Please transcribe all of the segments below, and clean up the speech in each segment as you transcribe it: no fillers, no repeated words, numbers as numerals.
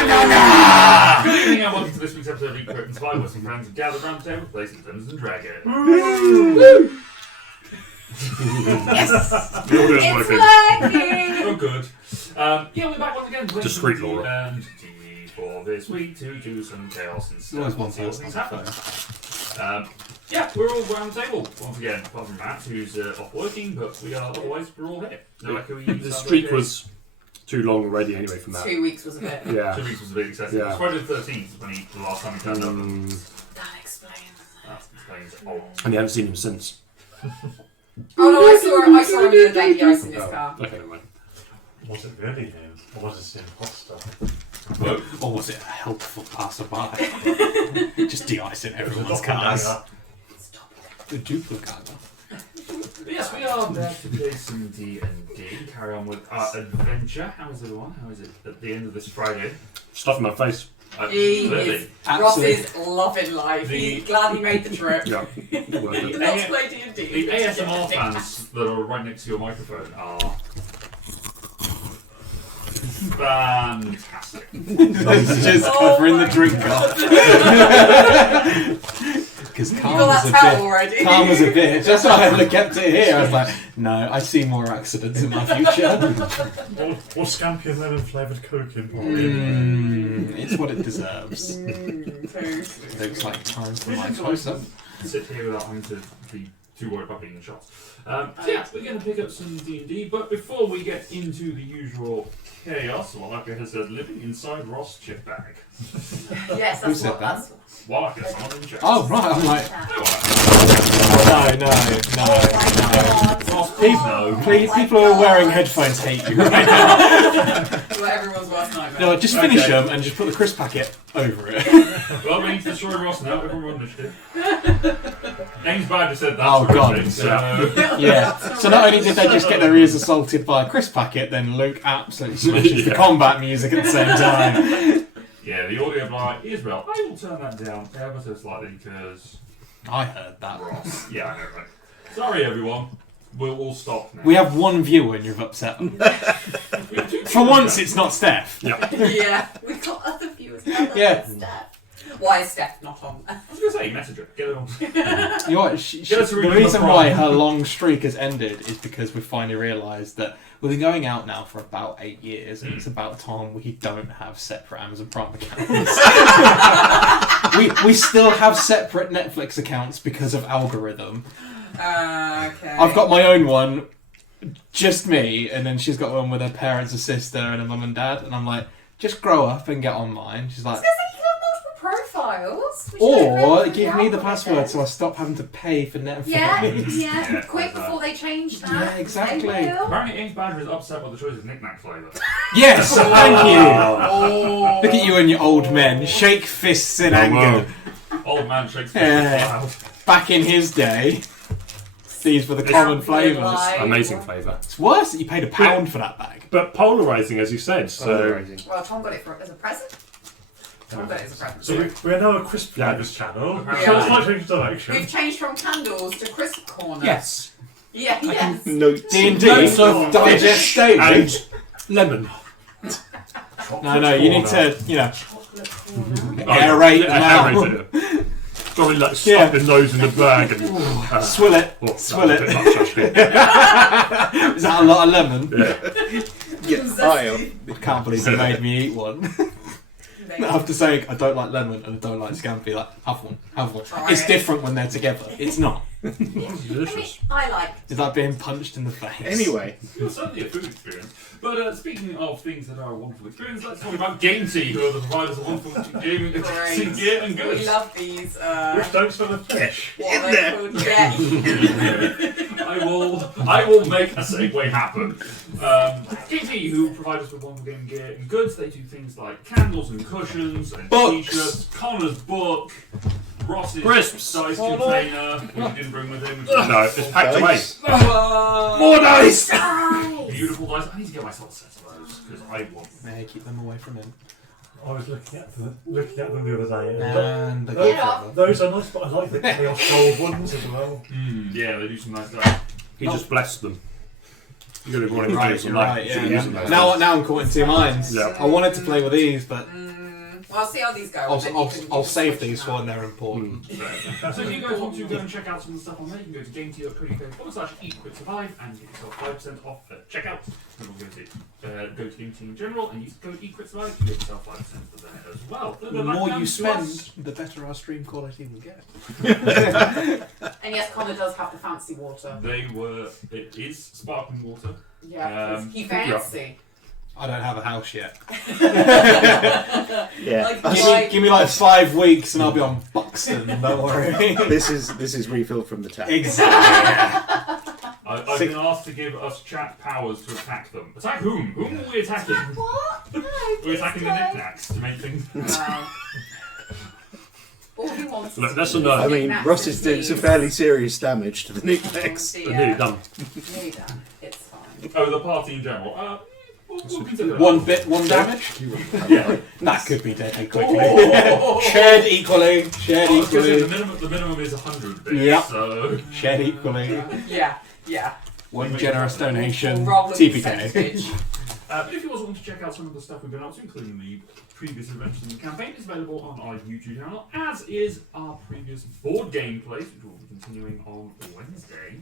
Good evening and welcome to this week's episode of Eat Curtains by with some friends and gathered round the table to play some Dungeons and Dragons. Yes! It's working! Oh, good. We're back once again playing Discreet, some Laura. and D&D for this week to do some chaos and stuff. Always one See what person. things happen. We're all around the table once again, apart from Matt, who's off working, but we're all here. No echoey. The streak was too long already anyway from that. 2 weeks was a bit. Yeah. 2 weeks was a bit excessive. Yeah. It was Friday the 13th when the last time he turned up. That explains. That explains all. And you haven't seen him since. Oh no, I saw him the other day, the ice in his car. Okay, never mind. Was it really him? Or was it an imposter? Or was it a helpful passerby? Just de-icing everyone's cars. cars. The duplicata. But yes, we are back to play some D&D, carry on with our adventure. How is everyone? How is it at the end of this Friday? Stuff in my face. He Clearly. is. Ross is loving life. He's glad he made the trip. Yeah. Worth He it. loves play D&D. The ASMR fans that are right next to your microphone are fantastic. It's just covering the drink up. Because You got that towel already. Karma's a bitch. That's why I kept it here. I was like, no, I see more accidents in my future. Or scampi and lemon flavoured Coke in It's what it deserves. Looks like time for my close-up. Sit here without having to be too worried about being shot. We're going to pick up some D&D, but before we get into the usual chaos, Wallaka has said, living inside Ross' chip bag. Yes, Who that's said what. that? That's Wallaka, someone in chat. Oh, right, I'm like, no. Ross, please no. Please, people who are wearing headphones hate you right now. what everyone's worst nightmare. No, just finish them and just put the crisp packet over it. Well, we need to destroy Ross now. Everyone run initiative. James Badger said that. Oh, God. Yeah. That's So not only did they just get their ears assaulted by a crisp packet, then Luke absolutely smashes the combat music at the same time. Yeah, the audio blight is real. I will turn that down ever so slightly because I heard that. Ross. Yeah, I know, right? Sorry, everyone. We'll all stop now. We have one viewer and you've upset them. For once, it's not Steph. Yeah, we got other viewers. Other Yeah. than Steph. Why is Steph not on? I was going to say, message her. Get her on. You know what? Get us to The read reason the why prime. her long streak has ended is because we finally realised that we've been going out now for about 8 years, and it's about time we don't have separate Amazon Prime accounts. we still have separate Netflix accounts because of algorithm. Okay. I've got my own one, just me, and then she's got one with her parents, a sister, and a mum and dad, and I'm like, just grow up and get on mine. She's like, profiles. or give me the password so I stop having to pay for Netflix. Yeah. Quick before they change that. Yeah, exactly. They will. Apparently, James Badger is upset by the choice of knick-knack flavour. Yes, thank you. Oh. Look at you and your old men. Shake fists in anger. Old man shakes Yeah. Back in his day, these were the common flavours. Like- Amazing flavour. It's worse that you paid £1 for that bag. But polarising, as you said, so... Well, Tom got it as a present. Tom got it as a present. So we're now a crisp flavours channel. Yeah. So it's like change direction. We've changed from candles to crisp corner. Yes. Yeah, yes. Notes. D&D, Notes so of digest fish stage. and lemon. No, you need to, Chocolate corner. aerate them out. Aerate it. Probably like stuffing those in the bag and... Swill it. oh, Swill that it. was a bit much, actually. Is that a lot of lemon? Yeah. I can't believe you made me eat one. After saying I don't like lemon and I don't like scampi, like, have one. Try It's it. different when they're together. It's not. Delicious. I like. It's like being punched in the face. Anyway. It's certainly a food experience. But speaking of things that are a wonderful experience, let's talk about Game Tea, who are the providers of wonderful gaming Great. gear and We goods. love these. Which don't smell of fish. What are they called? Yeah. I will make a segue happen. GT, who provide us with wonderful gaming gear and goods, they do things like candles and cushions and Books. t-shirts, Connor's book, Ross's Crisps. dice container, which he didn't bring with him. No, it's packed away. More dice! Nice. Beautiful dice. I need to get myself a set of those because I want them. May keep them away from him. I was looking at them the other day. And the Yeah. Those are nice, but I like the chaos gold ones as well. Yeah, they do some nice stuff. He just blessed them. You're going to want to Right, do you're some right. Yeah. some Now I'm caught in two minds. Yeah. I wanted to play with these, but Well, I'll see how these go. and then you can I'll save switch these them for out. when they're important. So if you guys want to go and check out some of the stuff on there, you can go to gametea.co.uk/eatquitsurvive and get yourself 5% off at checkout. And we'll go to Game Team in general and use code eatquitsurvive to get yourself 5% for there as well. The more you spend, the better our stream quality will get. And yes, Connor does have the fancy water. It is sparkling water. Yeah, he fancy. I don't have a house yet. Yeah. Give me like 5 weeks and I'll be on Buxton. Don't worry. This is refilled from the tap. Exactly. I've been asked to give us chat powers to attack them. Attack whom? Whom are we attacking? What? No, We're attacking the knickknacks to make things. All he wants Look, is that's to a no. I mean, knickknacks Ross and is doing some sleeves. fairly serious damage to the knickknacks. Oh, But nearly done. Nearly done. It's fine. Oh, the party in general. We'll consider that. One damage? Yeah. That could be deadly quickly. Oh. Shared equally. Shared I was gonna say equally. the minimum is 100 bits. Yep. So. Shared equally. Yeah. One generous donation. We'll roll a TPK. percentage. But if you also want to check out some of the stuff we've been up to, including the previous adventures in the campaign, it's available on our YouTube channel, as is our previous board game plays, which will be continuing on Wednesday.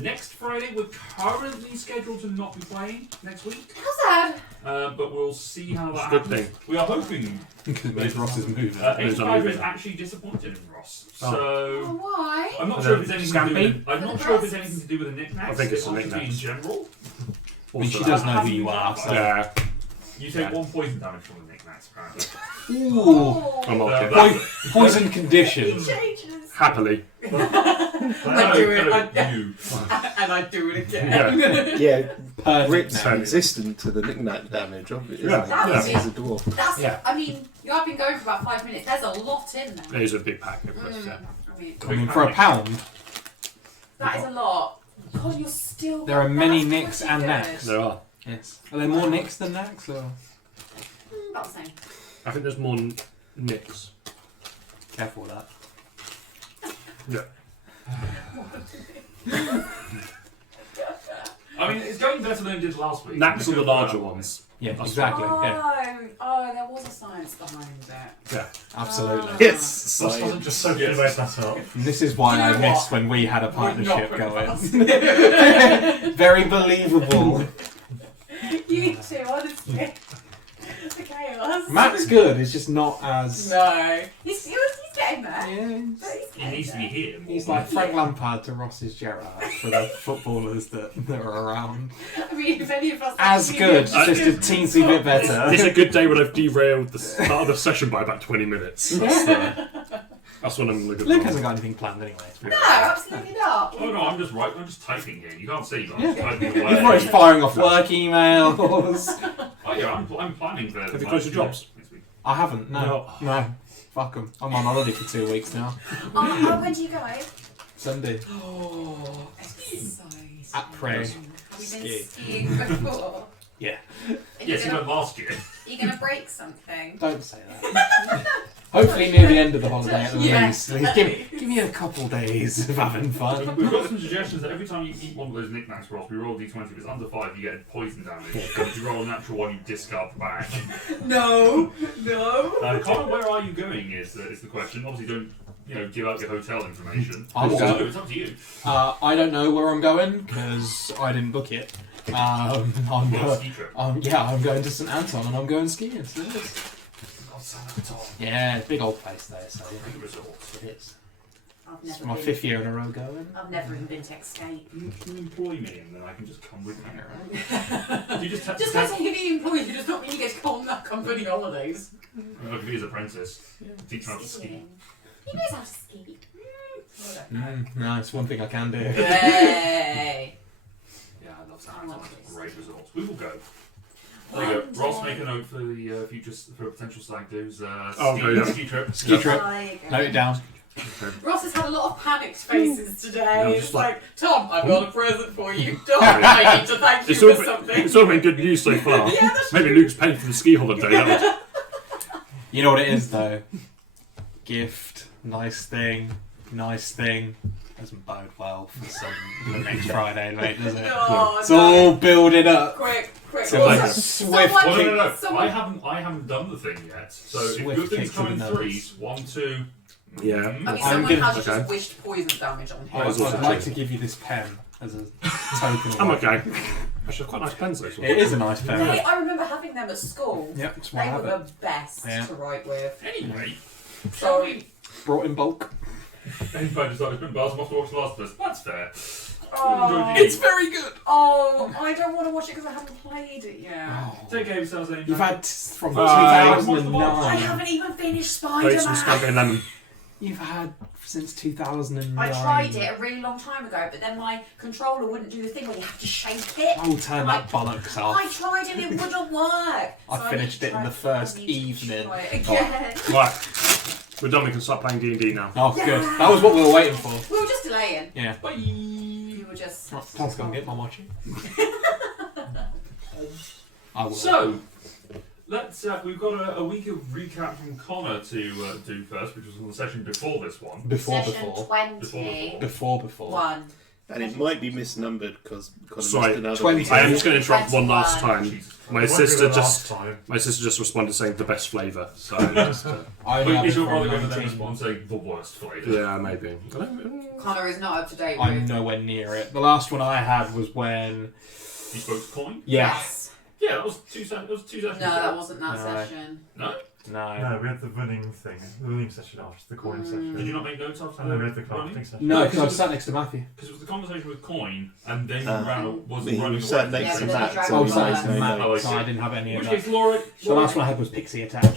Next Friday, we're currently scheduled to not be playing next week, How's that? but we'll see how that Good happens. thing. We are hoping. Because it makes Ross's move. H5 is actually disappointed in Ross, Oh, so why? I'm not sure if it's anything to do Scampy? with. I'm not sure if it's anything to do with the knickknacks. I think it's it the might just be in knickknacks. general. I mean, she Also does that. know who you are, so. Yeah. You take 1 poison damage from the knickknacks, apparently. Ooh. I'm Uh, okay. that's- Poison condition. Changes. Happily. I do it. You. And I do it again. Yeah. Yeah, Perfect Rip's name. resistant to the knickknack damage, obviously. Yeah. That was He's a dwarf. That's. Yeah. I mean, you have been going for about 5 minutes. There's a lot in there. It is a big pack of us, yeah. I mean, For a pound, that is a lot. God, you're still. there are many that's nicks pretty and good. knacks. There are. Yes. Are there more nicks than knacks? Or? About the same. I think there's more nicks. Careful with that. Yeah. I mean, it's going better than it did last week. Knacks are the larger ones. Yeah, That's exactly. Yeah, Oh, there was a science behind it. Yeah. absolutely. Yes, Ross wasn't just so good Yes. about that up. And this is why You know I missed what? when we had a We're partnership not going. Very believable. You too, honestly. The chaos. Matt's good. It's just not as. No. He's getting there. Yeah, But he's He getting needs to be there. here. he's like Frank Lampard to Ross's Gerrard for the footballers that are around. I mean, if any of us As good, just a teensy bit better. It's a good day when I've derailed the start of the session by about 20 minutes. That's when I'm looking Luke for. hasn't got anything planned anyway. No, absolutely not. Oh no, I'm just typing here. You can't see, but I'm Yeah. just typing He's away. always firing off work emails. Oh yeah, I'm planning for. Have you closed your jobs? Next week. I haven't. No. Fuck them. I'm on holiday for 2 weeks now. Oh, when do you go? Sunday. Oh, exciting. At Prey. Have you Ski. been skiing before? Yeah. Are Yes, you you went last year. gonna break something? Don't say that. Hopefully near the end of the holiday at the Yeah. least. Give me a couple days of having fun. We've got some suggestions that every time you eat one of those knickknacks, Ross, we roll a d20. If it's under 5, you get poison damage. If you roll a natural 1, you discard the bag. No. Connor, where are you going? Is the question. Obviously, don't give out your hotel information. I'm Also, going. it's up to you. I don't know where I'm going because I didn't book it. I'm Well, ski trip. I'm going to St Anton and I'm going skiing. So it is. Not San Antonio. Yeah, big old place there. So Big resorts. it is. I've It's never my been. 5th year in a row going. I've never even been to Escape. You can employ me and then I can just come with you. You just have Just because you're the employee, you does not mean you get to go on that company holidays. I could be his apprentice. Teach him how to ski. Skiing. He knows how to ski. No, it's one thing I can do. Yay! Yeah, I love San Antonio. Great resorts. We will go. There you go. Ross, make a note for the for potential stag do's. Ski trip. Ski trip. There you Note go. it down. Ross has had a lot of panicked faces today. I'm It's just like, Tom, I've got a present for you. Tom, I need to thank you It's all, for something. it's all been good news so far. Yeah, that's Maybe Luke's paying for the ski holiday. That would- You know what it is though? Gift, nice thing, doesn't bode well for next Friday, mate, does it? No, It's all building up. Quick. So like Also, swift someone- kick. No. Someone- I haven't done the thing yet. So Swift if good things kick come to in the nose. threes, 1, 2. Yeah. I mean, I'm someone gonna- has okay. just wished poison damage on him. was also I'd like kidding. to give you this pen as a token. of I'm love. okay. Actually, quite nice pens, though. It is a nice pen. I remember having them at school. Yep, that's why I They have were it. the best Yeah. to write with. Anyway, Sorry. Brought in bulk. anybody decided to spend bars off to watch The Last of Us. That's fair. Oh, It's very good. oh, I don't want to watch it because I haven't played it yet. Take care of yourselves, Amy. You've had from I 2009. haven't even finished Play some Spider-Man. Scampi and Lemon. You've had since 2009. I tried it a really long time ago, but then my controller wouldn't do the thing where you have to shake it. I'll turn that bollocks off. I tried and it wouldn't work. I finished it in the first evening. Try it again. Right. We're done. We can start playing D&D now. Oh, good. That was what we were waiting for. We were just delaying. Yeah. Bye. We were just. Right, Tom's going to get my watching. I will. So, let's. We've got a week of recap from Connor to do first, which was on the session before this one. Before. One. And it might be misnumbered because Sorry, another 20. I am just going to interrupt one last 21. time. Jesus My Christ. sister last just time. responded saying the best flavour. So just, I Wait, have is it your from brother going to then 19. respond saying the worst flavour? yeah, maybe. I don't, Connor is not up to date I'm with. nowhere near it. The last one I had was when. You spoke to Coin? Yes. Yeah, that was two sessions. No, that wasn't that No. session. No? No. No, we had the winning thing, the winning session after the coin session. Did you not make notes after And then we had the running? crafting session. No, because I was sat next to Matthew. Because it was the conversation with Coin, and then you was he running sat away. next Yeah, to but then Matt. the dragon So I he was was sat might next to know Matt, Oh, I so see. I didn't have any In of which that. case, Laura. The last one I had was Pixie Attack.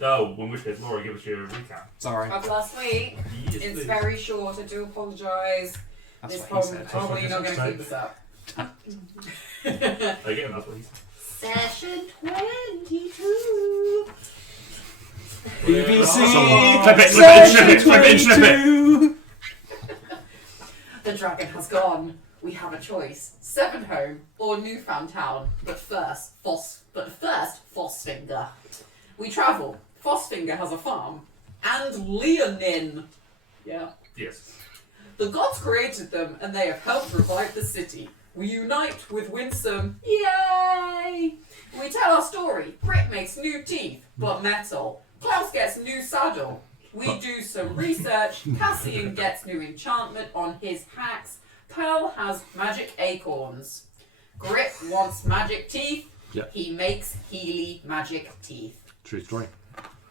Oh, in which case, Laura, give us your recap. Sorry. Of last week. Yes, It's please. very short. I do apologise. That's This what he problem said. probably not going to Fucking keep this up. Again, that's what he said. Session 22. BBC. Clip it, snip it, snip it, snip it. 22. The dragon has gone. We have a choice: Sevenholm or Newfound Town. But first, Fossfinger. We travel. Fossfinger has a farm and Leonin. Yeah. Yes. The gods created them, and they have helped revive the city. We unite with Winsome. Yay! We tell our story. Brit makes new teeth, but metal. Klaus gets new saddle. We do some research. Cassian gets new enchantment on his hacks. Pearl has magic acorns. Grit wants magic teeth. Yep. He makes Healy magic teeth. True story.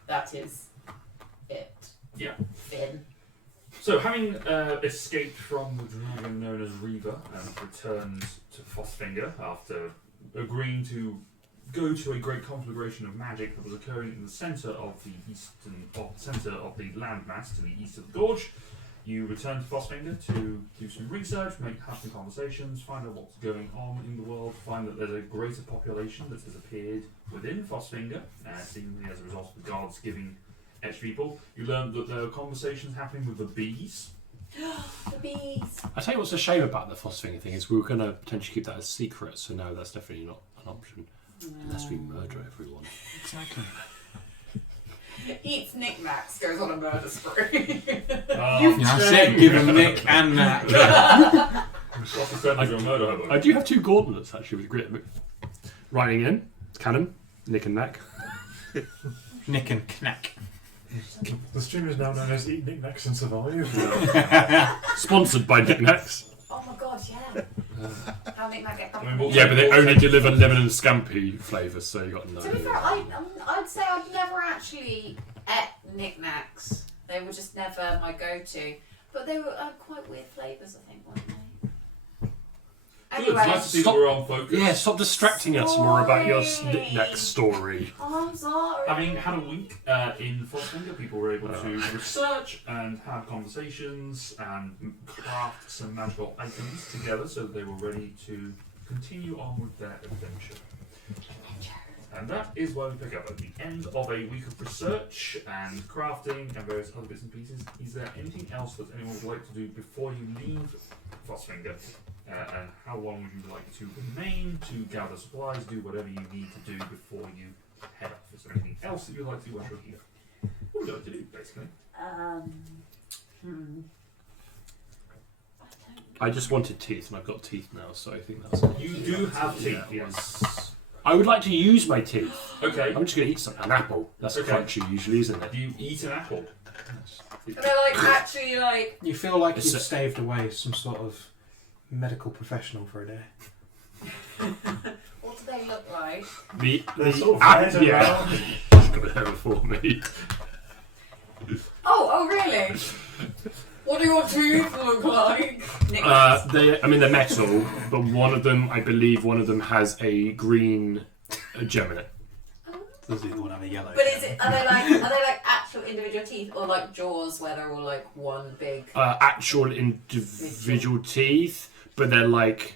That is it. Yeah. Finn. So, having escaped from the dragon known as Reaver and returned to Fossfinger after agreeing to go to a great conflagration of magic that was occurring in the centre of the centre of the landmass to the east of the gorge, you return to Fossfinger to do some research, have some conversations, find out what's going on in the world, find that there's a greater population that has appeared within Fossfinger, seemingly as a result of the gods giving extra people. You learned that there are conversations happening with the bees. The bees. I tell you what's a shame about the Fossfinger thing is we were going to potentially keep that a secret, so no, that's definitely not an option. Unless we murder everyone. Exactly. Eats knickknacks, goes on a murder spree. Yeah, that's it. Give him Nick and Mac. What's the percentage of murder hobo? I do have 2 gauntlets actually with grit. Writing in, cannon, Nick and Knack. Nick and Knack. The stream is now known as Eat Knickknacks and Survive. Sponsored by Nick Knacks. Oh my god, yeah. How knickknack get I mean, what- Yeah, but they only deliver lemon and scampi flavours, so you got to know. To be fair, I'd say I'd never actually ate knickknacks. They were just never my go-to. But they were quite weird flavours, I think, weren't they? Good, Anyway, it's nice to see that we're on focus. Yeah, stop distracting us more about your Sorry. Nick Knack story. oh, I'm sorry. Having had a week in Fossfinger, people were able to research and have conversations and craft some magical items together so that they were ready to continue on with their adventure. And that is where we pick up at the end of a week of research and crafting and various other bits and pieces. Is there anything else that anyone would like to do before you leave Fossfinger? And how long would you like to remain to gather supplies, do whatever you need to do before you head off? Is there anything else that you'd like to do while you're here? What would you like to do, basically? I just wanted teeth, and I've got teeth now, so I think that's. You do have teeth, yes. I would like to use my teeth. Okay. I'm just going to eat an apple. That's Okay. crunchy usually, isn't it? Do you eat an apple? But they're like actually like. You feel like It's you've a- staved away some sort of medical professional for a day. What do they look like? They're sort of ah, red and yeah. round. It's got a hair before me. Oh really? What do your teeth look like? They're metal, but I believe one of them has a green gem in it. Does the other one have a yellow? But are they like actual individual teeth or like jaws where they're all like one big? Actual individual teeth, but they're like.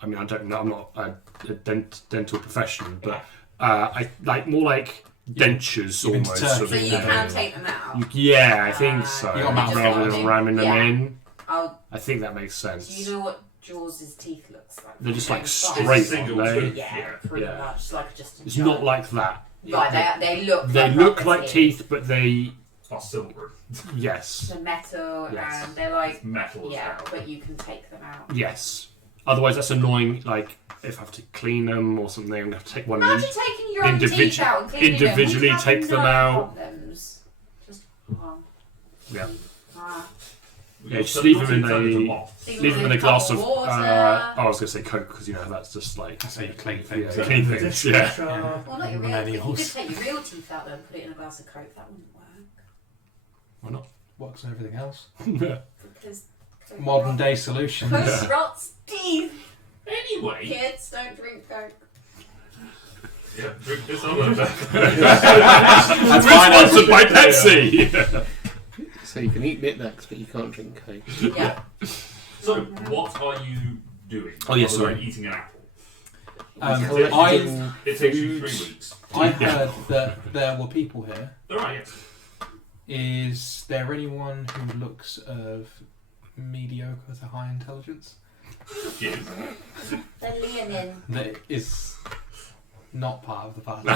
I mean, I don't know. I'm not a dental professional, but I like more like dentures You've been to almost. Turkey. Sort So of you thing. can take them out. Yeah, I think so. You got mouth Rather guards. than ramming them Yeah. in, I'll, I think that makes sense. do you know what Jaws' teeth looks like? They're just like Inside. straight, Single aren't they? tooth. Yeah, pretty Yeah. much like just. It's not like that. Right, they look. They like look proper like teeth, but they Are silver. yes, They're metal Yes. and they're like It's metal yeah, as well. but you can take them out. yes. Otherwise, that's annoying. Like if I have to clean them or something, I'm gonna have to take one. Imagine taking your own teeth Individu- out and cleaning individually them. take them out. Problems. Just one. Yeah. Ah. Yeah, just leave them in Leave them in a glass of. Water. I was gonna say Coke because you know that's just like That's how you clean yeah, things. clean things. Yeah. Well, not your real teeth. You Millennials. could take your real teeth out there and put it in a glass of Coke. That wouldn't work. Why not? Works on everything else. Because Coke Modern day solutions. Coke rots teeth. Anyway. Kids, don't drink Coke. Yeah, drink this other. That's sponsored by Pepsi. So you can eat knickknacks, but you can't drink Coke. Yeah. So, what are you doing? Oh, yeah, Other sorry. than eating an apple. Collecting It takes you 3 food. weeks. I heard that there were people here. There are, yes. Is there anyone who looks of mediocre to high intelligence Yes. They're leonin. that is not part of the party?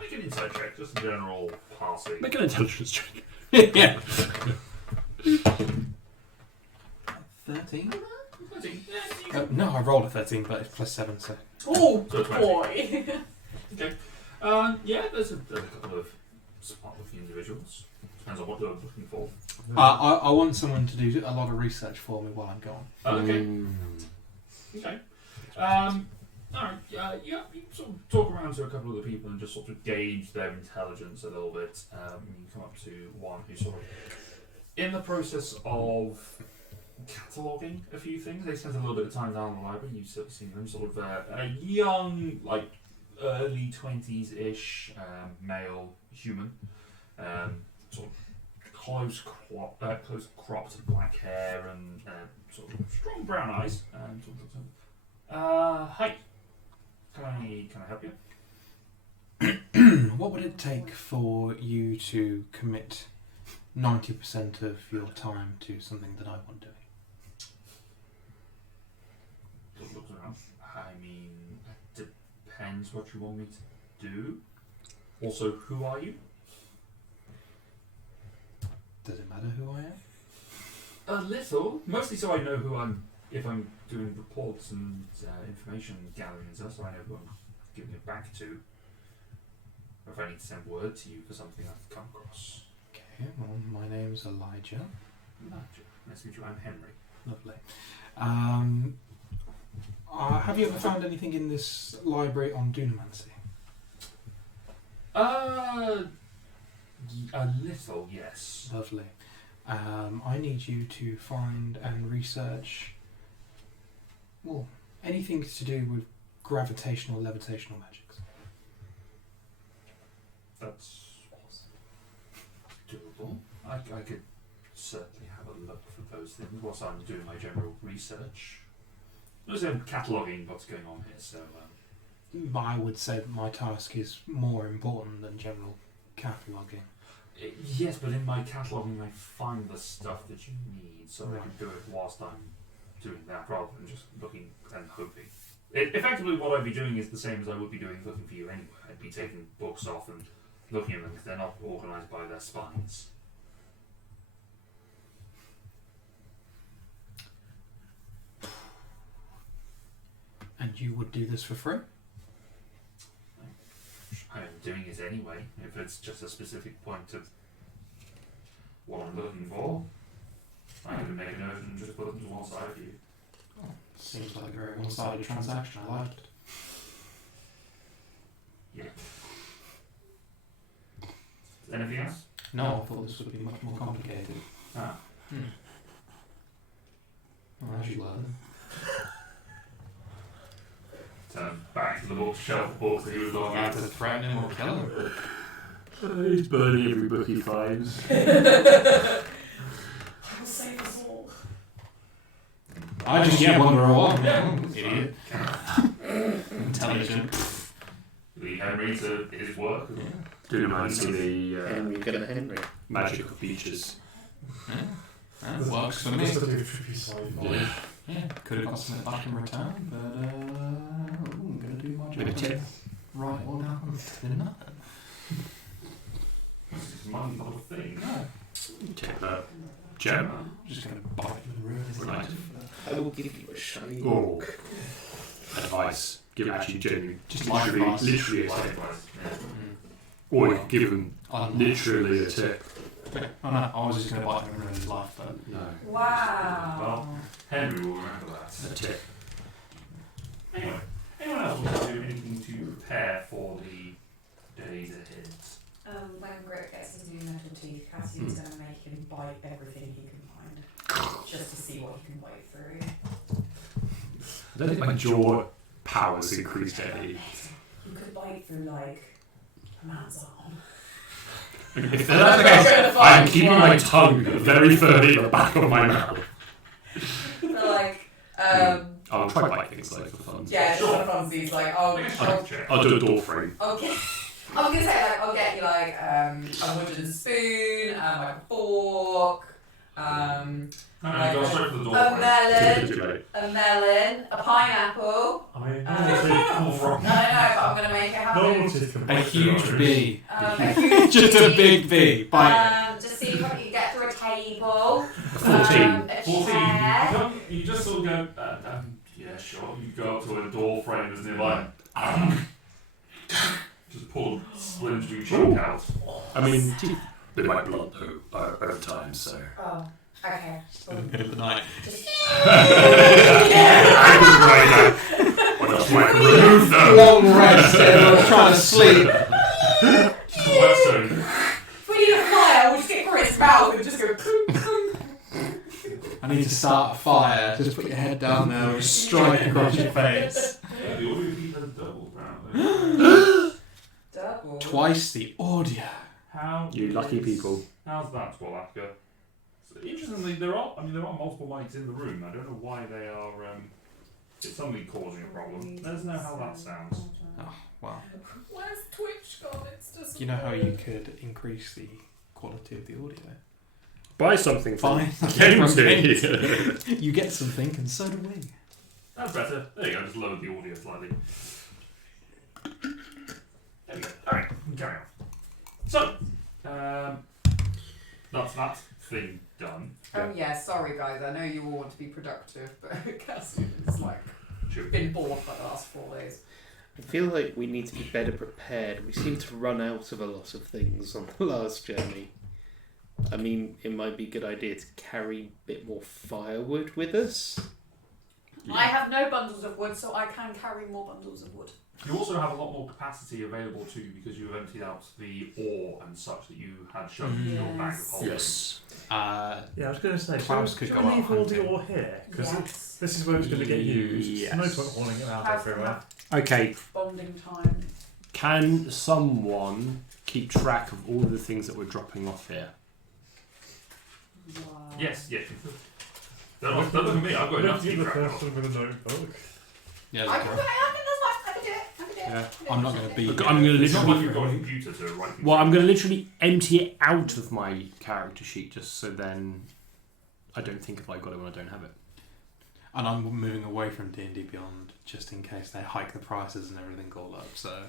Make an insight check, just a general passing. Make an intelligence check. Yeah. 13? 13. No, I rolled a 13, but it's plus 7, so. Oh So 20. boy. Okay. Yeah, there's a couple of smart-looking individuals. Depends on what they're looking for. I want someone to do a lot of research for me while I'm gone. Okay. Okay. Alright, you sort of talk around to a couple of the people and just sort of gauge their intelligence a little bit. You come up to one who's sort of in the process of cataloguing a few things. They spent a little bit of time down in the library. You've sort of seen them, sort of a young, like early 20s-ish male human, sort of close cropped black hair and sort of strong brown eyes. Hi. Can I help you? What would it take for you to commit 90% of your time to something that I want doing? Sort of looks around. I mean, it depends what you want me to do. Also, who are you? Does it matter who I am? A little. Mostly so I know if I'm doing reports and information gathering and stuff, so I know who I'm giving it back to. Or if I need to send word to you for something I've come across. Okay, well, my name's Elijah. Nice to meet you. I'm Henry. Lovely. Have you ever found anything in this library on Dunamancy? A little, yes. Lovely. I need you to find and research, well, anything to do with gravitational, levitational magics. That's doable. I could certainly have a look for those things whilst I'm doing my general research. I'm cataloguing what's going on here, so... I would say that my task is more important than general cataloguing. Yes, but in my cataloguing I find the stuff that you need, so I can do it whilst I'm doing that, rather than just looking and hoping. Effectively what I'd be doing is the same as I would be doing looking for you anyway. I'd be taking books off and looking at them because they're not organised by their spines. And you would do this for free? I'm doing it anyway, if it's just a specific point of what I'm looking for. I can make a note and just put them to one side for you. Seems like a very one-sided transaction. I like it. Yeah. Anything else? No, I thought this would be much more complicated. Ah. Well, as you learn. Turn back to the bookshelf of books that he was looking You have at. to threaten him or kill him. He's burning every book he finds. I will save us all. I just get one or one. Yeah. Idiot. Intelligent. Lead Henry to his work. Do you mind see the Henry, gonna Henry. magical features? That works for me. Just a trippy sci-fi. Yeah, could have got something back in return, but I'm gonna do my Maybe job. tip. Right, all down to nothing. Money's not a thing. Take that gem. Just gonna bite him and ruin his Right. life. I will give you a shiny Oh. book. Advice. Give actually genuine. Just life literally, advice. literally a tip. Likewise. Or you could give him literally a tip. Oh no, I was just gonna bite him and ruin his life, but No. Wow. Well, Henry will remember that. A tip. Anyway, anyone else want to do anything to prepare for the days ahead? When Grit gets his new metal teeth, Cassian's going to make him bite everything he can find, just to see what he can bite through. I don't think my jaw powers increased any. You could bite through, like, a man's arm. If that's the case, I'm keeping my tongue very firmly at the back of my mouth. But, like, I'll try bite things like for fun. yeah, it's not funsies, like, oh, Make a I'll, strength check. I'll do a door frame. okay. I was gonna say, like, I'll get you, like, a wooden spoon, like a fork, Go straight for the door. a melon, Too late. a melon, a pineapple. I mean, normal teeth come from. No, but I'm gonna make it happen. Normal teeth come a from. huge bee. A huge Just a bee. big bee. Bite it. Just see what you get through a table. 14. A 14. chair. You just sort of go, yeah, sure. You go up to a door frame that's nearby. Just pull a splintering chunk out. I mean, teeth, they might blunt though over time, so. Oh, okay. In the middle of the night. What else might remove them? Long rest, everyone's trying to sleep. Whetstone. If we need a fire, we'll just get Chris' mouth and just go clunk, clunk. I need to start a fire. Just put your head down there and strike across your face. Yeah, the audio feed has doubled apparently. Double. Twice the audio. How You lucky is- people. How's that, Wallachka? So interestingly, there are multiple mics in the room. I don't know why they are. It's suddenly causing a problem. Let us know how that sounds. Wow. Where's Twitch gone? It's just. You know how you could increase the quality of the audio? Buy something Fine. from Games. You get something, and so do we. That's better. There you go. Just lower the audio slightly. There we go. All right, carry on. So, that's that thing done. Oh yeah, sorry guys. I know you all want to be productive, but Cassian's like Sure. been bored for the last 4 days. I feel like we need to be better prepared. We seem to run out of a lot of things on the last journey. I mean, it might be a good idea to carry a bit more firewood with us. I have no bundles of wood, so I can carry more bundles of wood. You also have a lot more capacity available too because you have emptied out the ore and such that you had shoved in your bag of holding. Yes. Yeah, I was going to say, Clouds should could we go out leave all the hunting. ore here? Because Yes. this is where it's going to get used. Yes. There's no point hauling it out Have everywhere. Okay, Bonding time. can someone keep track of all the things that we're dropping off here? Wow. Yes, yes. Don't look at me. I've got enough to You're keep the track of. person with a notebook. Yeah, I that's can do right. it. I can do it. Yeah. I'm not going to be. I'm going to It's not like literally. you've got a computer to write things Well, down. I'm going to literally empty it out of my character sheet just so then I don't think if I got it when I don't have it. And I'm moving away from D&D Beyond just in case they hike the prices and everything all up. So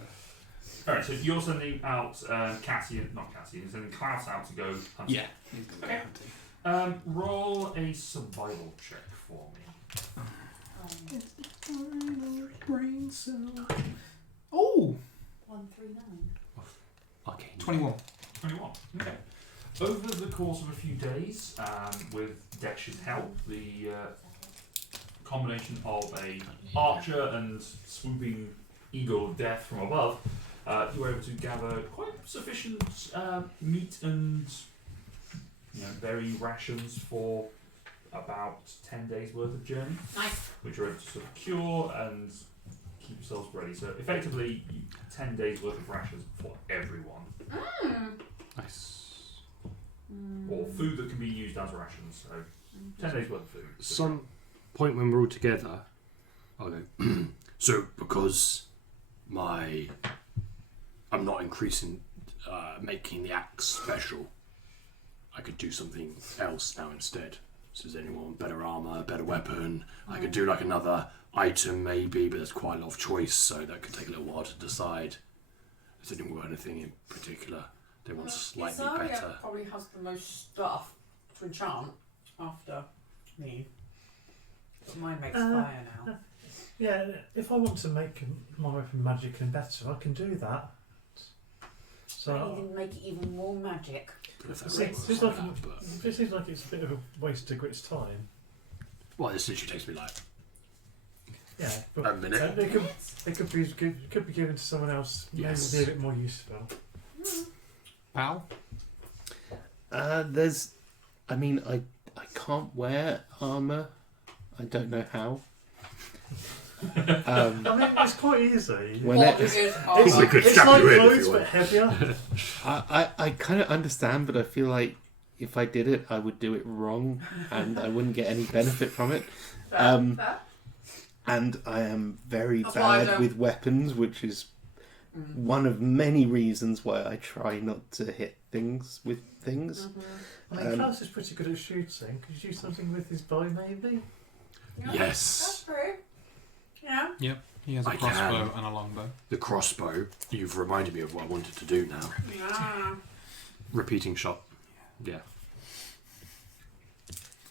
Alright, so you're sending out Cassian, not Cassian, you're sending Klaus out to go hunting. yeah, he's going to be Okay. hunting. Roll a survival check for me. Brain cell. Oh, 139. Okay. 21. 21. Okay. Over the course of a few days, with Dex's help, the combination of a archer and swooping eagle of death from above, you were able to gather quite sufficient meat and berry rations for about 10 days worth of journey, Nice. which you're able to sort of cure and keep yourselves ready. So effectively, 10 days worth of rations for everyone, Nice. or food that can be used as rations. So 10 days worth of food. Some point when we're all together, I'll go. So because I'm not increasing, making the axe special, I could do something else now instead. So does anyone want better armor, better weapon? I could do like another item maybe, but there's quite a lot of choice, so that could take a little while to decide. Does anyone want anything in particular they want slightly Zarya better? probably has the most stuff to enchant after me. Mine makes fire now. Yeah, if I want to make my weapon magically better, I can do that. So you can make it even more magic. But if that See, works it's like like that, but it seems like it's a bit of a waste of Grit's time. well, this literally takes me like Yeah, but a minute. it could be given to someone else. Yes. Maybe be a bit more useful. Pal? I can't wear armour. I don't know how. I mean, it's quite easy. When What it- is We armor? could It's strap like you in if clothes you but want. heavier. I kind of understand, but I feel like if I did it, I would do it wrong, and I wouldn't get any benefit from it. Fair? And I am very That's why I bad don't- with weapons, which is one of many reasons why I try not to hit things with things. I mean, Klaus is pretty good at shooting. Could you do something with his bow, maybe? Yeah, Yes. That's true. Yeah. Yep. He has a I crossbow can. and a longbow. The crossbow, you've reminded me of what I wanted to do now. Yeah. Repeating shot. Yeah.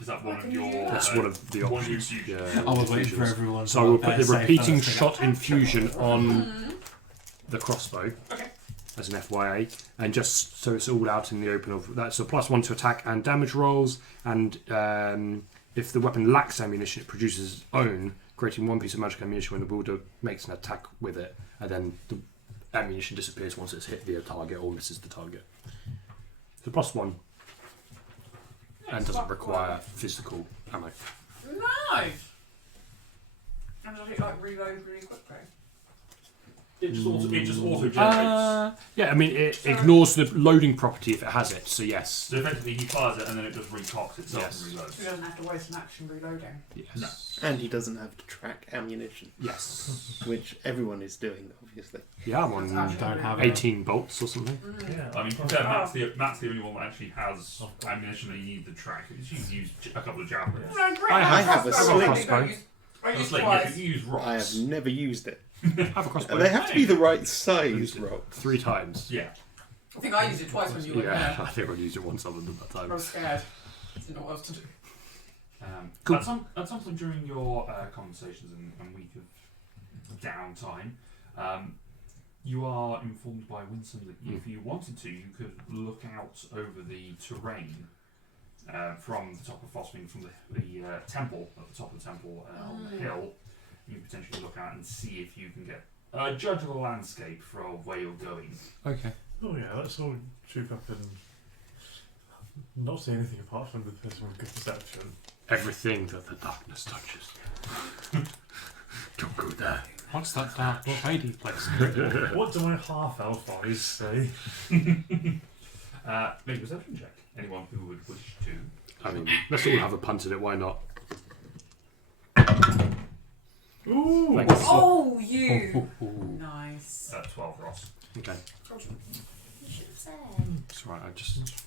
Is that one What of can you your? do? That's one of the one options. you use. Yeah, I was waiting for infusions. everyone. So I will put the say repeating first. shot infusion on the crossbow Okay. as an FYA, and just so it's all out in the open of that's a +1 to attack and damage rolls, and if the weapon lacks ammunition, it produces its own, creating one piece of magic ammunition when the wielder makes an attack with it, and then the ammunition disappears once it's hit the target or misses the target. So +1 and doesn't require physical ammo. Nice. And does it like reload really quickly? It just auto generates. Yeah, I mean it ignores the loading property if it has it. So yes. So effectively, he fires it and then it just recocks itself Yes. and reloads. He doesn't have to waste an action reloading. Yes. And he doesn't have to track ammunition, Yes. which everyone is doing, obviously. Yeah, I'm on That's Don't have 18 bolts or something. Yeah. I mean, to be fair, Matt's the only one that actually has ammunition that you need to track. She's used a couple of javelins. I have a crossbow. I It's used like twice. you use rocks. I have never used it. Have a crossbow. They have to be the right size rock. 3 times. Yeah. I think I used it twice when you were Yeah, there. I think I've used it once other than that I time. was scared. Didn't know what else to do. Cool. At some point during your conversations and week of downtime, you are informed by Winsome that if you wanted to, you could look out over the terrain from the top of Phosphine, from the temple, at the top of the temple on the hill. You can potentially look out and see if you can get a judge of the landscape for where you're going. Okay. Oh yeah, let's all troop up and not see anything apart from the person with good perception. Everything that the darkness touches. Don't go there. What's that dark shady place? What do my half-elf eyes say? Make a perception check. Anyone who would wish to. I mean, let's all have a punt at it, why not? Ooh! Thanks. Oh, you! Nice. 12, Ross. Okay. You should have said. It's alright, I just.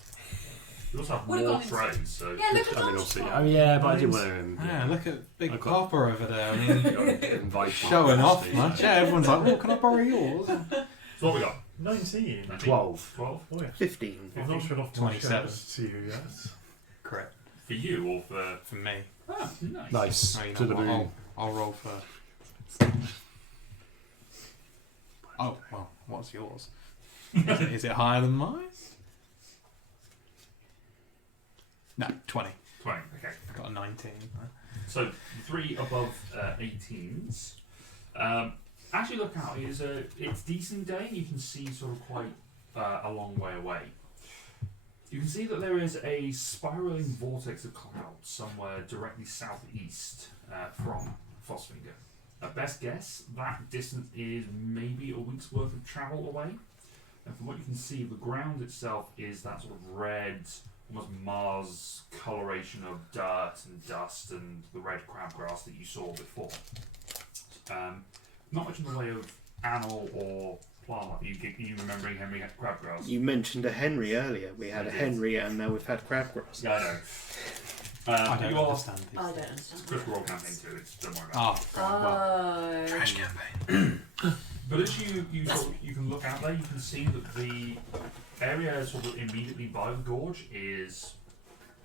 You also have Would've more gone into- trays, so Yeah, look at I mean, that. obviously. Oh, yeah, but I did want to. Yeah, look at Big Okay. Papa over there. I mean, invite showing off much. Yeah, everyone's like, "Oh, can I borrow yours?" So what we got? 19. 12. 12? Oh yeah. 15. I've not shown off my 27. shares to you yet. Correct. For you or for... For me. Ah, nice. Nice. Oh, you know To the what? moon. I'll roll for Oh, well, what's yours? Is it higher than mine? No, 20. 20. Okay. I got a 19. So 3 above 18s. As you look out, it's decent day. You can see sort of quite a long way away. You can see that there is a spiraling vortex of clouds somewhere directly southeast from Fossfinger. At best guess, that distance is maybe a week's worth of travel away. And from what you can see, the ground itself is that sort of red, almost Mars coloration of dirt and dust and the red crabgrass that you saw before. Not much in the way of animal or plant. You remembering Henry crabgrass? You mentioned a Henry earlier. We had I a did. Henry and now we've had crabgrass. Yeah, I know. I You don't are understand these I don't things. understand. Critical Role campaign too. Don't worry about it. Ah, well, Trash campaign. But as you can look out there, you can see that the area sort of immediately by the gorge is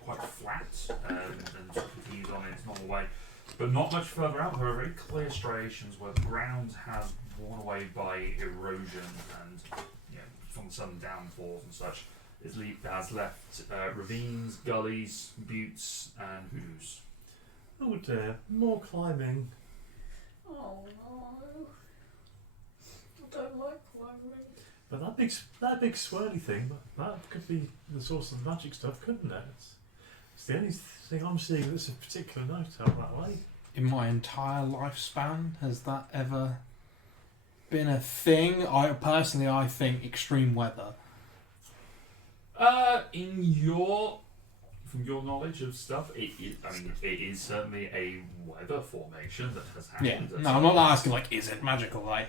quite flat and sort of continues on its normal way. But not much further out, there are very clear striations where the ground has worn away by erosion and from the sudden downfalls and such. It has left ravines, gullies, buttes, and hoods. Oh dear, more climbing. Oh no. I don't like climbing. But that big swirly thing, that could be the source of the magic stuff, couldn't it? It's the only thing I'm seeing that's a particular note out that way. in my entire lifespan has that ever been a thing? I think extreme weather. From your knowledge of stuff, it is certainly a weather formation that has happened. Yeah. No, I'm not asking like, is it magical? Like,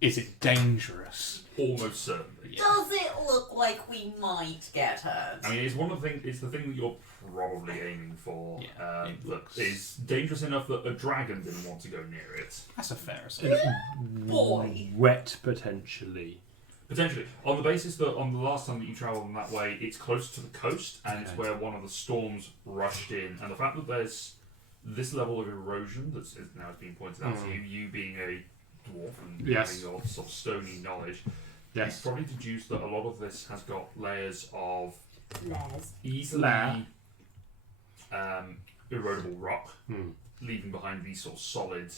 is it dangerous? Almost certainly. Yeah. Does it look like we might get hurt? I mean, it's one of the things. It's the thing that you're probably aiming for. Yeah, it that looks- is dangerous enough that a dragon didn't want to go near it. That's a fair assumption. Boy. Wet potentially. Potentially, on the basis that on the last time that you travelled in that way, it's close to the coast, and it's Okay. where one of the storms rushed in, and the fact that there's this level of erosion that's now being pointed out to you being a dwarf and Yes. having your sort of stony knowledge, Yes. you've probably deduced that a lot of this has got layers of Les. easily Layer. erodible rock, Hmm. leaving behind these sort of solid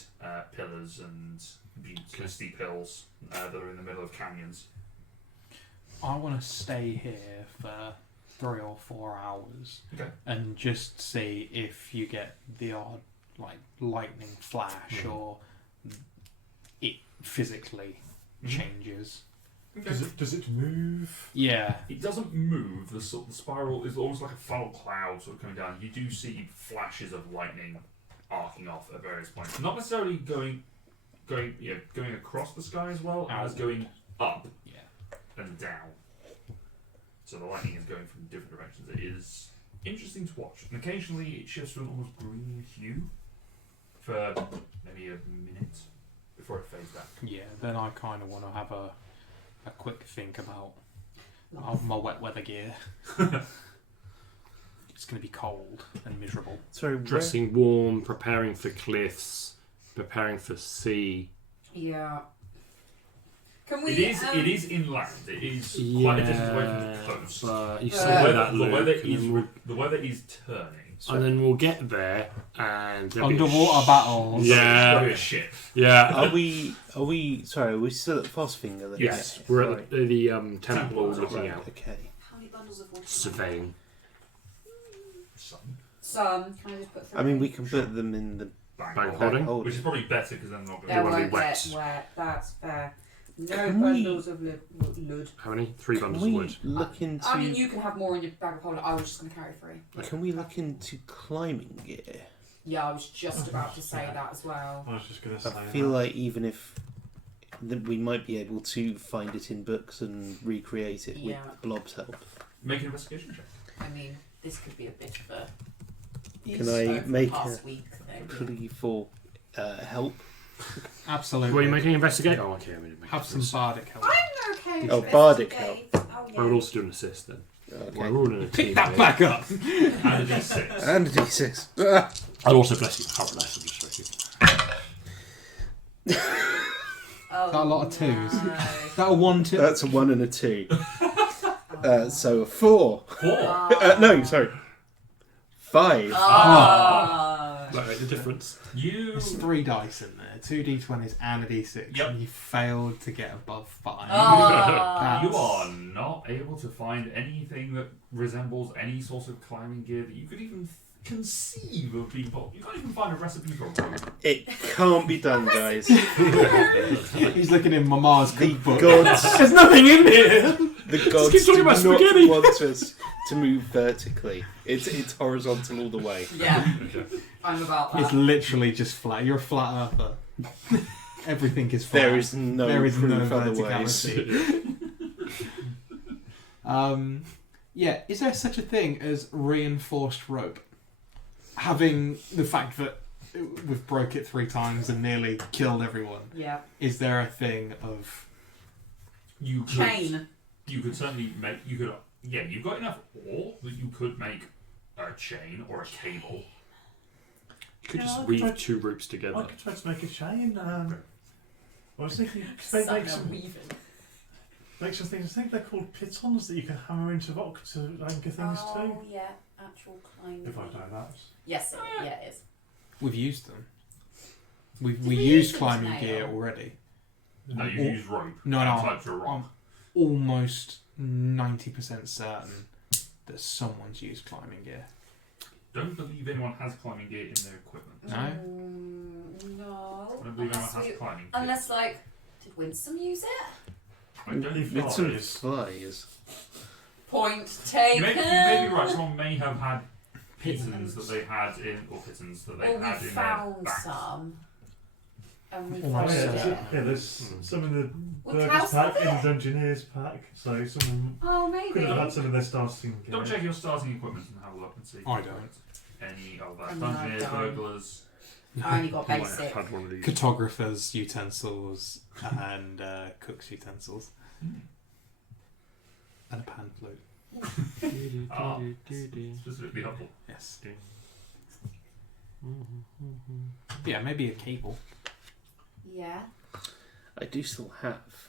pillars and buttes Okay. and steep hills that are in the middle of canyons. I want to stay here for 3 or 4 hours Okay. and just see if you get the odd like lightning flash or it physically changes. Okay. Does it move? Yeah. It doesn't move. The spiral is almost like a funnel cloud sort of coming down. You do see flashes of lightning arcing off at various points. Not necessarily going across the sky as well as going up Yeah. and down. So the lightning is going from different directions. It is interesting to watch. And occasionally it shifts to an almost green hue for maybe a minute before it fades back. Yeah, then I kind of want to have a quick think about my wet weather gear. It's going to be cold and miserable. Sorry, Dressing warm, preparing for cliffs, preparing for sea. Yeah. Can we? It is inland. It is quite a distance away from the coast. But you The saw weather- that, Luke, The weather is turning. and then we'll get there and there'll be a Underwater battles. Yeah. There'll be a ship. Yeah. Are we sorry, are we still at Frostfinger then? Yes, we're at Right. the temple Temple, looking Right, out, okay. How many bundles of water? surveying. Some. Can I just put? I mean, we can put them in the Bang Bag on. holding. hold. Which is probably better because then they're not going They They to wanna be won't wet. get wet. That's fair. No Can we- bundles of lud. How many? 3 Can bundles we of wood. look into? I mean, you can have more in your bag of holding. I was just going to carry 3. Can we look into climbing gear? Yeah, I was just about to say that as well. I was just going to say I feel like even if we might be able to find it in books and recreate it Yeah. with Blob's help. Make an investigation check. I mean, this could be a bit of a. Can I over the make past a week thing. plea for help? Absolutely. Were you making investigate? Oh, okay. I mean, Have some bardic help. I'm okay. Oh, with bardic investigate. Oh, yeah. I would also do an assist then. Okay. We're all in a team. Pick that here. back up. And a d6. And a d6. Ah! I'll also bless you. How bless you, just bless you. Oh, Got a lot of twos. no. That a 1, 2. That's a 1 and a 2. So a 4. 4. No, sorry. 5. Ah. That make the difference. There's 3 dice in there, 2 d20s and a d6, Yep. and you failed to get above 5. Ah. You are not able to find anything that resembles any sort of climbing gear that you could even conceive of being bought. You can't even find a recipe for rope. It can't be done, guys. He's looking in Mama's The cookbook. gods, There's nothing in here! the gods keep talking do about not spaghetti. want us to move vertically. It's horizontal all the way. Yeah, I'm about It's that. literally just flat. You're a flat earther. Everything is flat. There is no There is no proof otherwise. verticality. Yeah, is there such a thing as reinforced rope? Having the fact that we've broke it 3 times and nearly killed everyone, Yeah. is there a thing of... You could, Chain. You could certainly make. You could. Yeah, you've got enough ore that you could make a chain or a cable. You could Yeah, just I weave tried- 2 ropes I together. could try to make a chain. I was thinking you could Son make of some weaving. things. I think they're called pitons that you can hammer into rock to anchor things Oh, to. yeah, actual climbing. If I know that. Yes, it is. We've used them. We Did we used use them climbing to gear nail? already. No, you Or- use rope. No, and no, types of rock. I'm almost 90% certain that someone's used climbing gear. Don't believe anyone has climbing gear in their equipment. No? No. I don't believe anyone Unless, has we, climbing gear. unless, like, did Winsome use it? I don't Leave think With some flies. flies. Point you taken. may be right. Someone may have had pitons that they had in, or pitons that they Or had we in found their back. some. And we Oh, found yeah, it. there's some in the Well, Burgers how's pack, that? in the Dungeoneers pack, so someone Oh, could have maybe. had some of their starting gear. Double check your starting equipment and have a look and see. if I you've don't. got any of that. And I Dungeoneers, don't. burglars. I only got I might have basic. had one of these. Cartographers, utensils, and cook's utensils. And a pan flute. Ah, specifically helpful. Yes. Yeah, maybe a cable. Yeah. I do still have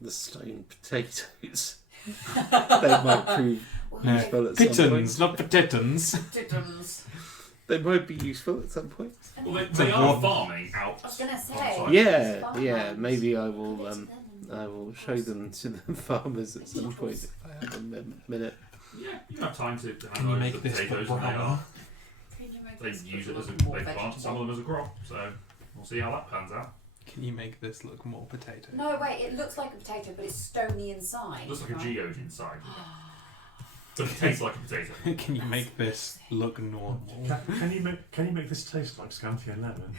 the stone potatoes. They might prove No. useful at some Pitons, point. not potatoes. Diddums. They might be useful at some point. Well, It's they a are one. farming out. I was gonna say. on-site. Yeah, Farmers. yeah. Maybe I will. Give it to them and I will show them to the farmers at some point if I have a minute. Yeah, you have time to Can hand you over make the this potatoes for and they Brahma? are. Can you make They this use look it as a more they plant vegetable? some of them as a crop, so we'll see how that pans out. Can you make this look more potato? No, wait. It looks like a potato, but it's stony inside. Looks like a right? geode inside. But it tastes like a potato. Can you make this look normal? Can you make this taste like scampi and lemon?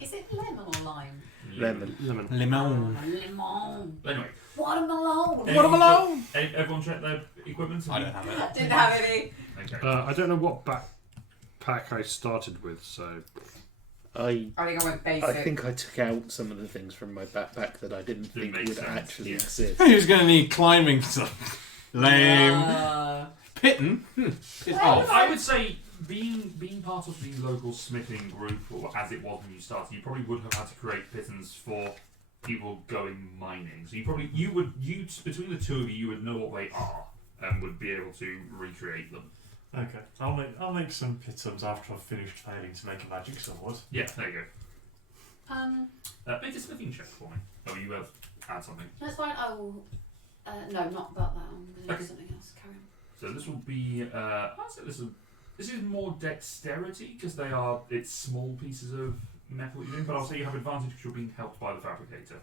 Is it lemon or lime? Lemon. Lemon. Lemon. Lemon. Anyway, Watermelon. Watermelon! Everyone check their equipment? I don't have it. Didn't have any. Okay. I don't know what backpack I started with, so I I think I went basic. I think I took out some of the things from my backpack that I didn't Didn't think make would sense, actually yeah. exist. Who's going to need climbing stuff? Lame. Pitten? It's Well, off. I would say being part of the local smithing group, or as it was when you started, you probably would have had to create pitons for people going mining. So you would between the two of you would know what they are and would be able to recreate them. Okay, I'll make some pitons after I've finished failing to make a magic sword. Yeah, there you Um, go. Make a smithing check for me. Oh, you have add something. that's fine. I will. No, not about that. I'm going to Okay. do something else. Carry on. So this will be. I'd say this is more dexterity because it's small pieces of metal that you're doing. But I'll say you have advantage because you're being helped by the fabricator.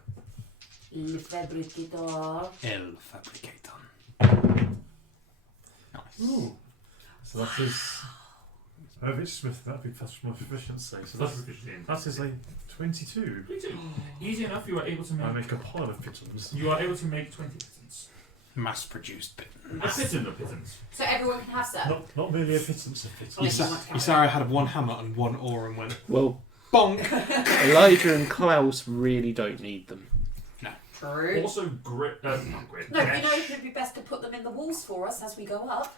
Le fabricator. El Fabricator. Nice. Ooh. So that is. Oh, if it's smith, that'd be plus my proficiency. So That's that's, proficiency in. that is a 22. 22. Easy enough. You are able to I make. make a pile of pitons. You are able to make 20 pitons. Mass-produced pitten. A piton of pitons. So everyone can have some. Not merely a pittance of pitons. Isara had one hammer and one oar and went Well, bonk. Elijah and Klaus really don't need them. True. Also, not grit. No, you mesh. know, it would be best to put them in the walls for us as we go up.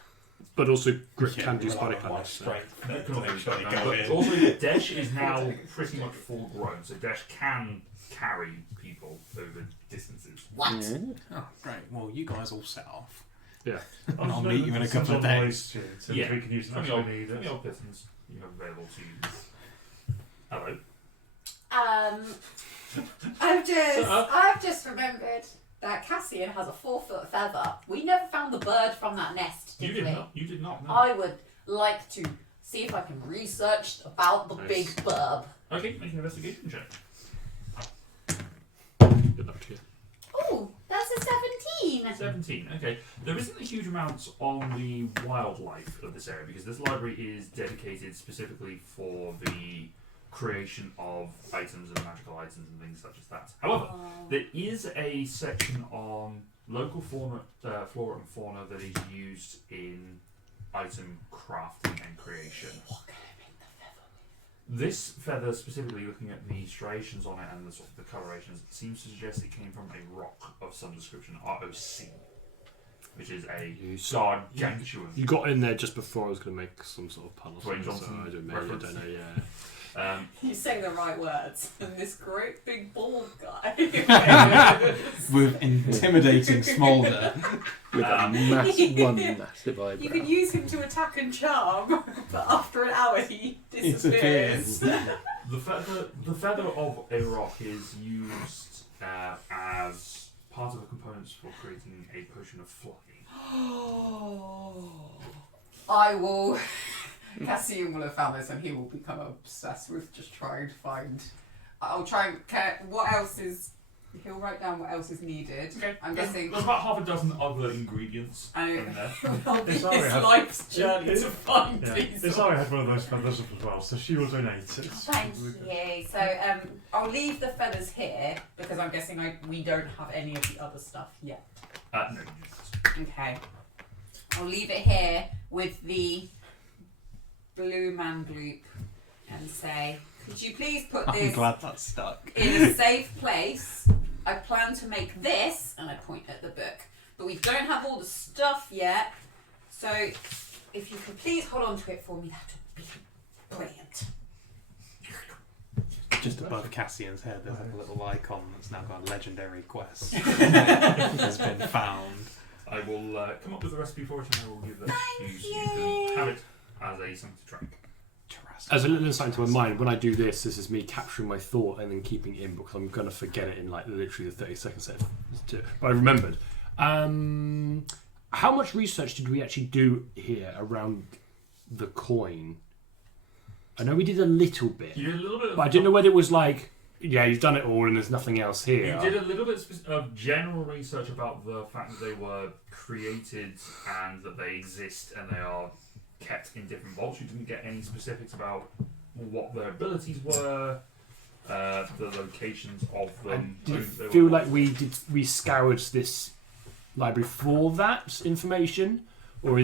But also, Grip Yeah, can do rely spider on my climbers. So. strength. No, to can also actually go go but in. also, Desh is now pretty much full grown, so Desh can carry people over distances. What? Oh, great. Well, you guys all set off. Yeah. I'll meet you in a couple of days. So Yeah. we can use them 20 as old, we need 20 it. old pistons you have available to use. Hello. I've just remembered that Cassian has a 4-foot feather. We never found the bird from that nest, You did did we? not. You did not. No. I would like to see if I can research about the Nice. big burb. Okay, make an investigation check. Good luck to you. Oh, that's a 17. 17. Okay. There isn't a huge amount on the wildlife of this area because this library is dedicated specifically for the creation of items and magical items and things such as that. However, there is a section on local fauna, flora and fauna that is used in item crafting and creation. What can I make the feather This feather, specifically looking at the striations on it and the sort of the colorations, seems to suggest it came from a rock of some description, ROC, which is a You gargantuan. You got in there just before I was going to make some sort of pun or Dwayne something, so Johnson I don't reference. know, yeah. You saying the right words, and this great big bald guy. With intimidating smolder. With a Um, massive eyebrow. You can use him to attack and charm, but after an hour he disappears. The feather of a rock is used as part of the components for creating a potion of flying. I will. Cassian will have found this, and he will become obsessed with just trying to find. I'll try and. What else is? He'll write down what else is needed. Okay. I'm guessing. There's about half a dozen other ingredients I in there. will be his Sorry, I- life's journey it- to find Yeah. these. This area had one of those feathers up as well, so she will donate it. Thank you. So I'll leave the feathers here because I'm guessing we don't have any of the other stuff yet. No, you don't. Okay. I'll leave it here with the blue man gloop and say, could you please put I'm this glad that's stuck. in a safe place? I plan to make this, and I point at the book, but we don't have all the stuff yet. So if you could please hold on to it for me, that would be brilliant. Just above Cassian's head, there's like a little icon that's now got a legendary quest. Has been found. I will come up with a recipe for it and I will give that to you so you you. can have it as a something to drink. As a little insight into my mind, when I do this, this is me capturing my thought and then keeping it in because I'm going to forget it in like literally the 30 seconds set. But I remembered. How much research did we actually do here around the coin? I know we did a little bit, You did a little bit of but I didn't know whether it was like, yeah, you've done it all and there's nothing else here. You did a little bit of general research about the fact that they were created and that they exist and they are kept in different vaults. You didn't get any specifics about what their abilities were, the locations of them. Did it who they feel were. like we scoured this library for that information, or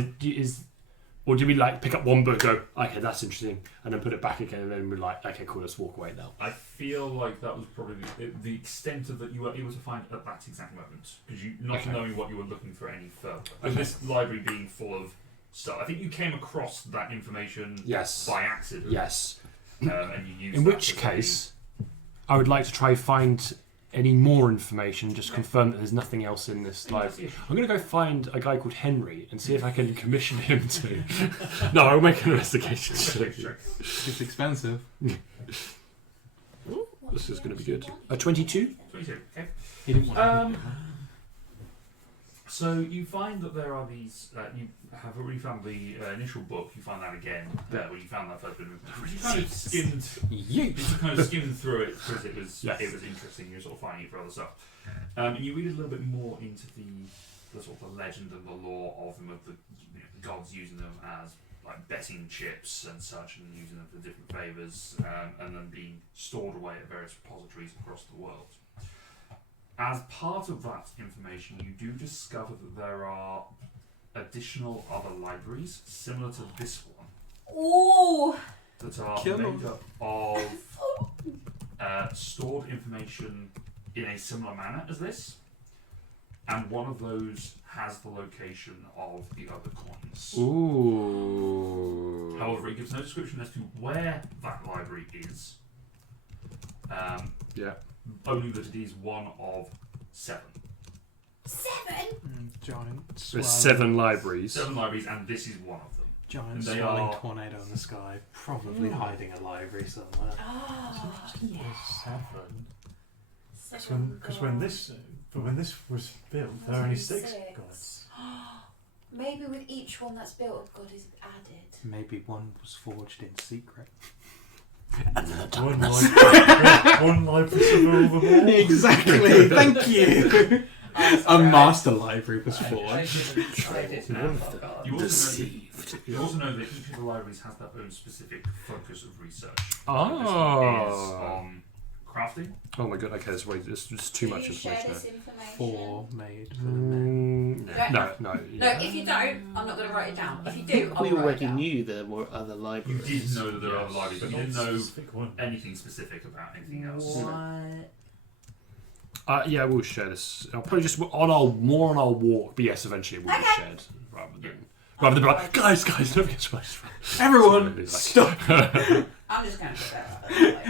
or do we like pick up one book, go, okay, that's interesting, and then put it back again, and then we're like, okay, cool, let's walk away now. I feel like that was probably the extent of that you were able to find at that exact moment, because you not Okay. knowing what you were looking for any further. With Okay. this library being full of stuff, I think you came across that information Yes. by accident. Yes. And you used In that which as case, I would like to try find any more information, just confirm that there's nothing else in this library. I'm going to go find a guy called Henry and see if I can commission him to. No, I'll make an investigation check. It's expensive. This is going to be good. A 22? 22. Okay. He didn't want to. So you find that there are these. You have already found the initial book. You find that again. Where you found that first bit. You kind of skimmed. You kind of skimmed through it because it was interesting. You're sort of finding it for other stuff. And you read a little bit more into the sort of the legend and the lore of them, of the gods using them as like betting chips and such, and using them for different favours, and then being stored away at various repositories across the world. As part of that information, you do discover that there are additional other libraries similar to this one Ooh! that are Kill made them. up of stored information in a similar manner as this, and one of those has the location of the other coins. Ooh. However, it gives no description as to where that library is. Yeah. Only that it is one of 7. 7? Giant. There's 7 libraries. 7 libraries, and this is one of them. Giant They swirling are- tornado in the sky, probably hiding a library somewhere. Oh, There's yeah. 7. Because when this was built, there were only 6 gods. Maybe with each one that's built, God is added. Maybe one was forged in secret. One library to rule them all. Exactly. Thank you. A master library was I forged. didn't know. Oh, God. You also know that each of the libraries has their own specific focus of research. Oh. This one is on crafting. Oh my god, okay, this way, this is too much Do you share information. this information? 4 made for the men. No. No, if you don't, I'm not going to write it down. If you do, I'll We write it already down. knew there were other You libraries. did know that there are other libraries, but you didn't know Specific one. anything specific about anything else. What? Yeah, we'll share this. I'll probably just on our walk, but yes, eventually it will be shared rather than be like, guys, don't get spicy. Everyone, stop. I'm just going to put that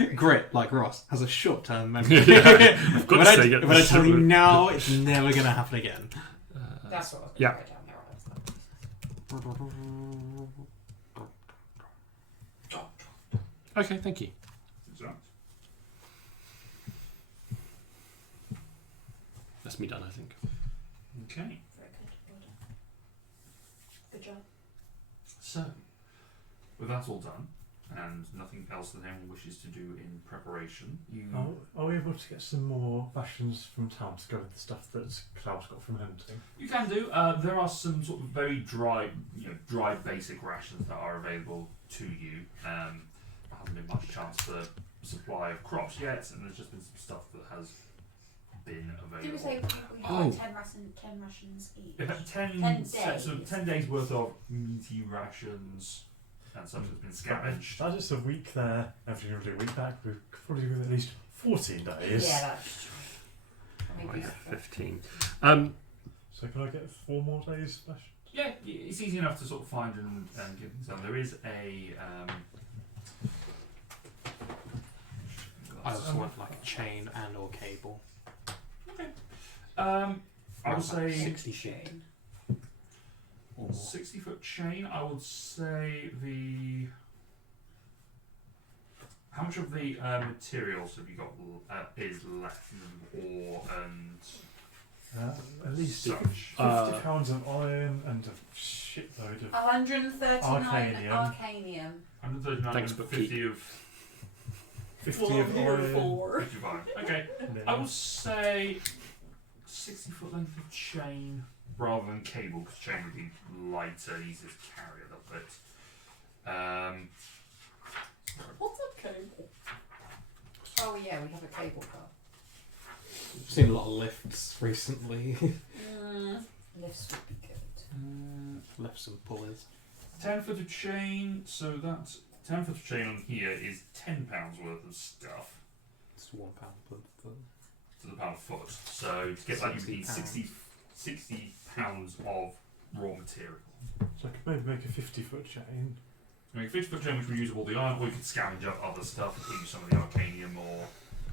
up. Grit, like Ross, has a short-term memory. I've got when to say it. when I tell you now, it's never going to happen again. That's what I was going to Yeah. write down there. Okay, thank you. Exactly. That's me done, I think. Okay. Very good. Well done. Good job. So, with that all done, and nothing else that anyone wishes to do in preparation, you Are we able to get some more rations from town to go with the stuff that Klaus got from hunting? you can do. There are some sort of very dry, dry basic rations that are available to you. There hasn't been much chance for supply of crops yet, and there's just been some stuff that has been available. Did we say we had like 10 rations each? We've had 10 10 so days. 10 days worth of meaty rations and stuff that's been scavenged. That's just a week there, every a week back. We could probably do at least 14 days. Yeah, that's true. Maybe Like not. 15. So can I get 4 more days? Yeah, it's easy enough to sort of find and give things out. There is a. I also want like a chain and or cable. I would say 60 feet. Or 60-foot chain. I would say the. How much of the materials have you got is left? Ore and At least such. 50 pounds of iron and a shitload of. 139 Arcanium. arcanium. 139 Thanks, and but 50 of 50 of iron. 55. Okay. I would say 60-foot length of chain rather than cable, because chain would be lighter, easier to carry a little bit. What's a cable? Oh yeah, we have a cable car. I've seen a lot of lifts recently. Lifts would be good. Left some pulleys. 10-foot of chain, so that 10-foot of chain on here is £10 worth of stuff It's £1 per foot. to the pound a foot. So to get that, you would need 60 pounds of raw material. So I could maybe make a 50-foot chain. I mean, 50-foot chain, which would use up all the iron, or you could scavenge up other stuff, including some of the arcanium, or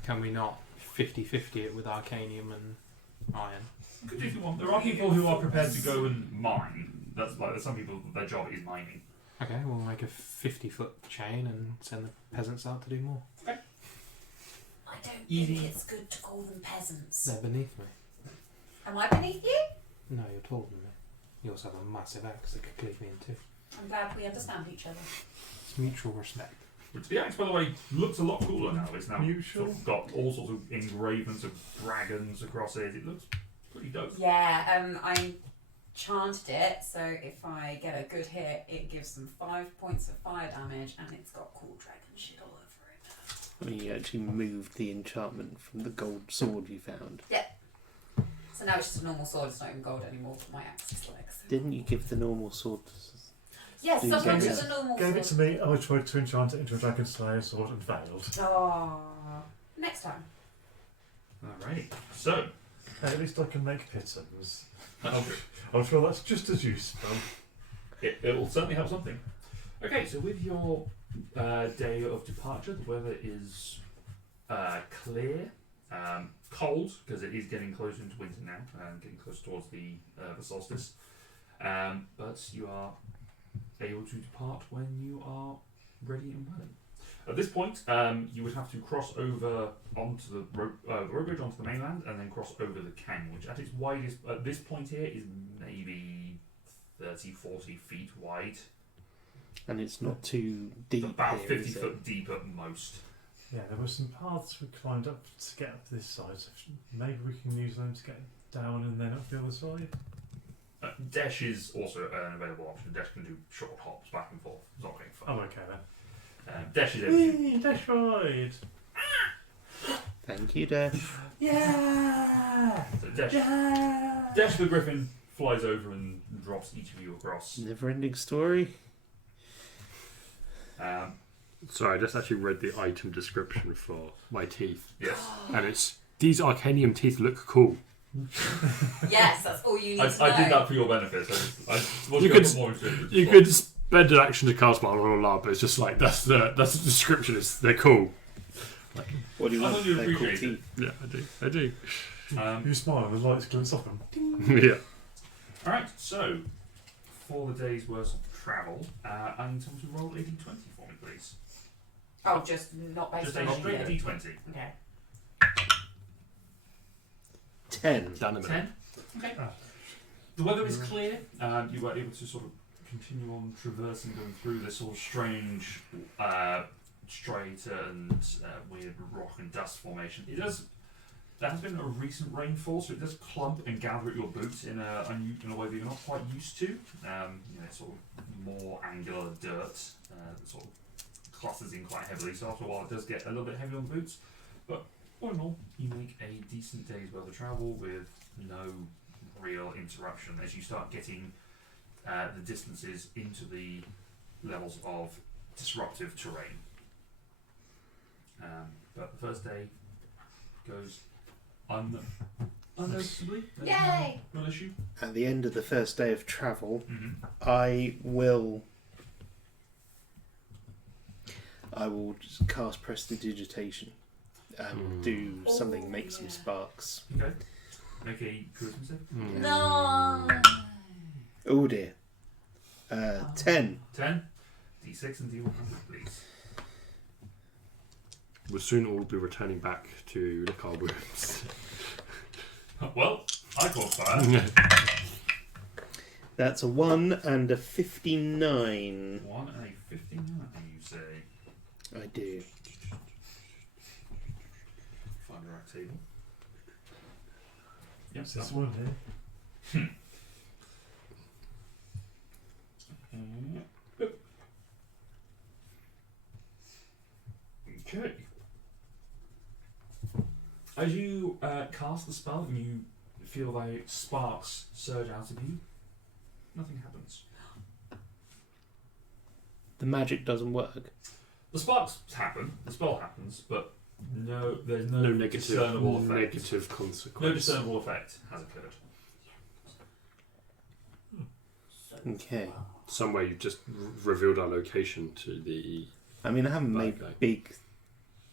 Can we not 50-50 it with arcanium and iron? you could do if you want. There are people who are prepared to go and mine. That's like there's some people their job is mining. Okay, we'll make a 50-foot chain and send the peasants out to do more. I don't Easy. think it's good to call them peasants. They're beneath me. Am I beneath you? No, you're taller than me. You also have a massive axe that could cleave me in two. I'm glad we understand each other. It's mutual respect. Which the axe, by the way, looks a lot cooler now. It's now Mutual? sort of got all sorts of engravings of dragons across it. It looks pretty dope. Yeah, I chanted it, so if I get a good hit, it gives them 5 points of fire damage, and it's got cool dragon shit all over it. I mean, you actually moved the enchantment from the gold sword you found. So now it's just a normal sword, it's not even gold anymore, but my axe is legs. Didn't you give the normal sword? Yes, You sometimes gave it's a normal Gave sword. it to me, I tried to enchant it into a Dragon Slayer sword and failed. Oh, next time. Alrighty. So, Hey, at least I can make pitons. Oh, I'm sure that's just as useful. it will certainly help something. Okay, so with your day of departure, the weather is clear, cold because it is getting closer into winter now, and getting close towards the solstice. But you are able to depart when you are ready and willing. At this point, you would have to cross over onto the road bridge onto the mainland, and then cross over the Kang, which at its widest at this point here is maybe 30-40 feet wide. And it's not too deep. It's about here, 50 is it? foot deep at most. Yeah, there were some paths we climbed up to get up to this side, so maybe we can use them to get down and then up the other side. Dash is also an available option. Dash can do short hops back and forth. It's not very fun. I'm okay then. Dash is everything. Whee! Dash ride! Thank you, Dash. Yeah! So Dash the Griffin flies over and drops each of you across. Never-ending story. Sorry, I just actually read the item description for my teeth, Yes. and it's these Arcanium teeth look cool. Yes, that's all you need to know. I did that for your benefit. I was You going could- to put more into it. You could spend an action to cast blah blah blah, but it's just like that's the description. It's they're cool. What do you I want? thought you'd They're cool appreciate it. teeth. Yeah, I do. You smile and the lights glance off them. Yeah. Alright, so for the day's worth of travel, I need someone to roll a d20 for me, please. Oh, just not based Just on a straight anything. d20. Okay. 10. Done a minute. 10. Okay. The weather is clear. You were able to sort of continue on traversing, going through this sort of strange, straight and weird rock and dust formation. There has been a recent rainfall, so it does clump and gather at your boots in a way that you're not quite used to. Sort of more angular dirt that sort of clusters in quite heavily. So after a while, it does get a little bit heavy on the boots. But all in all, you make a decent day's worth of travel with no real interruption as you start getting the distances into the levels of disruptive terrain. But the first day goes unnoticeably. There's Yay! No issue. At the end of the first day of travel, Mm-hmm. I will just cast Prestidigitation. Do something, make some sparks. Okay. Make a charisma save. No. Oh dear. 10. 10. D6 and D100, please. We'll soon all be returning back to lick our wounds. Well, I caught fire. That's a 1 and a 59. 1 and a 59, you say. I do. Find the right table. Yep, What's this that one here? Okay. As you cast the spell and you feel like sparks surge out of you, nothing happens. The magic doesn't work. The sparks happen, the spell happens, but there's no, No negative, discernible effect. negative consequence. No discernible effect has occurred. Okay. Somewhere you've just revealed our location to the. I mean, I haven't made Okay. big,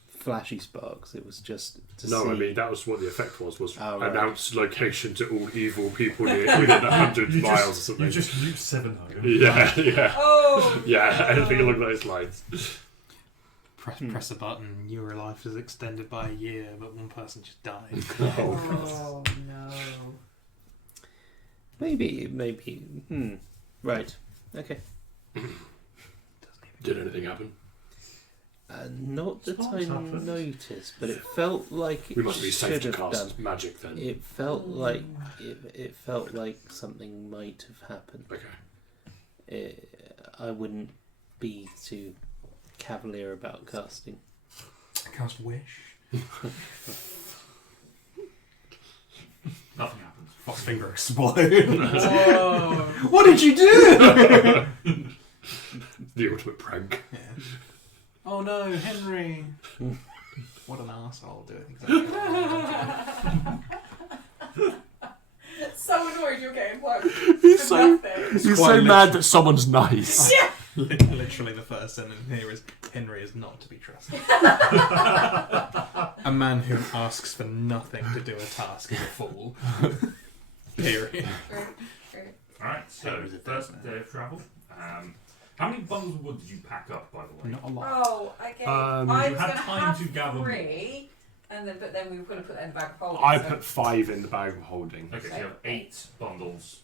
flashy sparks. It was just to No, see. I mean that was what the effect was Oh, right. announce location to all evil people within 100 miles or something. You just nuked 7 homes. Yeah, yeah, Oh. yeah. Anything along those lines. Press a button, your life is extended by a year, but one person just died. Oh no. Maybe. Right. Okay. Did anything happen? Not that Sparks I happened. noticed, but it felt like it We must be safe should to have cast done. magic then. It felt like it felt like something might have happened. Okay. I wouldn't be too cavalier about casting. Cast Wish. Nothing happens. Fox finger explode. Whoa. What did you do? The ultimate prank. Yeah. Oh no, Henry. What an arsehole doing exactly. It's He's quite so literally- mad that someone's nice. Literally, the first sentence here is Henry is not to be trusted. A man who asks for nothing to do a task is a fool. Period. Alright, so Henry's a first dead day of travel. How many bundles of wood did you pack up, by the way? Not a lot. Oh, okay. Um, I You was had going to time have to gather more. 3, but then we were going to put that in the bag of holding. I so- put 5 in the bag of holding. Okay, so you have 8 bundles.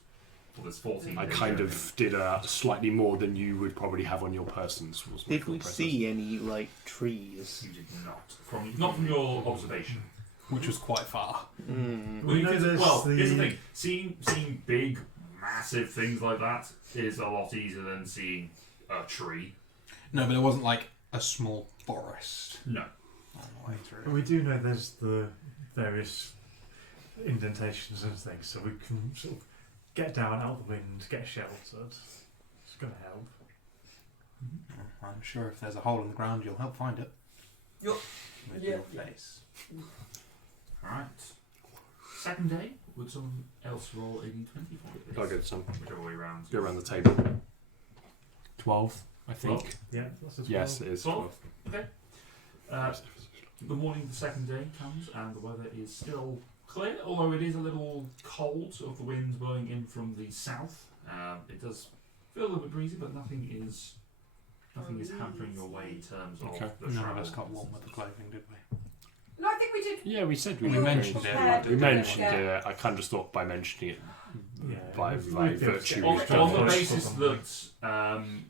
Well, there's 14. I days kind journey. of did slightly more than you would probably have on your persons. Was my Did thought we process. see any like trees? You did not from your observation. Which was quite far. We know there's Here's the thing: seeing big, massive things like that is a lot easier than seeing a tree. No, but there wasn't like a small forest No. on the way But through. we do know there's the various indentations and things, so we can sort of get down out the wind, get sheltered. It's going to help. I'm sure if there's a hole in the ground, you'll help find it. Yup. With Yeah. your face. Alright. Second day, would someone else roll a d20 for it? I'll go to some. Whichever way round. Go around the table. 12, I think. 12? Yeah, that's as Yes, well. it is 12. 12. The morning of the second day comes and the weather is still clear, although it is a little cold of the wind blowing in from the south. It does feel a little bit breezy, but nothing is hampering your way in terms of Okay. the None of travel. us got warm with the clothing, did we? No, I think we did. Yeah, we said we We were mentioned going it. to- We Yeah. mentioned it. I kind of just thought by mentioning it Yeah, by we'd be virtue. able On, to of get on the forest or basis something. that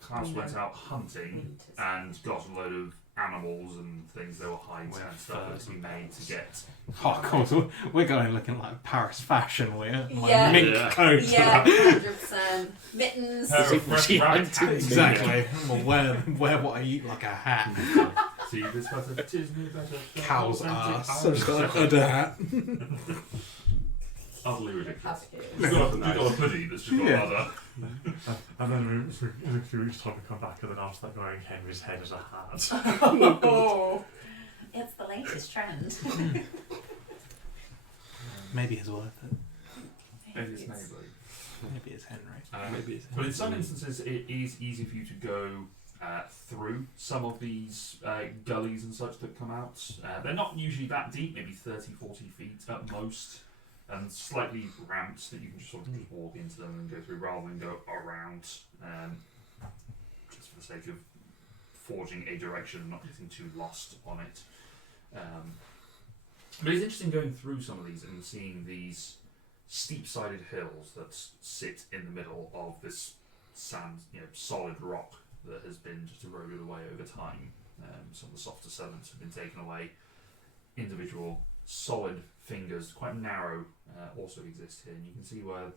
Klaus went out hunting and got a load of animals and things, there were hides We and have stuff that furs he and made to get. Oh, of course, we're going looking like Paris fashion, we're like Yeah. mink Yeah. coats. Yeah, 100%. Mittens. Pair of She fresh hunted rabbit hats. Exactly. Well, wear what I eat like a hat. See this better, tis me better. Cow's authentic ass. Irish Got shepherd. a hat. Utterly ridiculous. That's cute. You've got a hoodie that's just got Yeah. leather. And then in a few weeks' time we come back and then I'll start wearing Henry's head as a hat. Oh. It's the latest trend. Maybe it's worth it. Maybe it's neighbourly. Maybe it's Henry. Maybe it's But in some instances, it is easy for you to go through some of these gullies and such that come out. They're not usually that deep, maybe 30, 40 feet at most, and slightly ramped that you can just sort of just walk into them and go through rather than go around, just for the sake of forging a direction and not getting too lost on it. But it's interesting going through some of these and seeing these steep-sided hills that sit in the middle of this sand, solid rock that has been just eroded away over time. Some of the softer sediments have been taken away. Individual solid fingers, quite narrow, also exist here, and you can see where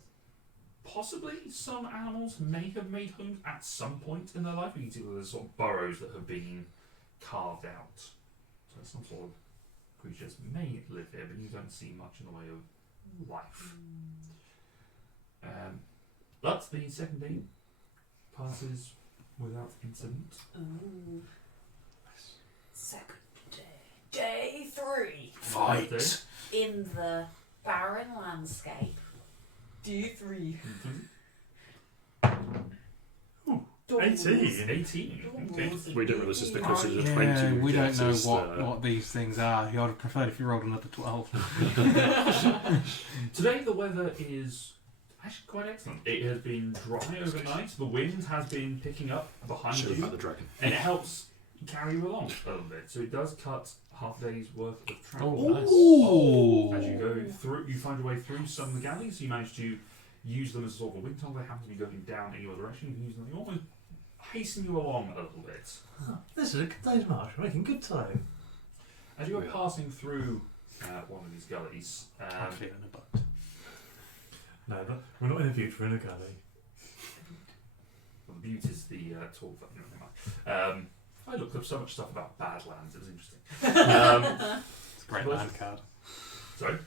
possibly some animals may have made homes at some point in their life. You can see where there's sort of burrows that have been carved out. So some sort of creatures may live here, but you don't see much in the way of life. But the second day passes without incident. Ooh. Second day. Day 3. Fight. In the barren landscape. D3. 18. 18. Okay. We didn't realise this because Oh, it was a yeah, 20. we don't know It's, what these things are. I'd have preferred if you rolled another 12. Today the weather is actually quite excellent. It has been dry overnight. The wind has been picking up behind Should have you, had the dragon. and it helps carry you along a little bit. So it does cut half a day's worth of travel. Ooh. As you go through, you find your way through some of the galleys. You manage to use them as sort of a wind tunnel. They happen to be going down in your direction. You can use them. They almost hasten you along a little bit. This is a good day's march. We're making good time. As you are Yeah. passing through one of these gullies, I'm feeling a butt. No, we're not in a butte, we're in a gully. well, the butte is the tall. No, never mind. I looked up so much stuff about Badlands. It was interesting. It's a great Well, land card. Sorry,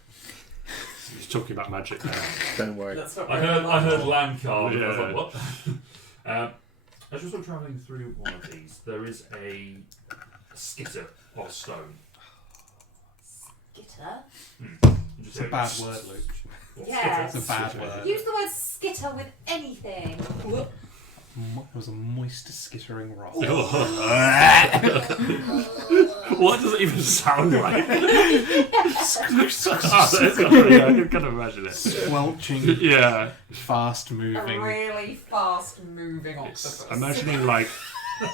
He's talking about magic now. Don't worry. That's not I heard land card. And I was like, what? As you're sort of travelling through one of these, there is a skitter of stone. Skitter. You just It's a hear bad word, Luke. Yes. It's a bad word. Use the word skitter with anything. It was a moist skittering rock. What does it even sound like? I can imagine it. Squelching, Yeah. fast A moving. really fast-moving octopus. Imagining like.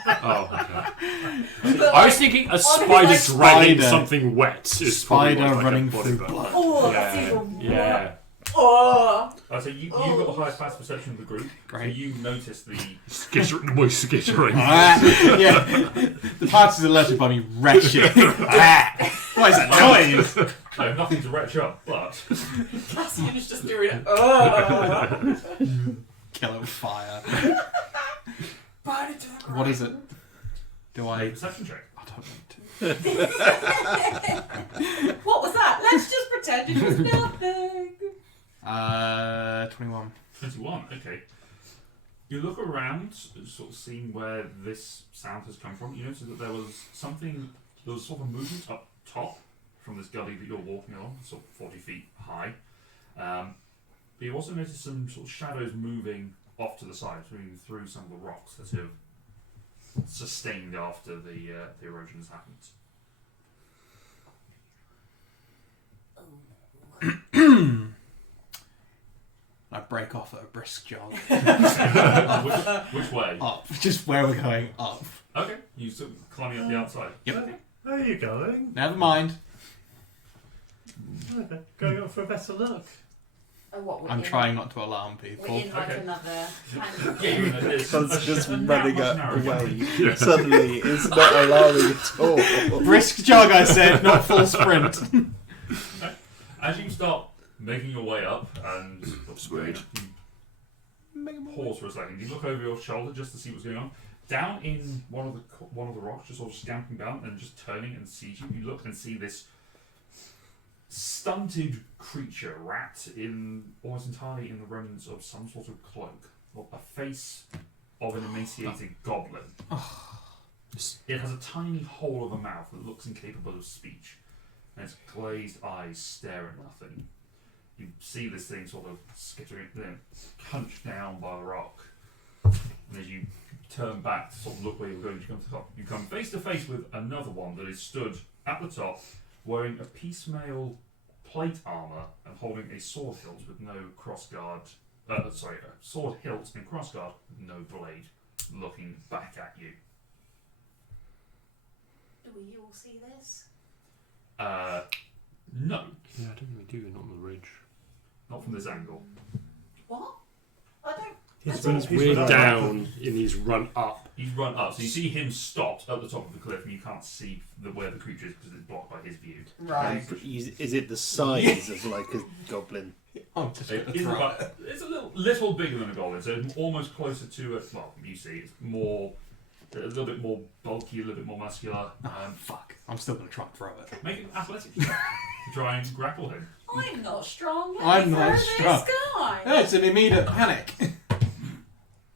Oh, okay. But, I was thinking a spider like, dragging spider. something wet. Is probably Spider like running a body through part. blood. Oh, that's Yeah. even Yeah. Oh, So you got the highest pass perception of the group. Great. So you notice the Moist skittering. Yeah. The party's alerted by me retching. What is that noise? I have nothing to retch up, but Cassian is just doing it. Kill it with fire. Burn it to the ground. What is it? Do a I? perception check. I don't need to. What was that? Let's just pretend it was nothing. 21. 21. Okay. You look around, sort of seeing where this sound has come from. You notice that there was something. There was sort of movement up top from this gully that you're walking along, sort of 40 feet high. But you also notice some sort of shadows moving off to the side, moving through some of the rocks that have sustained after the erosion has happened. I break off at a brisk jog. Which way? Up. Just where we're going. Up. Okay, you sort of climbing up the outside. Yep. Where are you going? Never mind. Okay, going up for a better look. Oh, what? We're I'm in- trying not to alarm We're people. in like Okay. another kind of. Yeah, you know, it's Someone's just a running much up narrower away. Yeah. Suddenly, it's not alarming at all. Brisk jog, I said, not full sprint. As you start making your way up and Sweet. you pause for a second, you look over your shoulder just to see what's going on. Down in one of the rocks, just sort of scamping down and just turning and sees you. You look and see this stunted creature wrapped in almost entirely in the remnants of some sort of cloak, or a face of an emaciated goblin. It has a tiny hole of a mouth that looks incapable of speech, and its glazed eyes stare at nothing. You see this thing sort of skittering, then hunched down by the rock, and as you turn back to sort of look where you're going to come to the top, you come face to face with another one that is stood at the top, wearing a piecemeal plate armor and holding a sword hilt with no crossguard. A sword hilt and crossguard with no blade, looking back at you. Do we all see this? No, Yeah, I don't think we do. Not on the ridge. not from this angle. What? I don't. We're down and he's run up. He's run up, so you see him stopped at the top of the cliff, and you can't see where the creature is because it's blocked by his view. Right. Is it the size of like a goblin? I'm just It gonna is throw about, it. it's a little bigger than a goblin, so it's almost closer to a. Well, you see, it's more, a little bit more bulky, a little bit more muscular. Fuck. I'm still gonna try and throw it. Make an athletics check to try and grapple him. I'm not strong. Let I'm me not throw strong. This guy. Oh, it's an immediate panic.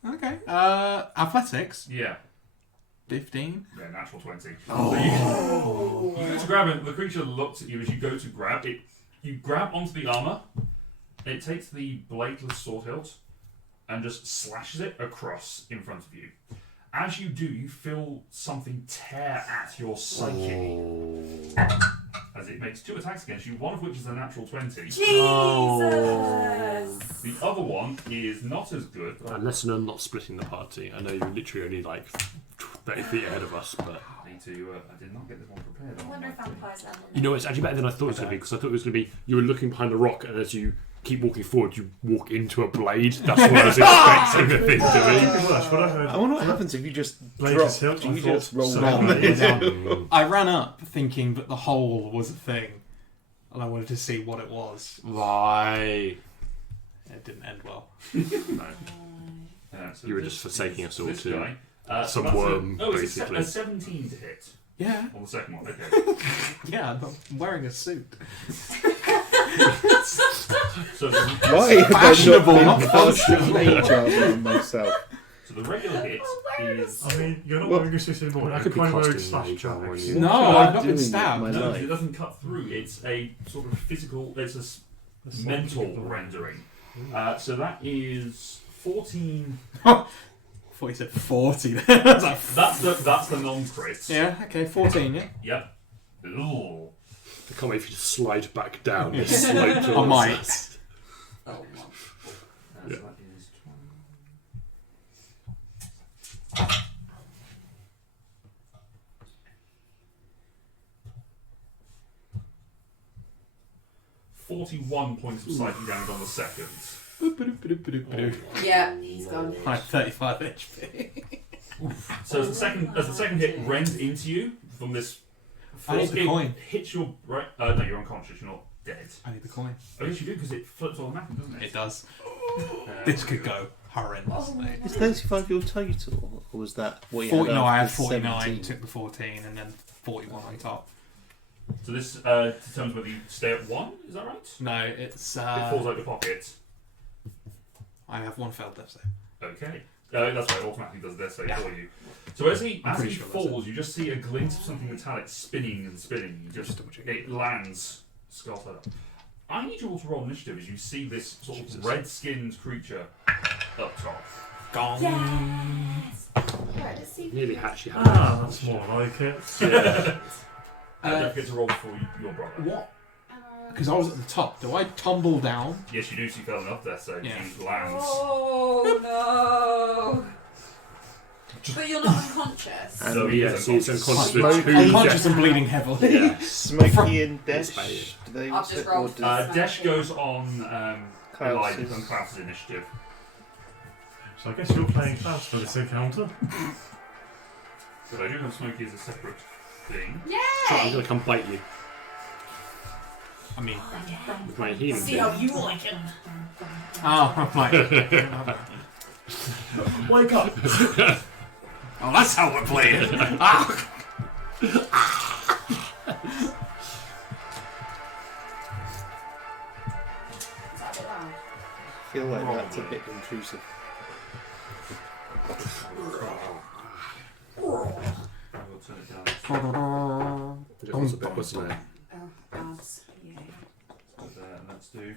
Okay. Athletics. Yeah, 15. yeah, natural 20. So you go to grab it. The creature looks at you as you go to grab it. You grab onto the armor. It takes the bladeless sword hilt and just slashes it across in front of you. As you do, you feel something tear at your psyche as it makes 2 attacks against you, one of which is a natural 20. Jesus. The other one is not as good. But Lesson on not splitting the party. I know you're literally only like 30 feet ahead of us, but I need to. I did not get this one prepared. I wonder if vampires land on you know it's actually better than I thought it was going to be because I thought it was going to be you were looking behind a rock and as you keep walking forward, you walk into a blade. That's what I was expecting the thing to Pretty much what I heard. I wonder what happens if you just Blade drop. is hilt, Do I you thought just roll so. down? be. I ran up thinking that the hole was a thing, and I wanted to see what it was. Right. It didn't end well. So You were this just forsaking is us all this to guy. some That's worm, it's basically. a 17 to hit Yeah. on the second one. Okay. Yeah, I'm wearing a suit. So Why have I Fashionable, not not been casting fashionable. mage armor on myself? the regular hit is. I mean, you're not Well, wearing a suit anymore. I I could could be find wearing casting slash mage armor on tracks. you. No, What am I I've not been doing with stabbed. my No, life? it doesn't cut through. It's a sort of physical. It's mental rendering. So that is 14. I thought you said 40 then. I was like, That's the non-crit. yeah, okay, 14, yeah. Yep. Ooh. I can't wait for you to slide back down this slope. towards I might. us. Oh, my. So Yeah. that is 41 points of psychic damage on the second. Yeah, he's gone. I have 35 HP. So as the second hit rends into you from this I need force, the it coin. hits your right. No, you're unconscious. You're not dead. I need the coin. Oh yes, you do because it flips automatically, doesn't it? It does. Uh, This could go horrendously. Is 35 your total, or was that what you 40, had? no, I had after 49, 17? took the 14, and then 41 on top. So this determines whether you stay at 1. Is that right? No, it's. It falls out your pocket. I have one failed death save. Okay. That's right. It automatically does this save for you. So as he I'm pretty sure that's falls, you just see a glint of something metallic spinning and spinning. You just double check. it lands skull side up. I need you all to roll initiative as you see this sort of red-skinned creature up top. Gone. Yes! Right, let's see. Nearly actually had Ah, that's more like it. Don't forget to roll for your brother. What? Because I was at the top. Do I tumble down? Yes, you do. So you fell enough there, so Yeah. you lands. Oh, no. But you're not unconscious. And So he is Yes, he's unconscious Smoke. with two Unconscious and death- bleeding heavily. Yeah. Smokey and Desh. Inspired. Do they I've also- just or rolled. does Desh goes on Klaus's- Klaus's initiative. So I guess you're playing Klaus for this encounter. But I do have Smokey as a separate thing. So I'm Yay! gonna come bite you I mean, with my healing. See thing. how you like it. oh, I'm like, Wake up! oh, that's how we're playing. Ah! Is that a bit loud? I feel like that's a bit intrusive. I will turn it down. It was a bit, wasn't it? Oh, ads. Yeah. So there, and let's do.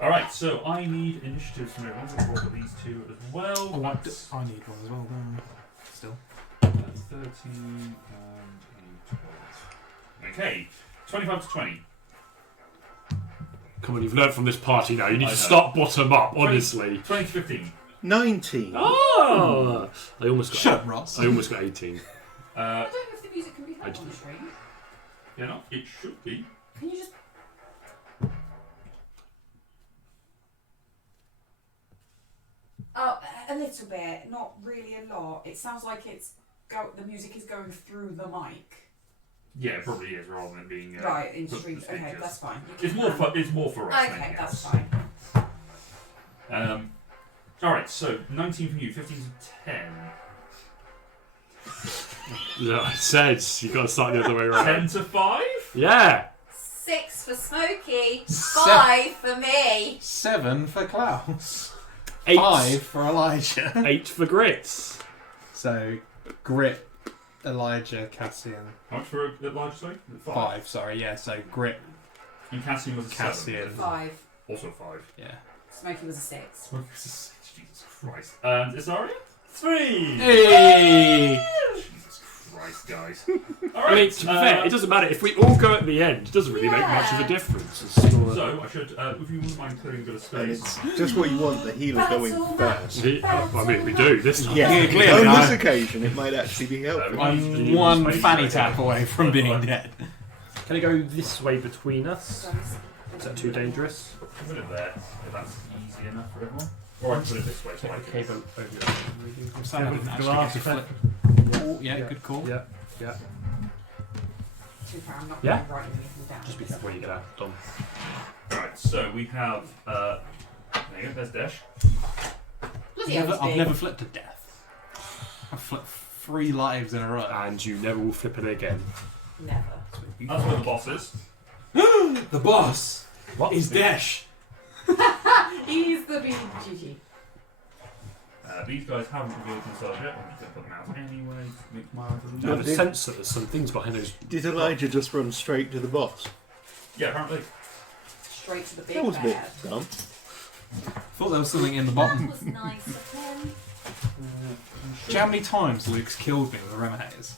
Alright, so I need initiatives from everyone. We'll roll for these two as well. Oh, That's I need one as well, don't I? Still. 13 and a 12. Okay, 25 to 20. Come on, you've learned from this party now. You need I to know. start bottom up, honestly. 20 to 15. 19. Oh! I almost got. Shut up, Ross. I almost got 18. I don't know if the music can be I heard do. on the screen. You know, it should be. Can you just... Oh, a little bit, not really a lot. It sounds like the music is going through the mic. Yeah, it probably is, rather than being Right, in put stream. the Okay, speakers. that's fine. It's more for us. than Okay, anything that's else. fine. All right, so 19 from you, 15 to 10. Yeah, I said you got to start the other way around. 10 to 5. Yeah. 6 for Smokey, Se- 5 for me. 7 for Klaus. 8. 5 for Elijah. 8 for grits. So, Grit, Elijah, Cassian. How much for Elijah? Sorry, 5, sorry, yeah. So, Grit, And Cassian was a Cassian. 5. 7. Also 5. yeah. Smokey was a 6. Jesus Christ. And Isaria? 3. Hey! Jesus Christ, guys. I Alright. mean, to be fair, it doesn't matter. If we all go at the end, it doesn't really make much of a Yeah. difference. It's still So, I should, if you wouldn't mind clearing a bit of And space. it's just what you want, the healer going first. I mean, we do this time. Yeah, Yeah, clearly, on I- this occasion it might actually be helpful. I'm one fanny tap away from being dead. Can I go this way between us? Is that too dangerous? Put it there, if that's easy enough for everyone. Or I can put it this way, so I can. Cable over I'm sad I didn't actually Glass get to flip. Oh, yeah, good call. Yeah, yeah. Too far, I'm not Yeah? going to write anything down. Just be careful when you get out, Dom. Right, so we have. There you go, there's Dash. Bloody hell, it's I've big. never flipped to death. I've flipped 3 lives in a row. And you never will flip it again. Never. That's where the boss is. The boss What? is Dash. He's the BGG. These guys haven't revealed themselves yet. I'm just going to put them out anyway. To make my life a There little are bit- sensors, some things behind those. Did Elijah just run straight to the boss? Yeah, apparently. Straight to the big That was a bit bad. dumb. Thought there was something in the That bottom. was nice of him. Do you know how many times Luke's killed me with a Remators?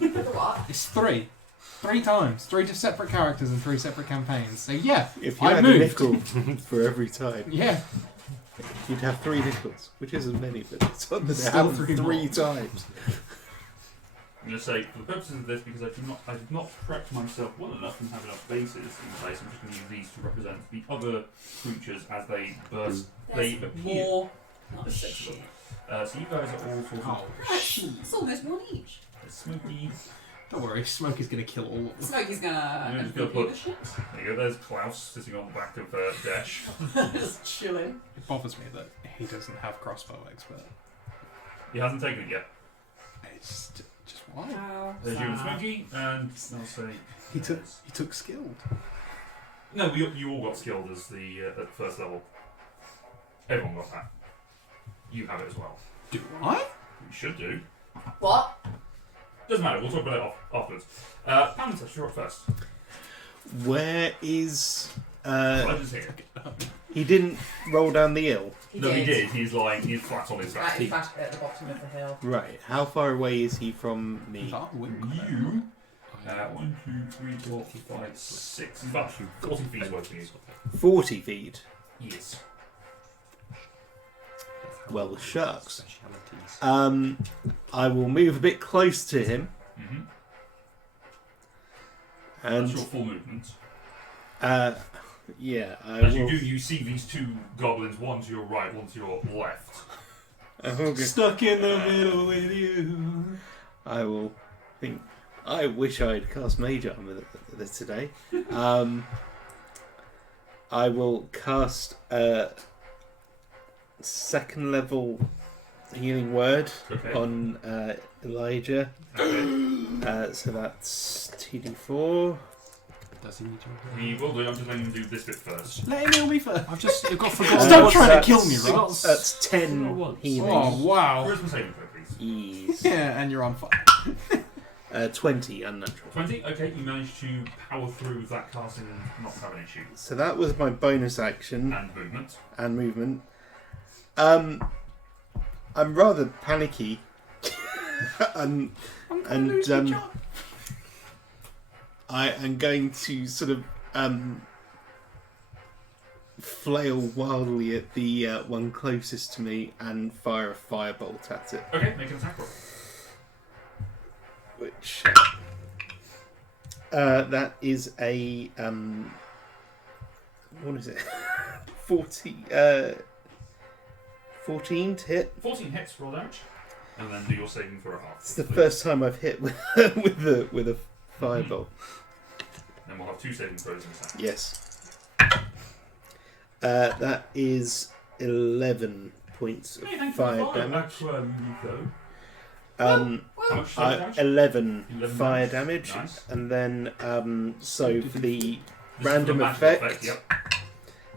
The what? It's 3. 3 times. 3 separate characters and 3 separate campaigns. So yeah, If you I had moved. a nickel for every time, Yeah. you'd have 3 nickels, which isn't many, but it's on the Still happened 3 3 more. times. I'm going to say, for the purposes of this, because I did not prep myself well enough and have enough bases in place, I'm just going to use these to represent the other creatures as they burst. They There's appear. more. Not There's 6 shit. of them. So you guys are all sort of It's almost one each. smoky. Don't worry, Smoke is going to kill all of them. Smokey's gonna Yeah, just MVP gonna put- the shit. There you go. There's Klaus sitting on the back of Dash. Just chilling. It bothers me that he doesn't have crossbow expert. He hasn't taken it yet. It's just why? How There's you and sad. Smokey, and I'll say He took skilled. no. You all got skilled as the at first level. Everyone got that. You have it as well. Do I? You should do. What? Doesn't matter. We'll talk about it afterwards. Panther, you're up first. Where is... Ledger's here. he didn't roll down the hill. He No, did. he did. He's lying. He's flat on his back. Right, in fact, at the bottom of the hill. Right, how far away is he from me? You. 1, 2, 3, 4, 5, 6. He's about 40 feet away from you. 40 feet. Yes. Well, shucks. Specialities. I will move a bit close to him. Mm-hmm. And, That's your full movement. yeah, I As you will... do, you see these 2 goblins, one to your right, one to your left. Stuck in the middle with you. I will think... I wish I had cast Mage Armor today. I will cast a 2nd level healing word Okay. on Elijah. Okay. So that's TD4. Does he need to? He will do. I'm just letting him do this bit first. Let him heal me first. I've just got Stop forgotten. trying to kill me, that's- Ross. That's 10 once. healing. Oh, wow. Charisma saving throw, please. Ease. Yeah, and you're on fire. 20 unnatural. 20. Okay, you managed to power through that casting and not have an issue. So that was my bonus action And movement. and movement. I'm rather panicky. and I am going to sort of flail wildly at the one closest to me and fire a firebolt at it, Okay, make an attack roll. which that is a what is it? 14 to hit. 14 hits, roll damage. And then do your saving for a half. It's the first time I've hit with with a firebolt. Then we'll have 2 saving throws in a second. Yes. That is 11 points of Okay, thank you fire for the damage. Nico. How much damage? 11 11 fire damage. damage, Nice. and then so for the This is random the magical effect, Yep.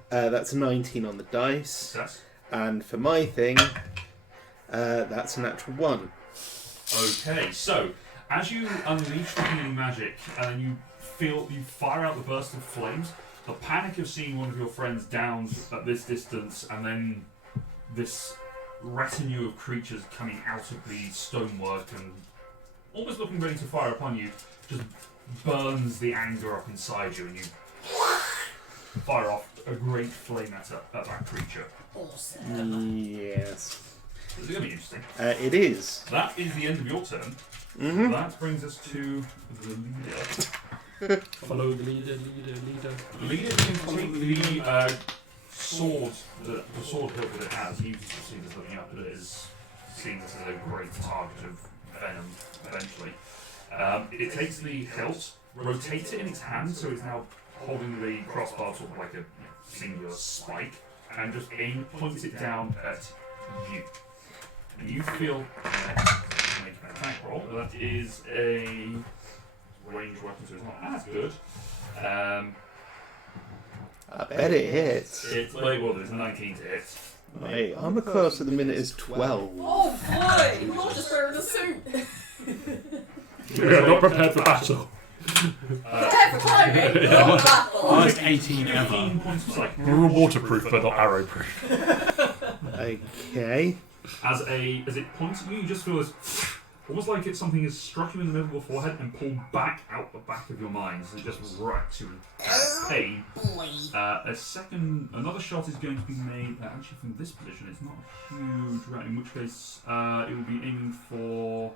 that's a 19 on the dice, Success. and for my thing, that's a natural 1. Okay, so as you unleash the healing magic and you fire out the burst of flames, the panic of seeing one of your friends down at this distance and then this retinue of creatures coming out of the stonework and almost looking ready to fire upon you just burns the anger up inside you, and you fire off a great flame at that creature. Awesome. Yes, This is going to be interesting. it is. That is the end of your turn. Mm-hmm. That brings us to the leader. Follow the leader. The leader can take the sword, the sword hilt that it has. He sees this looking up at it as seeing this as a great target of venom eventually. It takes the hilt, rotates it in its hand, so it's now holding the crossbar sort of like a singular spike, and just points it down at you. And you feel make an attack roll. That is a ranged weapon, so it's not as good. I bet it hits. It's well, there's a 19 to hit. My armor class at the minute is 12. Oh boy! We're all just wearing a suit. We are not prepared for battle. Prepare for climbing, Yeah. not battle. Highest 18 ever. 15 points of psychic We're all waterproof, but not arrowproof. Okay. As it points at you, you just feel as almost like it's something has struck you in the middle of your forehead and pulled back out the back of your mind. So it just racks you in pain. Another shot is going to be made actually from this position. It's not a huge round, in which case it will be aiming for.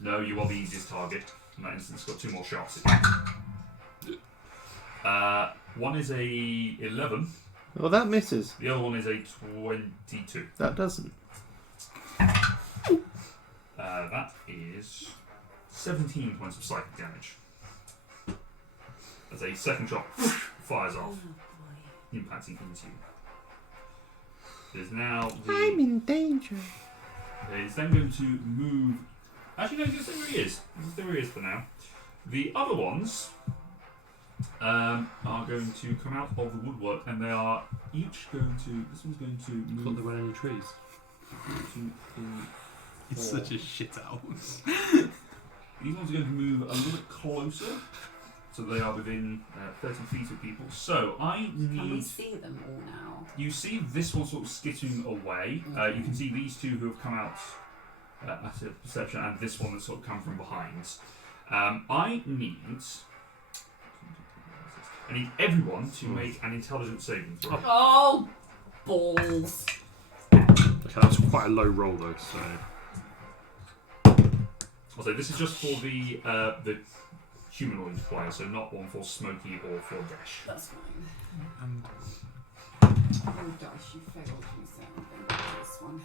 No, you are the easiest target. In that instance, got 2 more shots. One is a 11. Well, that misses. The other one is a 22. That doesn't. That is 17 points of psychic damage. As a second shot fires off, impacting into you. There's now I'm in danger. It's then going to move. Actually, no, just stay where he is. Just stay where he is for now. The other ones are going to come out of the woodwork, and they are each going to. This one's going to Thought move there weren't any trees. to. It's such a shit house. These ones are going to move a little bit closer, so they are within 30 feet of people. So I Can we need. see them all now? You see this one sort of skittering away. You can see these two who have come out at a perception, and this one that's sort of come from behind. I need everyone to make an intelligence saving throw. Oh, balls. Okay, that's quite a low roll though, so. Also, this is just for the humanoid player, so not one for Smokey or for Dash. That's fine. And Oh, Dash, you failed. You said I'm going to do this one.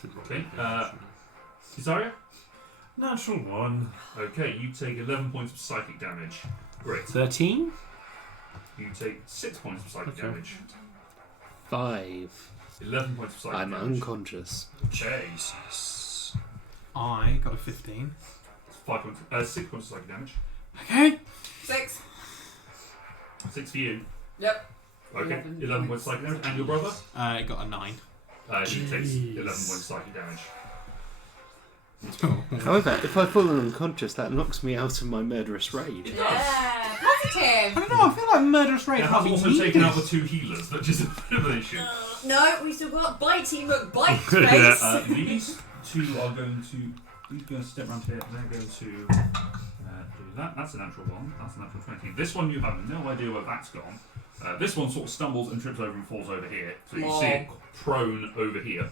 Should roll. Okay, Cesaria? Natural 1. Okay, you take 11 points of psychic damage. Great. 13? You take 6 points of psychic Okay. damage. 5. 11 points of psychic I'm damage. unconscious. Okay. I got a 15. 6 points of psychic damage. Okay. 6. 6 for you. Yep. Okay, 11 points of psychic damage. And your brother? I got a 9. He takes 11 Jeez. points of psychic damage. However, if I've fallen unconscious, that knocks me out of my murderous rage. Yeah, I positive. don't know, I feel like Murderous Rage It has might be also needed. taken out the 2 healers, which is a bit of an issue. No, we still got Bitey McBite Yeah. face. These two are going to. He's going to step around here. They're going to do that. That's a natural 1. That's a natural 20. This one you have no idea where that's gone. This one sort of stumbles and trips over and falls over here. So you see it prone over here.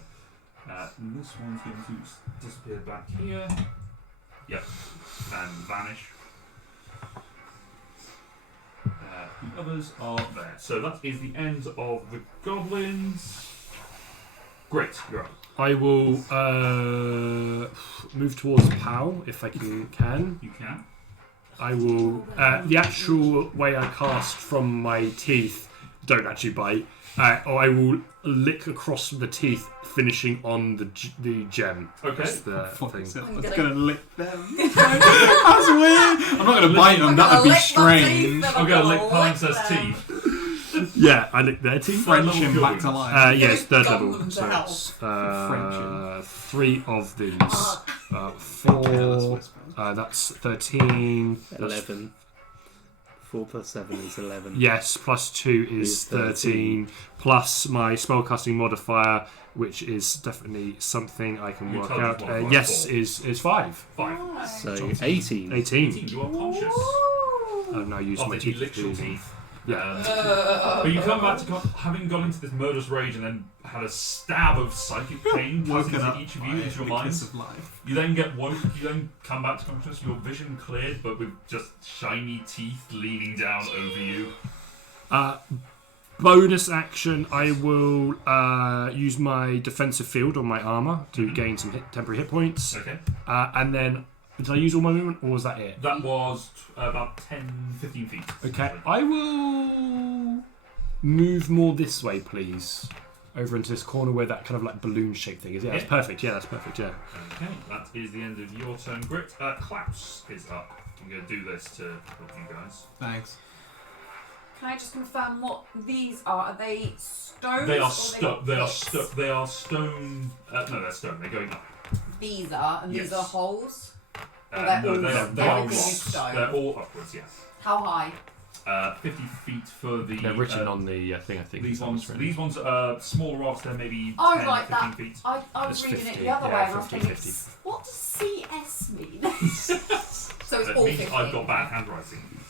And this one's going to disappear back here. Yep. And vanish. The others are there. So that is the end of the goblins. Great, you're up. I will move towards Pow if I can. You can. I will. The actual way I cast from my teeth don't actually bite. Or I will lick across the teeth, finishing on the gem. Okay. That's the Fucking thing. I'm That's gonna- gonna lick them. That's weird. I'm not gonna bite them. That would be strange. I'm going to lick Palimpse's teeth. Yeah, I lick their teeth. French level him of back to your life. Yes, third Gum level. them So to it's French. 3 of these. Okay, 4. that's That's 13. That's 11. 4 plus 7 is 11. Yes, plus 2 is Is 13. Plus my spellcasting modifier, which is definitely something I can Your work intelligence out. modifier Yes, is is 5. 5. So 18. 18. You are conscious. I've now used Of my that he teeth. licks your to- teeth. Yeah. But you come back to having gone into this murderous rage and then had a stab of psychic pain passing Woken into up each of by you, into your the minds. kiss of life. You then get woke, you then come back to consciousness, your vision cleared, but with just shiny teeth leaning down over you. Bonus action, I will use my defensive field on my armor to gain some temporary hit points. Okay. And then, did I use all my movement, or was that it? That was about 10, 15 feet. Okay, I will move more this way, please. Over into this corner where that kind of like balloon shaped thing is. Yeah, that's Yeah. perfect. Yeah, that's perfect. Yeah. Okay, that is the end of your turn, Grit. Klaus is up. I'm going to do this to help you guys. Thanks. Can I just confirm what these are? Are they stones? They are or stone. they They are pits? stone. They are stone. No, they're stone. They're going up. These are, and these Yes. are holes. No, they're they all- are everything is rocks. stone. They're all upwards. Yes. How high? 50 feet for the. They're written on the thing, I think. These it's ones. written. These ones are smaller rocks. They're maybe Oh, 10, right, 15 that- feet. I was It's reading 50, it the other yeah, way, and I was 50, thinking, 50. what does CS mean? So it's That all means 50. I've got bad handwriting.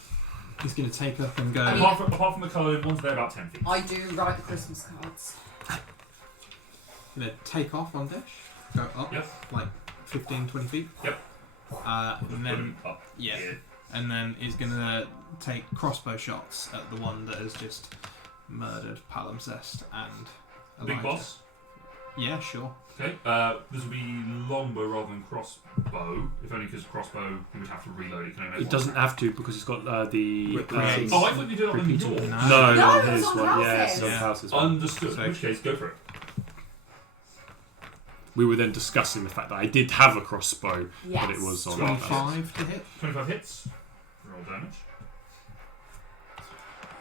He's going to take up and go. I mean- Apart from the coloured ones, they're about 10 feet. I do write the Christmas cards. Going to take off on dash. Go up. Yep. Like 15, 20 feet. Yep. And then up. yeah. Here. And then he's going to take crossbow shots at the one that has just murdered Palimpsest and Big Elijah. boss. Yeah, sure. Okay. This will be longbow rather than crossbow. If only because crossbow, you would have to reload. It can only make It one doesn't round. have to because it's got the. Repeating. Oh, I thought you did it on Repeating. yours. No. No, No, on it was his on one. houses. Yeah, it's on Yeah. houses one. Understood. So- In which case, go for it. We were then discussing the fact that I did have a crossbow, Yes. but it was on. 25 to hit. 25 hits. Roll damage.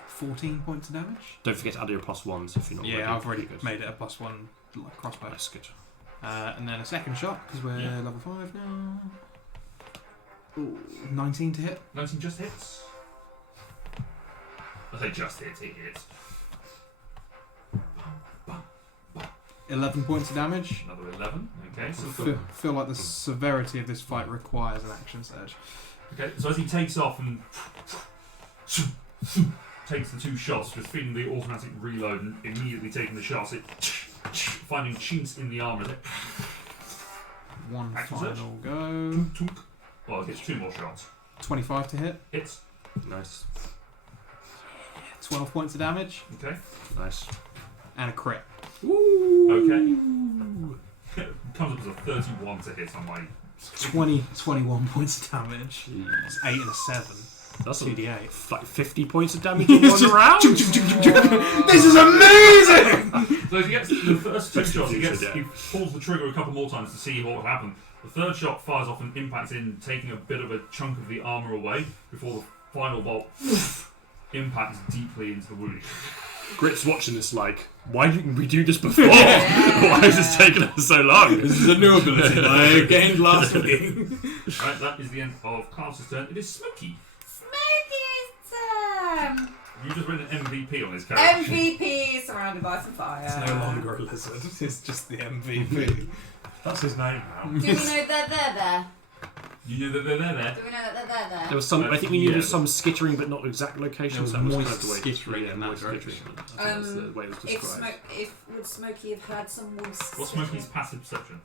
14 points of damage. Don't forget to add your +1s if you're not. Yeah, I've already Good. made it a +1 crossbow. That's good. And then a second shot because we're Yeah. level 5 now. Ooh, 19 to hit. 19 just hits. I say just hits. It hits. 11 points of damage. Another 11. Okay. So Feel like the severity of this fight requires an action surge. Okay, so as he takes off and takes the 2 shots, just feeling the automatic reload and immediately taking the shots, it finding chinks in the armor. One Action surge. final go. Tunk, tunk. Well, it gets 2 more shots. 25 to hit. Hits. Nice, 12 points of damage. Okay. nice. And a crit. Okay. Comes up as a 31 to hit on my. 21 points of damage. It's 8 and a 7. That's 2d8. like 50 points of damage in one round. This is amazing! So as he gets the first 2 shots, he Yeah. pulls the trigger a couple more times to see what would happen. The third shot fires off and impacts in, taking a bit of a chunk of the armor away before the final bolt impacts deeply into the wound. Grit's watching this like, why didn't we do this before? Why has this taken us so long? This is a new ability I gained last week. Right, that is the end of Klaus's turn. It is Smokey. Smokey's You've just written an MVP on his character. MVP surrounded by some fire. It's no longer a lizard, it's just the MVP. That's his name now. Do we know they're there? You know that they're there. Do we know that they're there? There was some. I think we knew there was Yeah. some skittering, but not exact locations. There was That moist kind of the way- skittering yeah, in that moist direction. skittering. I think that's the way it was If described. would Smokey have had some moist? What's Smokey's passive perception?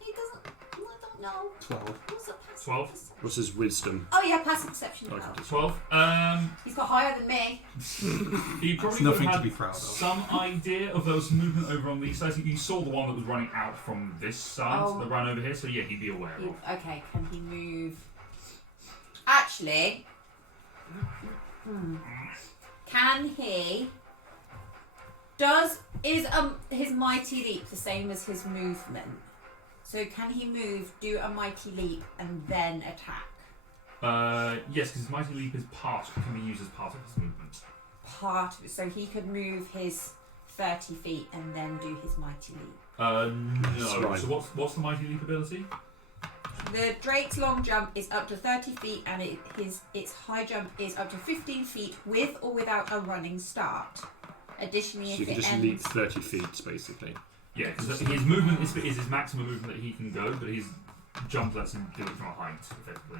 He doesn't. I don't know. 12. What's a passive 12? perception? What's his wisdom? Oh yeah, passive perception. Okay. as well. 12. He's got higher than me. He probably It's nothing would have to had be proud of. some idea of there was movement over on these sides. You saw the one that was running out from this side Oh. that ran over here, so yeah, he'd be aware of. Okay, can he move? Actually, can he? Is his mighty leap the same as his movement? So can he move, do a mighty leap, and then attack? Yes, because his mighty leap is can be used as part of his movement. Part of it, so he could move his 30 feet and then do his mighty leap. No. right. So what's the mighty leap ability? The Drake's long jump is up to 30 feet, and its high jump is up to 15 feet with or without a running start. Additionally, So if you can it just ends, leap 30 feet, basically. Yeah, because his movement is his maximum movement that he can go, but his jump lets him do it from a height, effectively.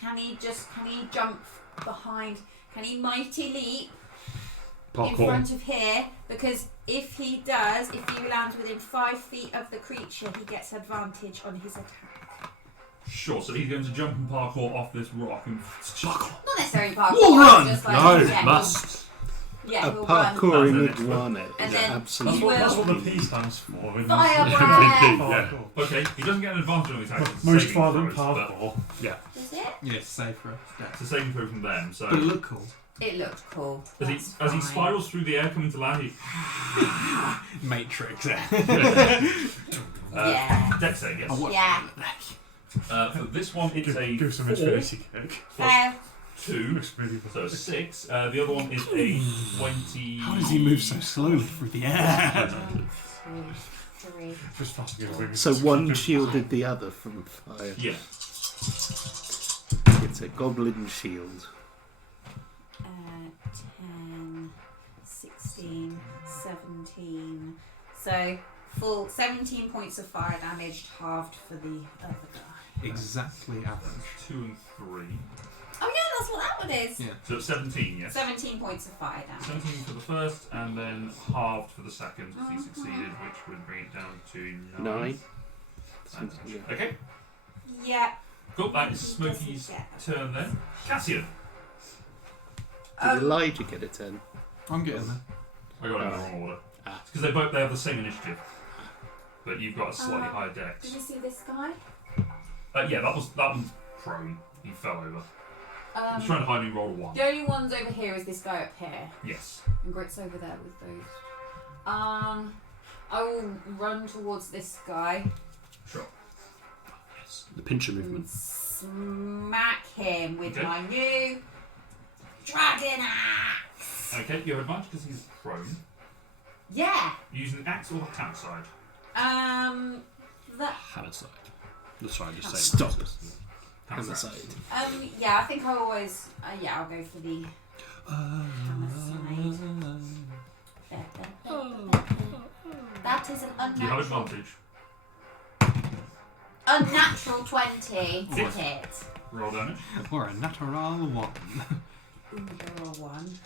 can he jump behind? Can he mighty leap in Parkour. front of here? Because if he lands within 5 feet of the creature, he gets advantage on his attack. Sure, so he's going to jump and parkour off this rock and Not necessarily parkour. Wall run! Just like, No, yeah, must. Yeah, A he'll run. parkouring That's iguana And is then absolutely. he will- That's what the P stands for. In Fire this- breath. Parkour. okay, he doesn't get an advantage on his attack. It's a Most saving violent throws, but parkour. Is it? Yes, safe for us. It's a saving throw from them. So But it looked cool. It looked cool. as he That's as he fine. spirals through the air coming to land, he Matrix. Yeah. Dex save, yes. I watched Yeah. For this one, it's a Give some 4 infinity kick. Fail. 2, It's really so 6. The other one is a 20. How does he move so slowly through the air? 1, 2, 3. just flapping his wings. So one shielded the other from fire. Yeah. It's a goblin shield. 10, 16, 17. So full 17 points of fire damage, halved for the other guy. Exactly average. 2 and 3. Oh yeah, that's what that one is. Yeah. So it's 17, yes? 17 points of fire damage. 17 for the first, and then halved for the second if he succeeded, which would bring it down to 9. 9. Okay, Yeah. cool. That is He doesn't Smokey's get- turn then. Cassian. Did Elijah get a 10? I'm getting there. I got it in the wrong order. Ah. Because they have the same initiative, but you've got a slightly higher dex. Did you see this guy? Yeah, that one's prone. He fell over. He's trying to hide me. Roll a 1. The only ones over here is this guy up here, Yes. and Grit's over there with those. I will run towards this guy Sure. The pincher and movement. smack him with Okay. my new dragon axe. Okay, you have advantage because he's prone. Yeah. You're using the axe or the hand side. That. Hammer side. The side, just say. Stop. Hand Hammer side. side. Yeah, I think I always. Yeah, I'll go for the hammer side. That is an You have unnatural. advantage. Unnatural 20 to Yes. hit. Roll damage. Or a natural 1. Ooh, there are 1.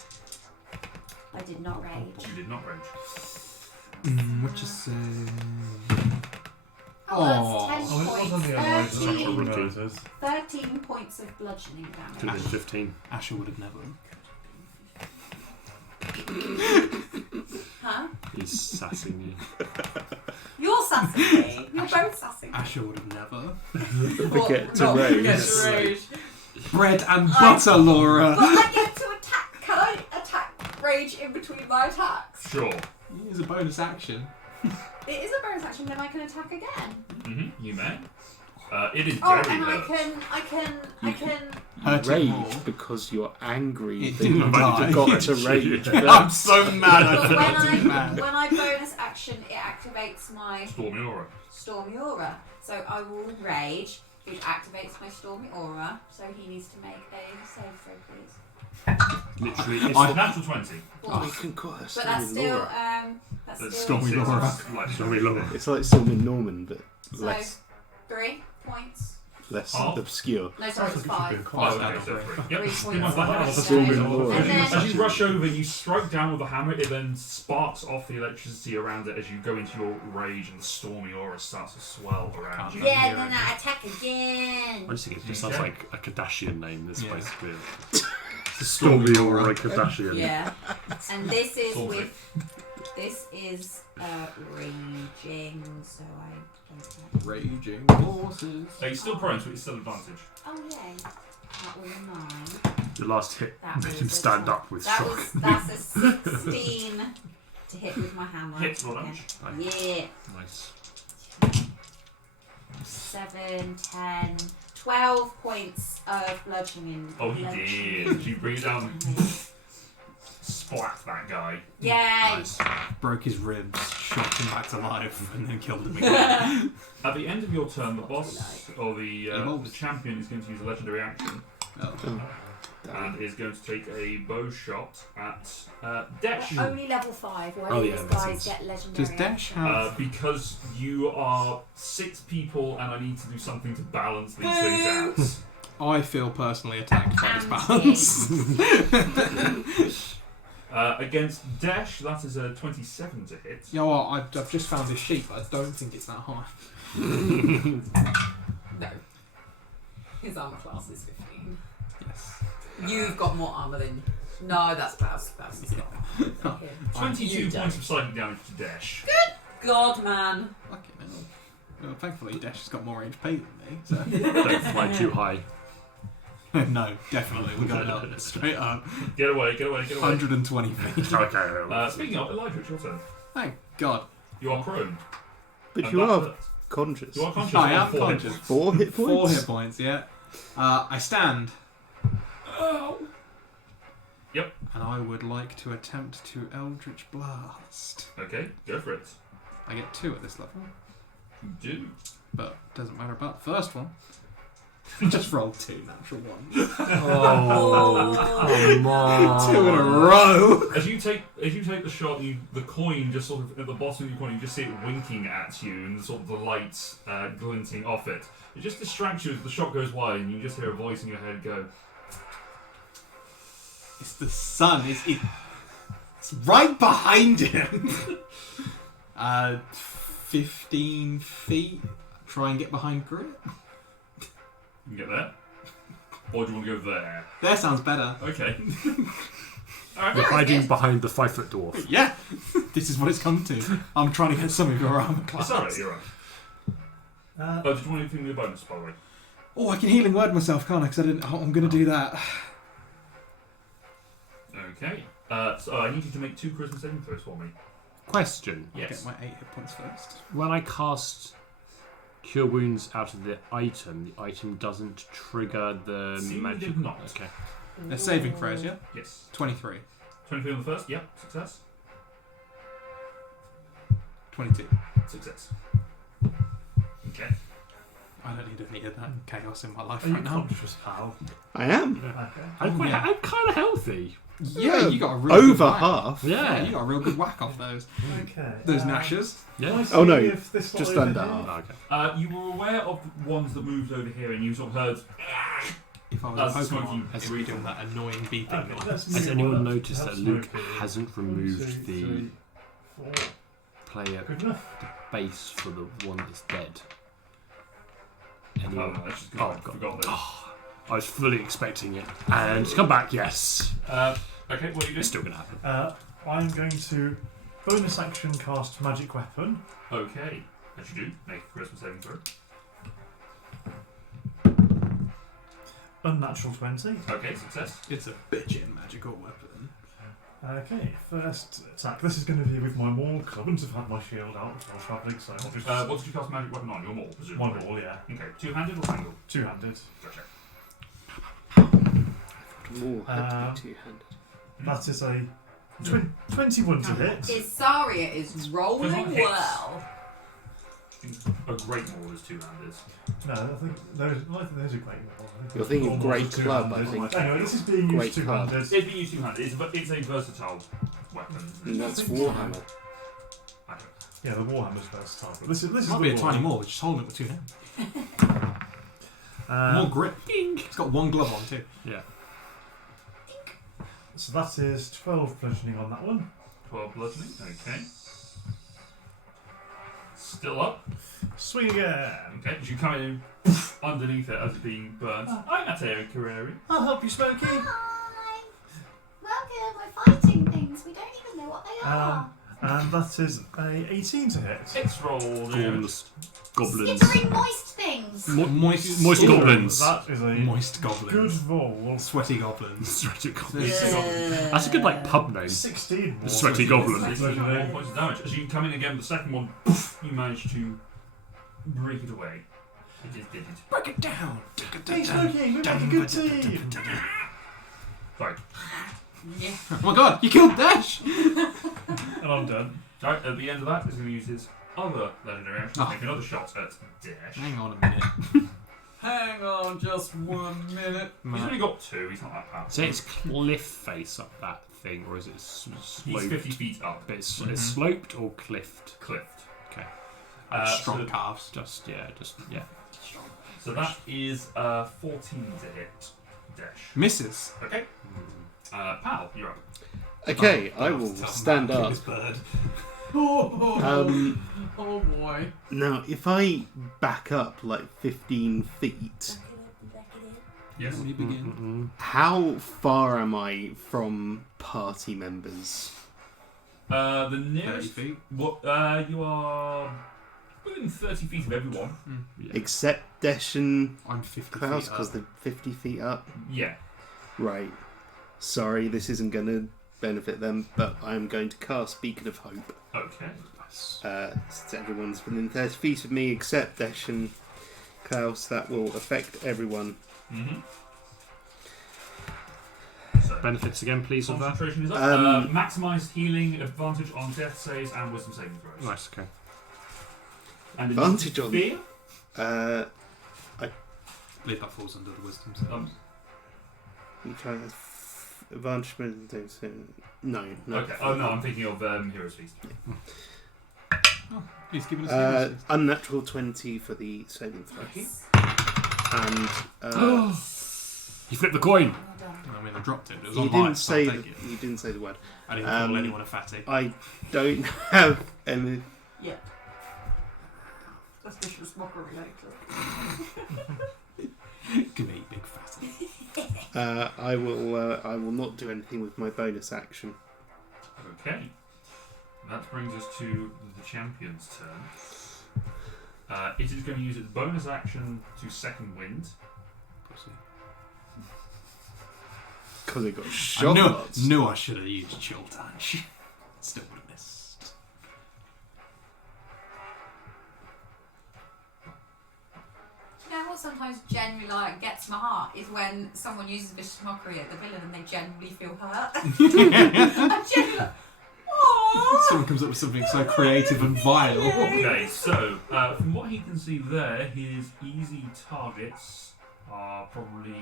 I did not rage. You did not rage. What you say? Oh, that's 10 Oh, it points. wasn't the other way, it's 13, actually reverses. 13 points of bludgeoning damage. Could have been 15. Asher would have never. Huh? He's sassing you. You're sassing me. You're both sassing me. Asher would have never. Forget to Not rage. forget to rage. Bread and butter, Laura! But I get to attack. Can I attack rage in between my attacks? Sure. It's a bonus action. It is a bonus action, then I can attack again. You may. It is Oh, very and hurt. I can. Hurt it more. Rage because you're angry It that you didn't die. forgot to rage. I'm so mad I But forgot to be mad. when I bonus action, it activates my Stormy Aura. Stormy Aura. So I will rage, which activates my Stormy Aura. So he needs to make a save throw, please. Literally, It's it's a natural 20. Oh, you can call her But that's Stormy still Laura. that's That's still Stormy six, Laura. like, Stormy Laura. It's like Stormy Norman, but So less 3 points. Oh. obscure. No, sorry, it's 5. Oh, okay, so 3. Yep. 3 Pretty points. much like that. of Stormy damage. Laura. And then As you rush over, you strike down with the hammer, it then sparks off the electricity around it as you go into your rage, and the Stormy Aura starts to swell around you. yeah, and then I attack again. I just think it just sounds like a Kardashian name. This Yeah. basically. The Stormy Aura Kardashian. Yeah. And this is Salty. with. This is raging, so I don't have. Raging horses. He's still prone, so it's still advantage. Oh, yay. That was a 9. The last hit That made was him a stand 10. up with That shock. was, that's a 16 to hit with my hammer. Hit, roll Okay. damage. Yeah. Nice. 7, 10, 12 points of bludgeoning. Oh, he did. You bring it down, splat that guy. Yay! Nice. Broke his ribs, shot him back to life, and then killed him again. At the end of your turn, the boss or the champion is going to use a legendary action Oh. and is going to take a bow shot at Desh. Only level 5. Why Oh, do yeah, these makes guys sense. get legendary? Does Dash action? have... Because you are 6 people and I need to do something to balance these things out. I feel personally attacked by this And balance. Against Desh, that is a 27 to hit. Yeah, well, I've just found this sheet, but I don't think it's that high. No. His armor class is 15. Yes. You've got more armor than. No, that's not. 22 You points of psychic damage to Desh. God, man. Fucking hell. Well, thankfully, Dash has got more HP than me, so... Don't fly too high. No, definitely, we're going up. Straight up. Get away, get away, get away. 120 feet. Okay. Speaking of, Elijah, it's your turn. Thank God. You are prone. But And you that are hurts. conscious. You are conscious. I of am 4 hit conscious. points. 4 hit points? 4 hit points, yeah. I stand. Oh. Yep. And I would like to attempt to Eldritch Blast. Okay, go for it. I get 2 at this level, You do. but doesn't matter about the first one. Just rolled 2 natural ones. Oh, come on. 2 in a row. As you take the shot, the coin just sort of at the bottom of your coin, you just see it winking at you, and the sort of the light glinting off it. It just distracts you as the shot goes wide, and you just hear a voice in your head go, It's the sun. It's right behind him. 15 feet. Try and get behind Grit. "You can get there." Or do you want to go there? There sounds better. Okay. You're hiding behind the 5-foot dwarf. Yeah. This is what it's come to. I'm trying to get some of your armor class. It's alright, you're right. Did you want anything with your bonus, by the way? Oh, I can healing word myself, can't I? Because I'm going to do that. Okay. So I need you to make 2 charisma saving throws for me. Question. I'll Yes. get my 8 hit points first. When I cast Cure Wounds out of the item doesn't trigger the Seemingly magic. did not. Okay. They're saving throws, yeah? Yes. 23. 23 on the first? Yep. Success. 22. Success. Okay. I don't need any of that chaos in my life Are you right now. conscious, pal? I am. Okay. I'm yeah. I'm kind of healthy. Yeah, you got a real good Over whack. half. Yeah, you got a real good whack off those. Okay. Those gnashers. Yeah. Oh, no, If this just lot under over half. here- Okay. You were aware of the ones that moved over here, and you sort of heard. If I That's was a smoky Pokemon, it would be doing that annoying beeping Okay, noise. let's Has move anyone on. noticed Helps that Luke Smokey. hasn't 1, removed 2, the 3, 4. player Good enough. base for the one that's dead? Oh, Anyone? I just Oh, forgot this. I was fully expecting it. And it's come back, yes. Okay, what are you doing? It's still going to happen. I'm going to bonus action cast Magic Weapon. Okay, as you do, make a charisma saving throw. Unnatural 20. Okay, success. It's a bitchin' magical weapon. Okay, first attack. This is going to be with my maul, because I wouldn't have had my shield out while travelling, so I'll just... What did you cast magic weapon on? Your maul, presumably. my maul, yeah. Okay, two-handed or single? Two-handed. Gotcha. More had to be two-handed. That is a 21 to hit. Isaria is rolling Does not hit. well. A great maul is two-handed. No, I think those are great. I think You're thinking almost great two club, I handed. think. Anyway, this is being Great used club. two-handed. It'd be used two-handed. It's a versatile weapon. And that's Warhammer. I don't- Yeah, the Warhammer's versatile. But this is It the might be a Warhammer. tiny maul, just holding it with 2 hands. More grip. It's got 1 glove on too. Yeah. So that is 12 bludgeoning on that one. 12 bludgeoning, okay. Still up. Swing again. Okay, as you come in underneath it as it's being burnt. I'm Ateo Carreri. I'll help you, Smokey. Hi. Welcome. We're fighting things. We don't even know what they are. And that is a 18 to hit. It's rolled. Gormless goblins. Skittering moist things. Moist Ooh, goblins. That is a Moist goblins. good roll. Sweaty goblins. Sweaty goblins. Yeah. That's a good pub name. 16 more. Sweaty goblin. 16 more points of damage. As you come in again with the second one, you manage to break it away. It just did it. Break it down. Hey, Smokey, we make a good team. Sorry. Yeah. Oh my god, you killed Dash! And I'm done. Right, at the end of that, he's going to use his other legendary action to Oh. make another shot at Dash. Hang on a minute. Hang on just 1 minute. He's only got 2, he's not that powerful. So it's cliff face up that thing, or is it sloped? He's 50 feet up. But it's sloped or cliffed? Cliffed. Okay. Strong so, calves. Just yeah. so that is 14 to hit Dash. Misses. Okay. Pal, you're up. Okay, I will Tell stand Matt, kill up. this bird. Oh boy. Now, if I back up like 15 feet, Yes. When you begin. how far am I from party members? The 30 nearest. feet. What? You are within 30 feet of everyone. Except Desh and I'm 50 Klaus, feet because up. they're 50 feet up. Yeah. Right. Sorry, this isn't going to benefit them, but I'm going to cast Beacon of Hope. Okay. Nice. Since everyone's within 30 feet of me except Desh and Klaus, that will affect everyone. Mm-hmm. So, Benefits again, please, of that. concentration is up. Maximised healing advantage on death saves and wisdom saving throws. Nice, okay. And Advantage on- fear? I believe that falls under the wisdom savings. You can't have advantage. No. Okay. Oh no, I'm thinking of Heroes Feast. Please give it a second. Unnatural 20 for the saving throw. Yes. And You flipped the coin! Well done. I mean, I dropped it. It was you on didn't live, so I'll say take it. you didn't say the word. I didn't call anyone a fatty. I don't have any. Yeah. Suspicious mockery later. Give me big fatty. I will not do anything with my bonus action. Okay. That brings us to the champion's turn. It is going to use its bonus action to second wind. Pussy. Because it got shot. Knew I should have used chill touch. Still would have missed. You know what sometimes genuinely like gets my heart is when someone uses vicious mockery at the villain and they genuinely feel hurt. I'm genuinely like, aww. Someone comes up with something so creative and vile. Okay, so from what he can see there, his easy targets are probably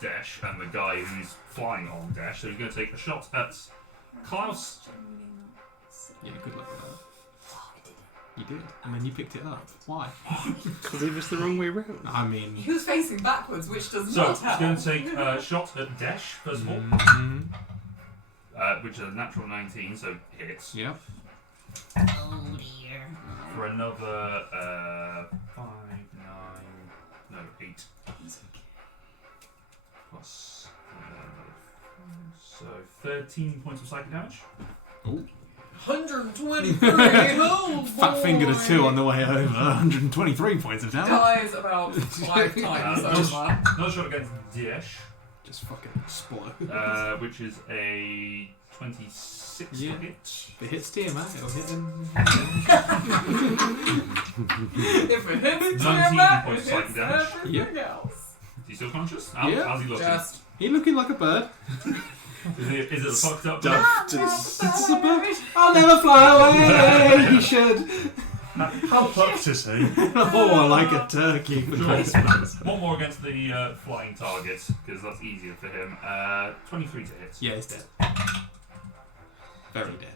Dash and the guy who's flying on Dash. So he's going to take a shot at Klaus. Genuinely not. Yeah, good luck with that. You did, and then you picked it up. Why? Because it was the wrong way round. I mean, He was facing backwards, which does So not he's help. going to take a shot at Dash first of all, mhm. which is a natural 19, so hits. Yep. Oh dear. For another 8 plus so 13 points of psychic damage. 123. Oh, Fat finger to boy. 2 on the way over. 123 points of damage. Guys, about 5 times over. Another shot against Dash, Just fucking explode. which is a 26 Yeah. to hit. If it hits TMA, it'll hit them. If it hits 19 TMA, points it psychic hits damage. everything else. Is he still conscious? Yeah. How's he looking? Just He looking like a bird. Is it a fucked up? Duff to It's a bird. I'll never fly away. You should. How plucked is he? Oh, I like a turkey for Christmas. One more against the flying target, because that's easier for him. 23 to hit. Yeah, he's dead. Very dead.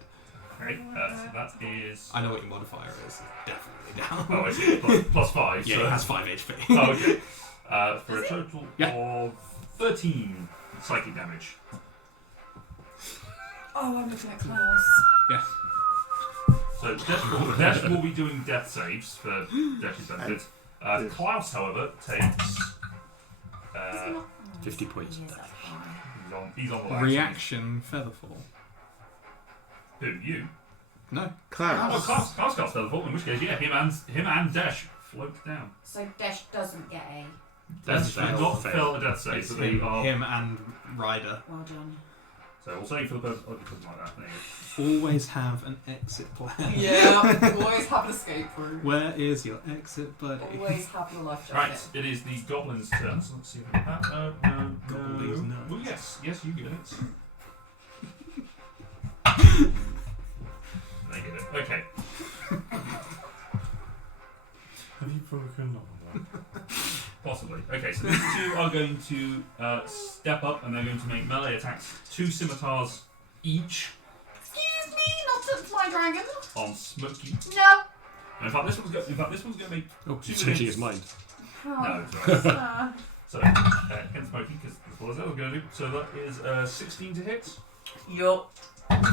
Right, so that is... I know what your modifier is. Definitely down. Oh, I see. Plus 5. Yeah, so he has 5 HP. Oh, okay. For a total Yeah. of 13 psychic damage. oh, I'm looking at Klaus. So Dash will be doing death saves for Dash's benefit. Klaus, however, takes... Is he not? 50 points of Yes, damage. that's fine. He's on the last. Reaction Featherfall. Who? You? No. Oh, Klaus. Klaus got Featherfall, in which case, yeah, him and Dash float down. So Desh doesn't get a Dash fail. did not Fail. fail a death save, It's so they him, are... him and Ryder. well done. So we'll say for the purpose... Oh, something like that. There you go. Always have an exit plan. Yeah, always have an escape route. Where is your exit, buddy? Always have your life Right, jacket. it is the goblin's turn, so let's see if I get that. Goblin's no. nuts. Well, yes, you get it. They get it. Okay. Have you broken on? Possibly. Okay, so these two are going to step up and they're going to make melee attacks. 2 scimitars each Excuse me, not touch my dragon. on Smokey. No. And in fact, this one's going to make Oh, 2 he's changing hits. his mind. Oh. No, it's all right. So against Smokey, because that's what I was going to do. So that is 16 to hit. Yup.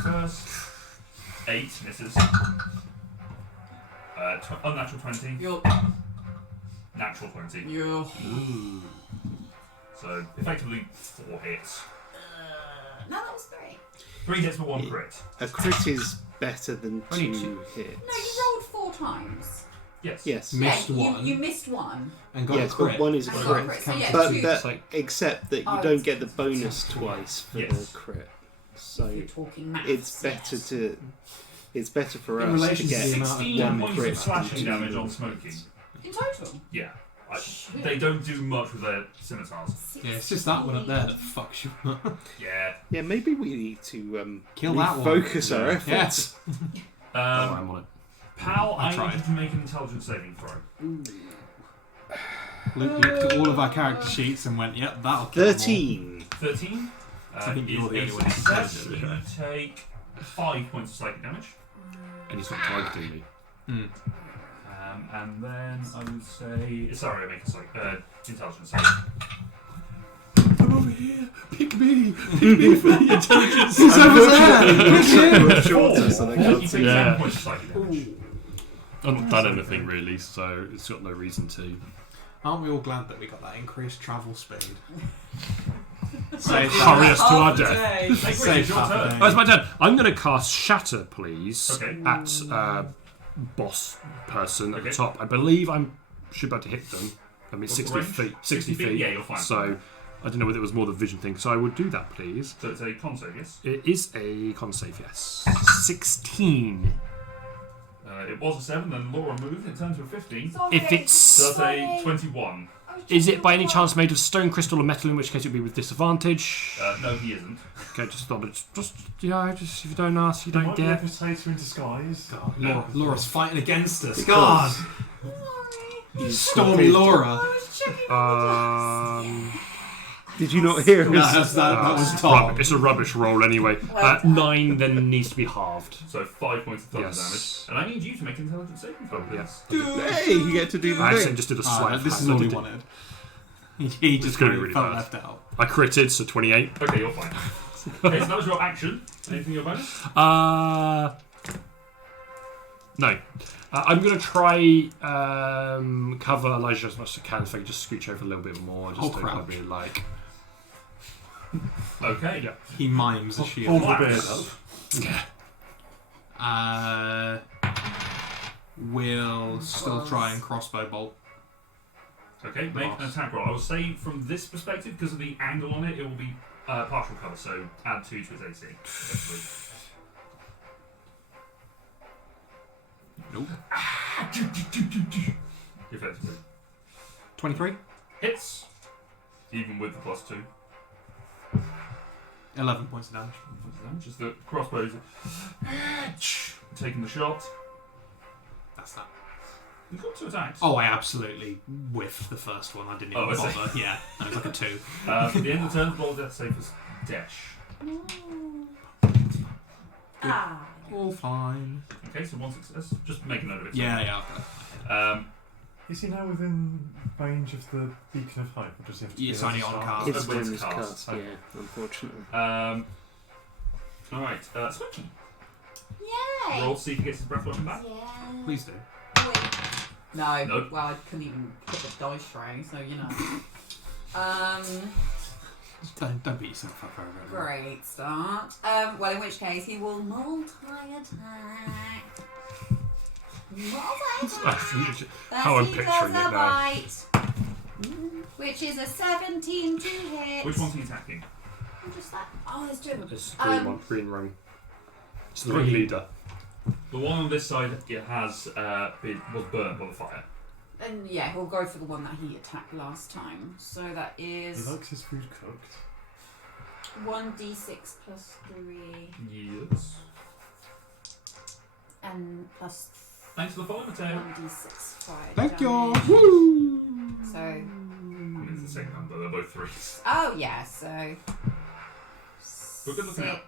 First 8 misses. Unnatural 20. Yup. Natural 20. Yup. So effectively 4 hits. No, that was 3. 3 hits for 1 crit. A crit is better than Only 2 two. hits. No, you rolled 4 times. Yes. Yes. Missed yeah, one. You missed one. And got Yes, a but crit. 1 is a And Right. got a crit. crit. So yeah, But 2. that, like- except that you Oh, don't it's- get the bonus twice for Yes. the crit. So You're talking maths. it's better yes. to It's better for In us to relation to get the amount of 16 one points crit of slashing than damage two. on Smoky. In total. Yeah. They don't do much with their scimitars. Yeah, it's just that one up there that fucks you up. Yeah. Yeah, maybe we need to Kill that one. focus our efforts. Yes. I'm on it. Pal, I I tried. need you to make an intelligence saving throw. Luke looked at all of our character sheets and went, "Yep, that'll kill them all." 13. 13. I think you're the is only a one who success. said You it. take 5 points of psychic damage. And he's not targeting me. Mm. And then I would say... Sorry, I make a intelligence save. I'm over here. Pick me. Pick me for the intelligence. He's over there. We're shorter, so they You can't take see. 10 points of psychic damage. I've not done anything really, so it's got no reason to. Aren't we all glad that we got that increased travel speed? Say hurry us to our death. Hey, Chris, Save it's your half a turn. day. Oh, it's my turn. I'm going to cast Shatter, please, Okay. at boss person at Okay. the top. I believe I should be able to hit them. I mean, What's the 60 range? feet. 60 feet? Yeah, you're fine. So I don't know whether it was more the vision thing. So I would do that, please. So it's a con save, yes? It is a con save, yes. 16. It was a 7, then Laura moved, it turned to a 15. Sorry. If it's... So that's a 21. Is it by any chance made of stone, crystal, or metal? In which case it would be with disadvantage. No, he isn't. Okay, just thought it's just you know, just if you don't ask, you There don't might be a get. potato in disguise. Laura's fighting against us. God! Stormy Stupid. Laura. Did you not hear No, us? that was Tom. It's a rubbish roll anyway. 9 then needs to be halved. So 5 points of thunder Yes. damage. And I need you to make an intelligence saving throw. Yes. Hey, you get to do the I thing. actually just did a slight. This is hand. all I he did- wanted. He just gonna be felt really bad. left out. I critted, so 28. Okay, you're fine. Okay, so that was your action. Anything your bonus? No. I'm going to try cover Elijah as much as I can, so I can just scooch over a little bit more. Just Oh, don't crouch. really like. Okay. Yeah. He mimes a Hold shield. the beard Relax. up. We'll still try and crossbow bolt. Okay, make an attack roll. I will say from this perspective, because of the angle on it, it will be partial cover, so add 2 to its AC. Nope. Effectively. 23? Hits, even with the +2. 11 points of damage. Just the crossbows taking the shot. That's that. You've got 2 attacks. Oh, I absolutely whiffed the first one. I didn't even Oh, I see. bother. Yeah, that was like a 2. At the end of the turn, roll death save for Desh. Ah. All fine. Okay, so 1 success. Just make a note of it. Yeah. Is he now within range of the beacon of hope? Or does he have to It's be only at the on start? cast. It's when when it's it's cast. cast, yeah, unfortunately. Alright, Switchy. Yay. Roll, see if he gets his breath weapon back. Yeah. Please do. Wait. No. Nope. Well, I couldn't even put the dice tray, so you know. Don't beat yourself up over it. Great start. Well, in which case he will multi-attack. Multi-attack. How I'm First he picturing does it a now. bite, which is a 17 to hit. Which one's he attacking? What is that? Oh, there's 2 of them. It's green one, green ring. It's the Green. ringleader. The one on this side it has was burnt by the fire. And yeah, he'll go for the one that he attacked last time. So that He is likes his food cooked. 1d6 plus 3 Yes. and plus Thanks for the follow, Mateo. 1d6 fire Thank you. damage. Woo! So, I mean, it's the same number, they're both 3s. oh yeah, so We're good looking out.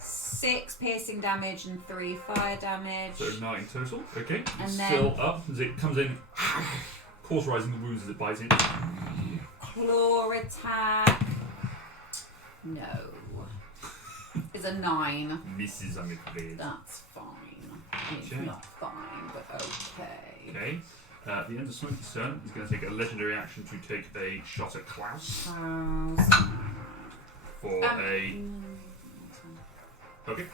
6 piercing damage and 3 fire damage. So 9 total. Okay. And Still up as it comes in, cauterizing the wounds as it bites in. Claw attack. No. Is a 9. Misses, I'm afraid. That's fine. It's Okay. not fine, but okay. Okay. At the end of Smoky's turn, he's going to take a legendary action to take a shot at Klaus for a. Okay.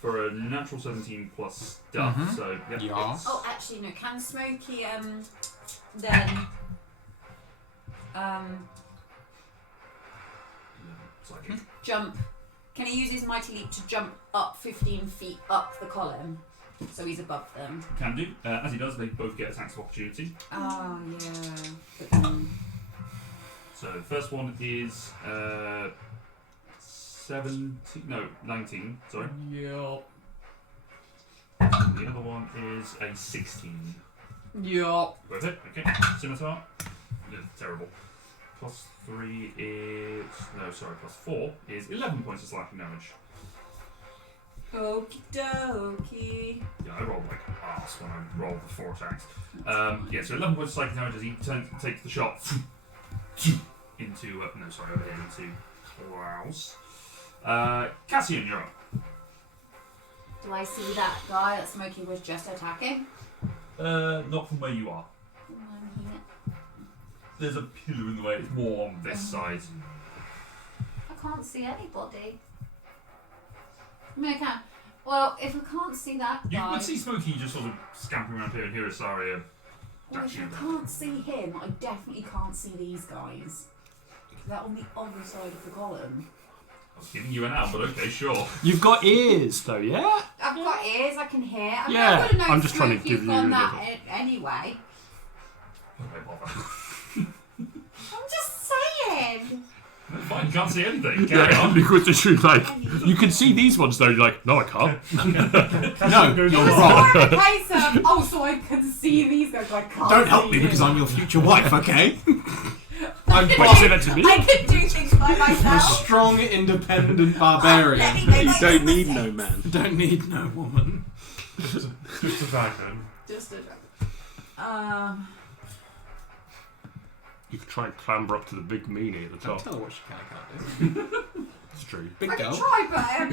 For a natural 17 plus stuff. Mhm. So yeah. Yeah. it's- Oh, actually, no. Can Smokey then Psychic. jump? Can he use his mighty leap to jump up 15 feet up the column? So he's above them. Can do. As he does, they both get attacks of opportunity. Oh, yeah. But then... So the first one is 19. Sorry. Yeah. The other one is a 16. Yeah. Worth it. Okay. Scimitar. Terrible. Plus 3 is... No, sorry. Plus 4 is 11 points of slashing damage. Okie dokie. Yeah, I rolled like arse when I rolled the 4 attacks. Yeah, so 11 points of slashing damage as he takes the shot into... no, sorry, over here into Klaus. Cassian, you're up. Do I see that guy that Smokey was just attacking? Not from where you are. I'm here. There's a pillar in the way. It's more on this side. I can't see anybody. I mean, I can. Well, if I can't see that You guy... would see Smokey just sort of scampering around here and hear Asaria Well, if I can't see him, I definitely can't see these guys. Because they're on the other side of the column. I was giving you an out, but okay, sure. You've got ears, though, yeah? I've got ears, I can hear. I mean, Yeah, I would have known I'm just trying to Smokey's give gone you that anyway. Okay, bother. I'm just saying. Fine, you can't see anything. Carry on. Because it's true, like, you can see these ones, though, you're like, no, I can't. No, goes you're It was wrong. more of a case of, oh, so I can see these guys, but I can't Don't see help me you. because I'm your future wife, okay? I'm Wait, you say that to me? I can do things by a myself. strong, independent Let barbarian. me make You my don't need mistakes. no man. Don't need no woman. Just a dragon. Just a dragon. You could try and clamber up to the big meanie at the Don't top. tell her what she can and can't do. It's true. Big I could girl. try, but I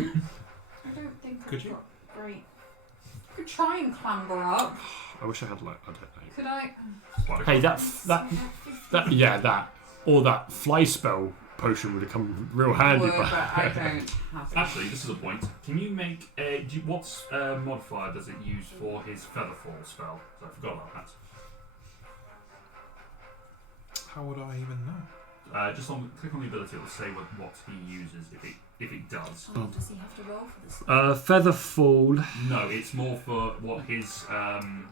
don't think Could I've you? got great. I could try and clamber up. I wish I had, like, I don't know. Could I? Hey, that. Or that fly spell potion would have come real handy. Would, but I don't have it. Actually, this is a point. Can you make a... what modifier does it use for his Featherfall spell? So I forgot about that. How would I even know? Just click on the ability, it will say what he uses, if it does. Oh, does he have to roll for this? Featherfall. No, it's more for what his...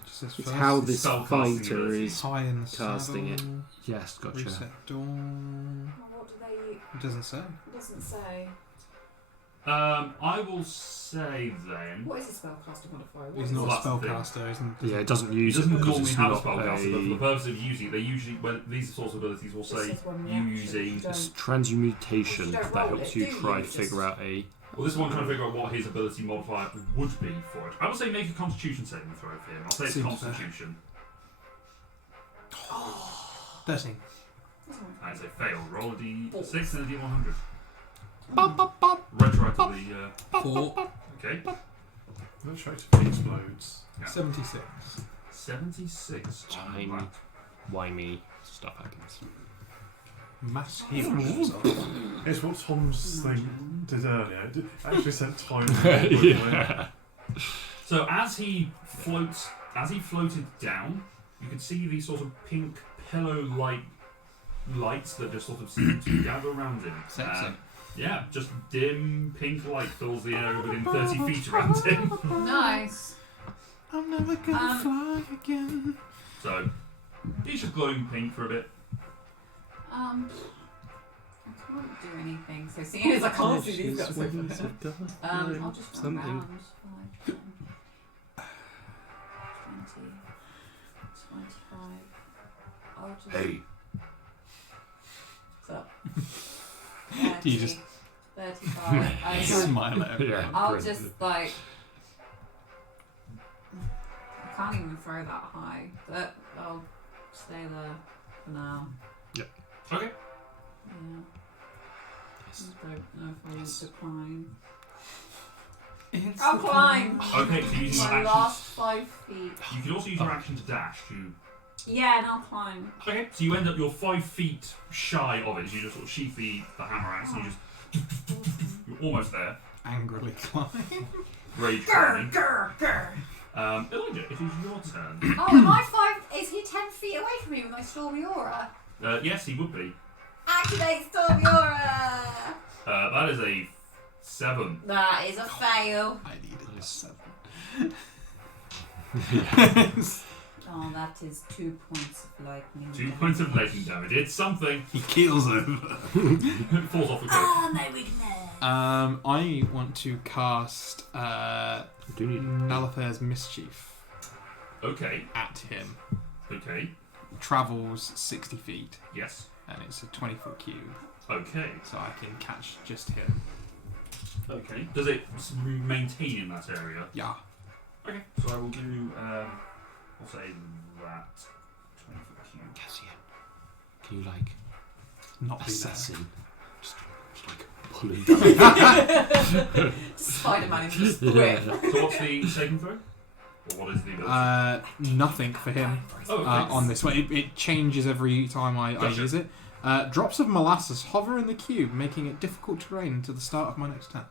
Just this It's first. how this spellcasting fighter ability. is. High in the casting it. saddle, Yes, gotcha. Reset dawn. Oh, what do they use? It doesn't say. It doesn't say. I will say then... What is a spellcaster modifier? What He's is not Well, a that's the thing. spellcaster, isn't Yeah, it doesn't He use it doesn't because normally it's have a not spellcaster, but for the a... purpose of using it, they usually, when these sorts of abilities will it? say This is one reaction. using... You It's don't- transmutation You don't that roll helps it, you do you? try Just- figure out a... Well, this is one trying to figure out what his ability modifier would be for it. I would say make a Constitution saving throw for him. I'll say it's Seems fair. Constitution. 13. That's all I say fail. Roll a Four. d6 and a d100. Retroactively, 4. okay. Retroactively explodes. Yeah. 76. 76. Tiny, Right. whiny stuff happens. Mass Healing heals. It's what Tom's thing did earlier. It actually sent time. Yeah. So as he floated down, you could see these sort of pink pillow-like lights that just sort of seem to gather around him. Sexy. Yeah, just dim pink light fills the area within 30 feet around him. Nice. I'm never gonna fly again. So he's just glowing pink for a bit. I can't do anything. So seeing as I can't see these guys, Wings of God. I'll just run Something. around. 5, 10, 20, 25. I'll just. Hey. What's up? 30, You just- 35. I Smile at everyone. Yeah. I'll Grin. just like. I can't even throw that high, but I'll stay there for now. Okay. Yeah. I don't know if I want to climb. It's I'll the climb! Okay, so using My your last action. 5 feet. You can also use your action to dash to. Yeah, and I'll climb. Okay, so you end up, you're 5 feet shy of it, so you just sort of sheath the hammer axe and you just. You're almost there. Angrily climb. Rage Grr, climbing. grr, grr. Elijah, it is your turn. Oh, am I 5? Is he 10 feet away from me with my Stormy Aura? Yes, he would be. Activate Stormy Aura! That is a 7. That is a fail. I needed a 7. Oh, that is 2 points of lightning. 2 points of lightning damage. It's something. He keels over. It falls off the cliff. Ah, my weakness. I want to cast Do need Nalafair's Mischief Okay. at him. Okay. Travels 60 feet, Yes. and it's a 20-foot cube, Okay. so I can catch just him. Okay. Does it maintain in that area? Yeah. Okay. So I will do, I'll say that 20-foot cube. Cassian, can you like Not be there. assassin? Just like pull him down. Spider-Man in the square. So what's the saving throw? Or what is the ability? Nothing for him Oh, okay. on this one. It changes every time I Gotcha. use it. Drops of molasses hover in the cube, making it difficult terrain until the start of my next turn.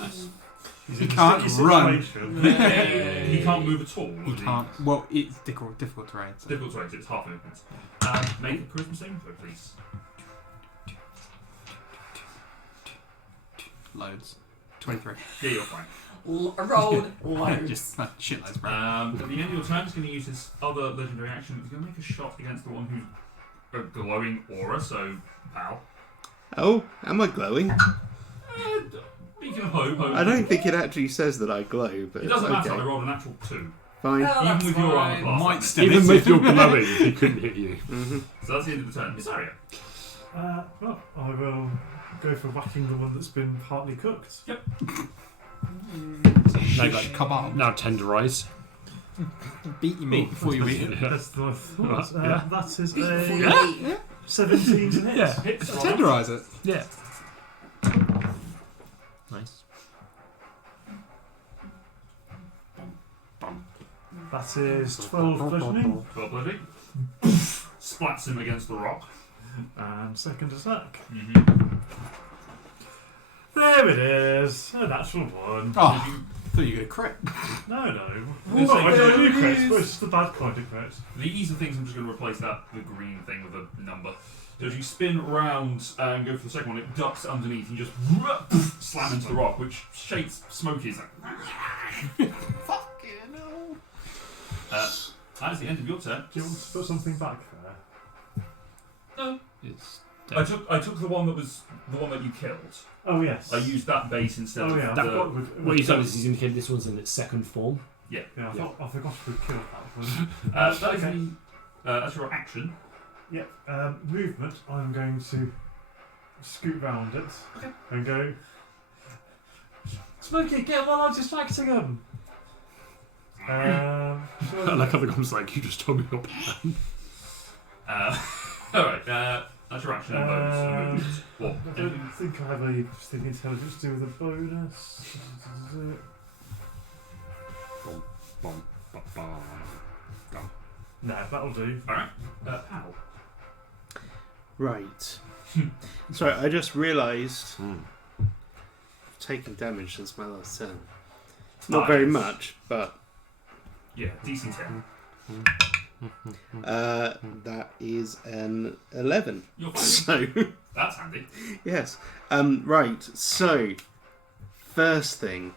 Nice. He's He in a can't sticky run. situation. He can't move at all. He or is can't. Well, it's difficult terrain. So. Difficult to rate, it's half movement. Make a charisma saving throw, please. Loads. 23. Yeah, you're fine. Rolled loads. Just shitloads, bro. At the end of your turn, he's going to use his other legendary action. He's going to make a shot against the one who's a glowing aura, so Pal. Oh, am I glowing? Beacon of hope. I don't think it actually says that I glow, but It doesn't matter, I okay. rolled a natural 2. Fine. Oh, Even that's with your armor fine. class. Might that still makes- Even with your glowing, he couldn't hit you. Mhm. So that's the end of the turn. Isaria. Well, I will go for whacking the one that's been partly cooked. Like kebab. Now tenderize. Beat your meat before you eat it. That's the thought. Yeah. That is Before a you eat. 17 to hit. Yeah. Hits Rob. Tenderize it. Yeah. Nice. That is 12 bludgeoning. 12 bloody. Splats him against the rock. And second attack. Mm-hmm. There it is. A natural 1. Oh, thought you got a crit. No. Yes, No, I it don't do is. crits, but it's just the bad kind of crit. The easy things, I'm just going to replace the green thing with a number. So as you spin round and go for the second one, it ducks underneath and just slam into the rock, which shakes Smokey. It's like, Fucking hell. that is the end of your turn. Do you want to put something back there? No. It's I took the one that you killed. Oh, yes. I used that base instead Oh, yeah. of I the... forgot what he's done is he's indicated this one's in its second form. I forgot we killed that one. that is Okay. that's your action. Yep. Movement, I'm going to scoot round it and go, Smokey, get while I'm distracting him! I like how the guy's like, you just told me your plan. Alright, that's your action and bonus. and movement. What? I don't think I have a thing intelligence to do with a bonus. Bom, bom, bom. No, that'll do. Alright, Pal. Right. Sorry, I just realised Mm. I've taken damage since my last turn. Not very much, but Yeah, DC 10. that is an 11. You're fine. So, That's handy. yes. Right, so, first thing,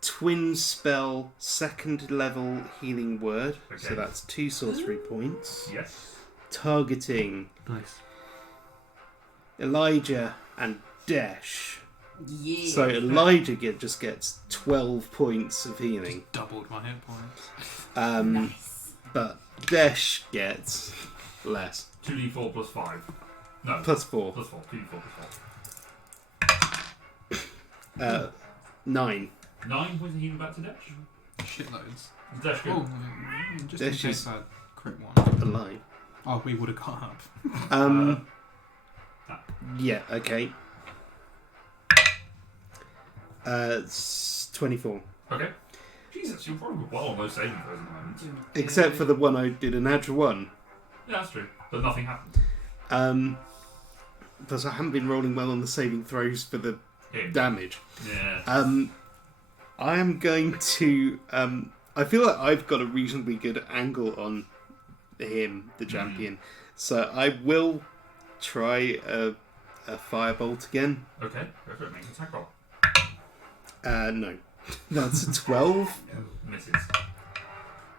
twin spell, second level healing word. So Okay. that's 2 sorcery points. Yes. Targeting Nice. Elijah and Desh. Yeah. So Elijah just gets 12 points of healing. Doubled my hit points. Nice. But Desh gets less. 2d4 plus 5. No. Plus 4. Plus 4. 2d4 plus 4. 9. 9 points of healing back to Dash. Shitloads. Dash go. Oh, just in This case is- I crit one. Alive. Oh, we would have got up. Yeah, okay. It's 24. Okay. Jesus, you're probably well on those saving throws at the moment. Except for the one I did a natural 1. Yeah, that's true. But nothing happened. Because I haven't been rolling well on the saving throws for the Him. damage. Yeah. I am going to. I feel like I've got a reasonably good angle on him, the champion. So I will try a a firebolt again. Okay, go for it. Make an attack roll. No. That's a 12. Misses.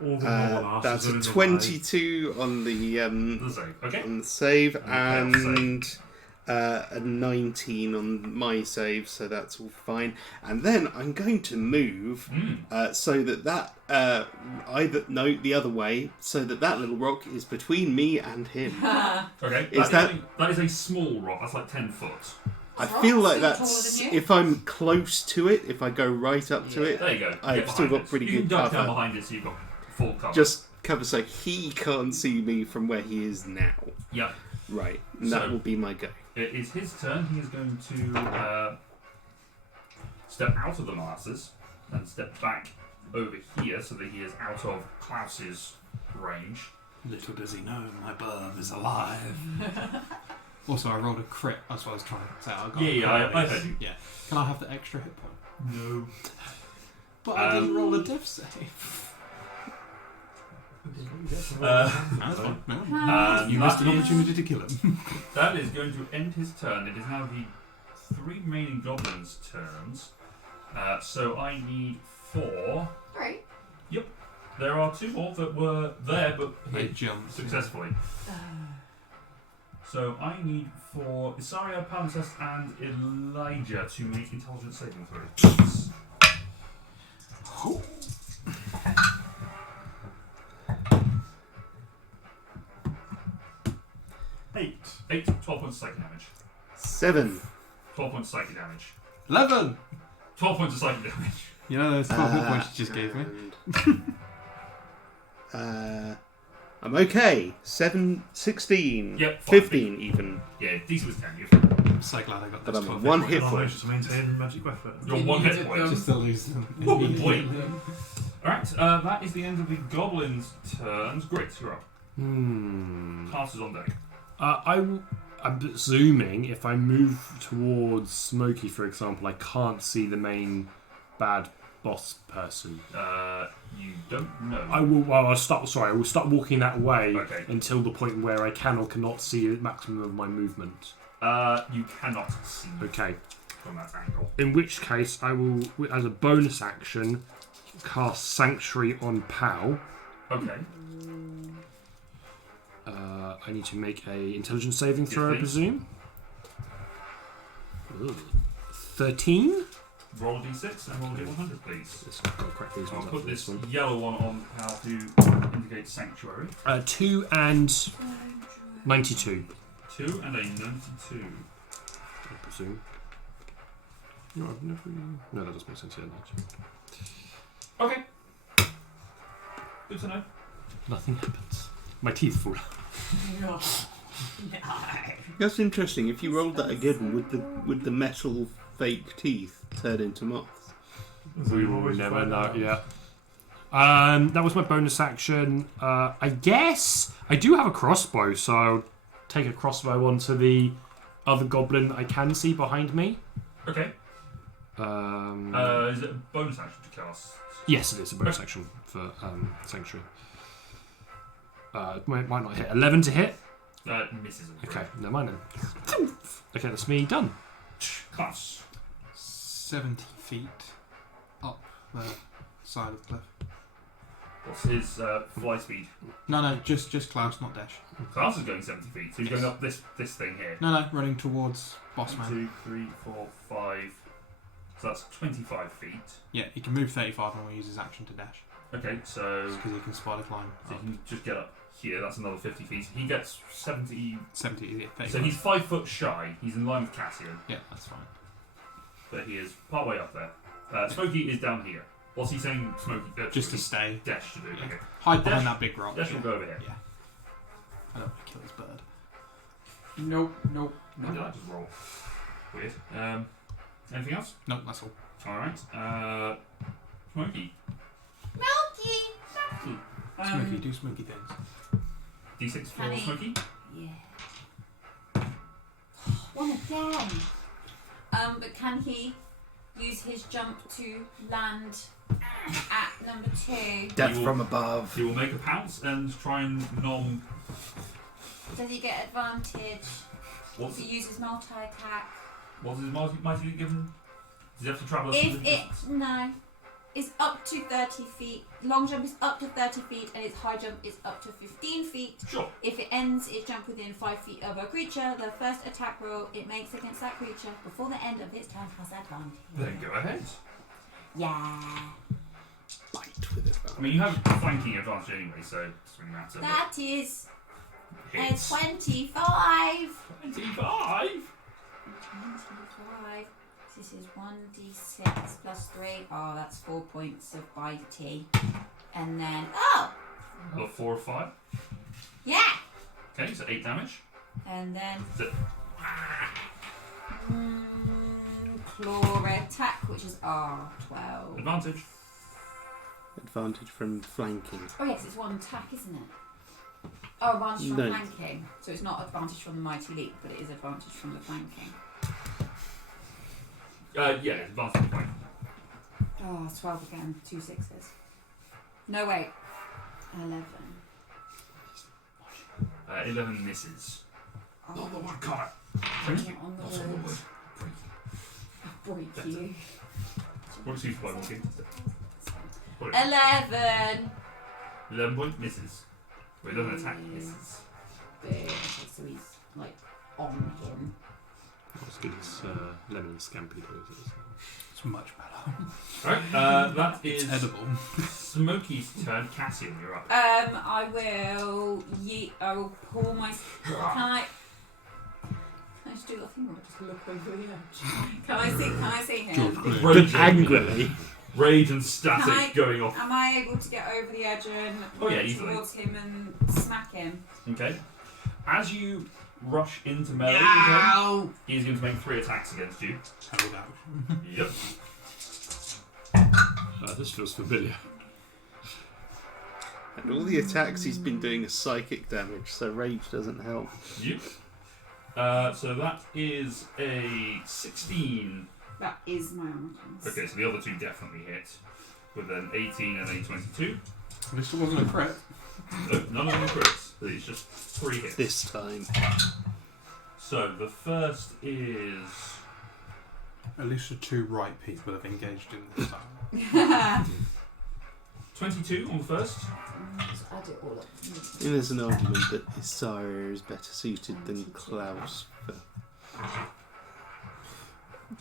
All the molasses That's are in a the 22 on the The save. Okay. on the save, And the fail and a 19 on my save, so that's all fine. And then I'm going to move so that the other way, so that little rock is between me and him. Okay. That is a small rock. That's like 10 foot. I Rock's feel like still that's taller than you. if I'm close to it, if I go right up to it, There you go. I've Get still behind got it. pretty you good can duck down cover. behind it, so you've got full cover. Just cover so he can't see me from where he is now. Yep. Right, and So- that will be my go. It is his turn. He is going to step out of the molasses and step back over here so that he is out of Klaus's range. Little does he know, my bird is alive. Also, I rolled a crit. That's what I was trying to say. I got a Yeah, crit I at least. heard you. Yeah. Can I have the extra hit point? No. But I didn't roll a death save. That's fine. No. You missed an opportunity to kill him. That is going to end his turn. It is now the 3 remaining goblins' turns. So I need 4. Right. There are 2 more that were there but They hit jumped. successfully. So I need for Isaria, Palimpsest, and Elijah to make intelligence saving throws. Eight. 8, 12 points of psychic damage. 7. 12 points of psychic damage. 11! 12 points of psychic damage. You know those 12 hit points you just gave me? And, I'm okay. 16. Yep, fine. 15 even. Yeah, DC was 10. You're fine. I'm so glad I got But those I'm 12 one hit hit I point. managed to maintain magic weapon. You're You 1 hit needed point. them. Just to lose them. Woo, boy. immediately. Alright, that is the end of the goblins' turns. Great, you're up. Klaus is on deck. I'm presuming if I move towards Smokey, for example, I can't see the main bad boss person. You don't know. I will. Well, I will start walking that way Okay. until the point where I can or cannot see the maximum of my movement. You cannot see Okay. from that angle. In which case, I will, as a bonus action, cast Sanctuary on Pal. Okay. I need to make a intelligence saving throw, I please. presume. Ugh. 13. Roll a d6 and roll a d100, please. Yes, I've got to crack these I'll ones up put for this one. yellow one on how to indicate sanctuary. 2 and 92. 2 and a 92. I presume. No, I've never. No, that doesn't make sense. Yeah, Okay. Good to know. nothing happens. My teeth fall out. No. That's interesting. If you rolled that again, would the metal fake teeth turn into moths? So We you've will always never find know. out. Yeah. That was my bonus action. I guess I do have a crossbow, so I'll take a crossbow onto the other goblin that I can see behind me. Okay. Is it a bonus action to cast? Yes, it is a bonus action for Sanctuary. Might not hit. 11 to hit. Misses. Okay, never mind then. Okay, that's me done. Klaus. 70 feet up the side of the cliff. What's his fly speed? No, just Klaus, not Dash. Klaus is going 70 feet, so he's going up this thing here. No, running towards Boss 1, Man. 2, 3, 4, 5. So that's 25 feet. Yeah, he can move 35 when we use his action to dash. Okay, so Because he can spider climb. so he can just get up here. That's another 50 feet. He gets 70. 70, yeah, 35. So he's 5 foot shy. He's in line with Cassian, Yeah, that's fine. but he is part way up there. Smokey is down here. What's he saying? Smokey. Just to stay. Dash to do. Okay. Hide behind Dash- that big rock. Dash will go over here. Yeah. I don't want to kill his bird. Nope. When did I just roll? Weird. Anything else? Nope, that's all. Alright. Smokey. Milky! Smoky, do smoky things. D6 for Honey. Smokey. Yeah. One again. But can he use his jump to land at number 2? Death You will- from above. He will make a pounce and try and nom. Does he get advantage? What's If he uses multi-attack. his mighty leap given? Does he have to travel a If specific it distance? no, it's up to 30 feet. Long jump is up to 30 feet, and its high jump is up to 15 feet. Sure. If it ends its jump within 5 feet of a creature, the first attack roll it makes against that creature before the end of its turn has advantage. Then go ahead. Yeah. Bite with it. I mean, you have flanking advantage anyway, so it doesn't really matter. That is a Hits. 25. 25. 25. This is 1d6 plus 3. Oh, that's 4 points of bitey. And then, Or 4 or 5. yeah! Okay, so 8 damage. And then, So- claw attack, which is R12. Advantage. Advantage from flanking. Oh, yes, it's one attack, isn't it? Oh, advantage from No. flanking. So it's not advantage from the mighty leap, but it is advantage from the flanking. Yeah, advantage point. Oh, it's 12 again. 2 6s. No, wait. 11. 11 misses. Oh, Oh, yeah. my God. Break it on the That's all the wood. word. Break Better. you. What's he flying walking? 11. 11 point misses. Well, 11 attack misses. Okay, so he's like on him. Let's do this lemon scampi closes. It's much better. Alright, that is It's edible. Smokey's turn. Cassian, you're up. I will I will pull my. Can I just do the thing or just look over the edge? Can I see him? Rage, Angrily. rage and Can I- static going off. Am I able to get over the edge and Oh, yeah, run easily. towards him and smack him? Okay. As you rush into melee with him, he's going to make 3 attacks against you. Held action. Yep. This feels familiar. And all the attacks he's been doing is psychic damage, so rage doesn't help. Yep. So that is a 16. That is my armor class. Okay, so the other 2 definitely hit with an 18 and a 22. At least it wasn't a crit. No, none of them are crits. It's just 3 hits. This time. So the first is At least the two right people have engaged in this time. 22 on the first. Just add it all up. And there's an argument that Isara is better suited than Klaus for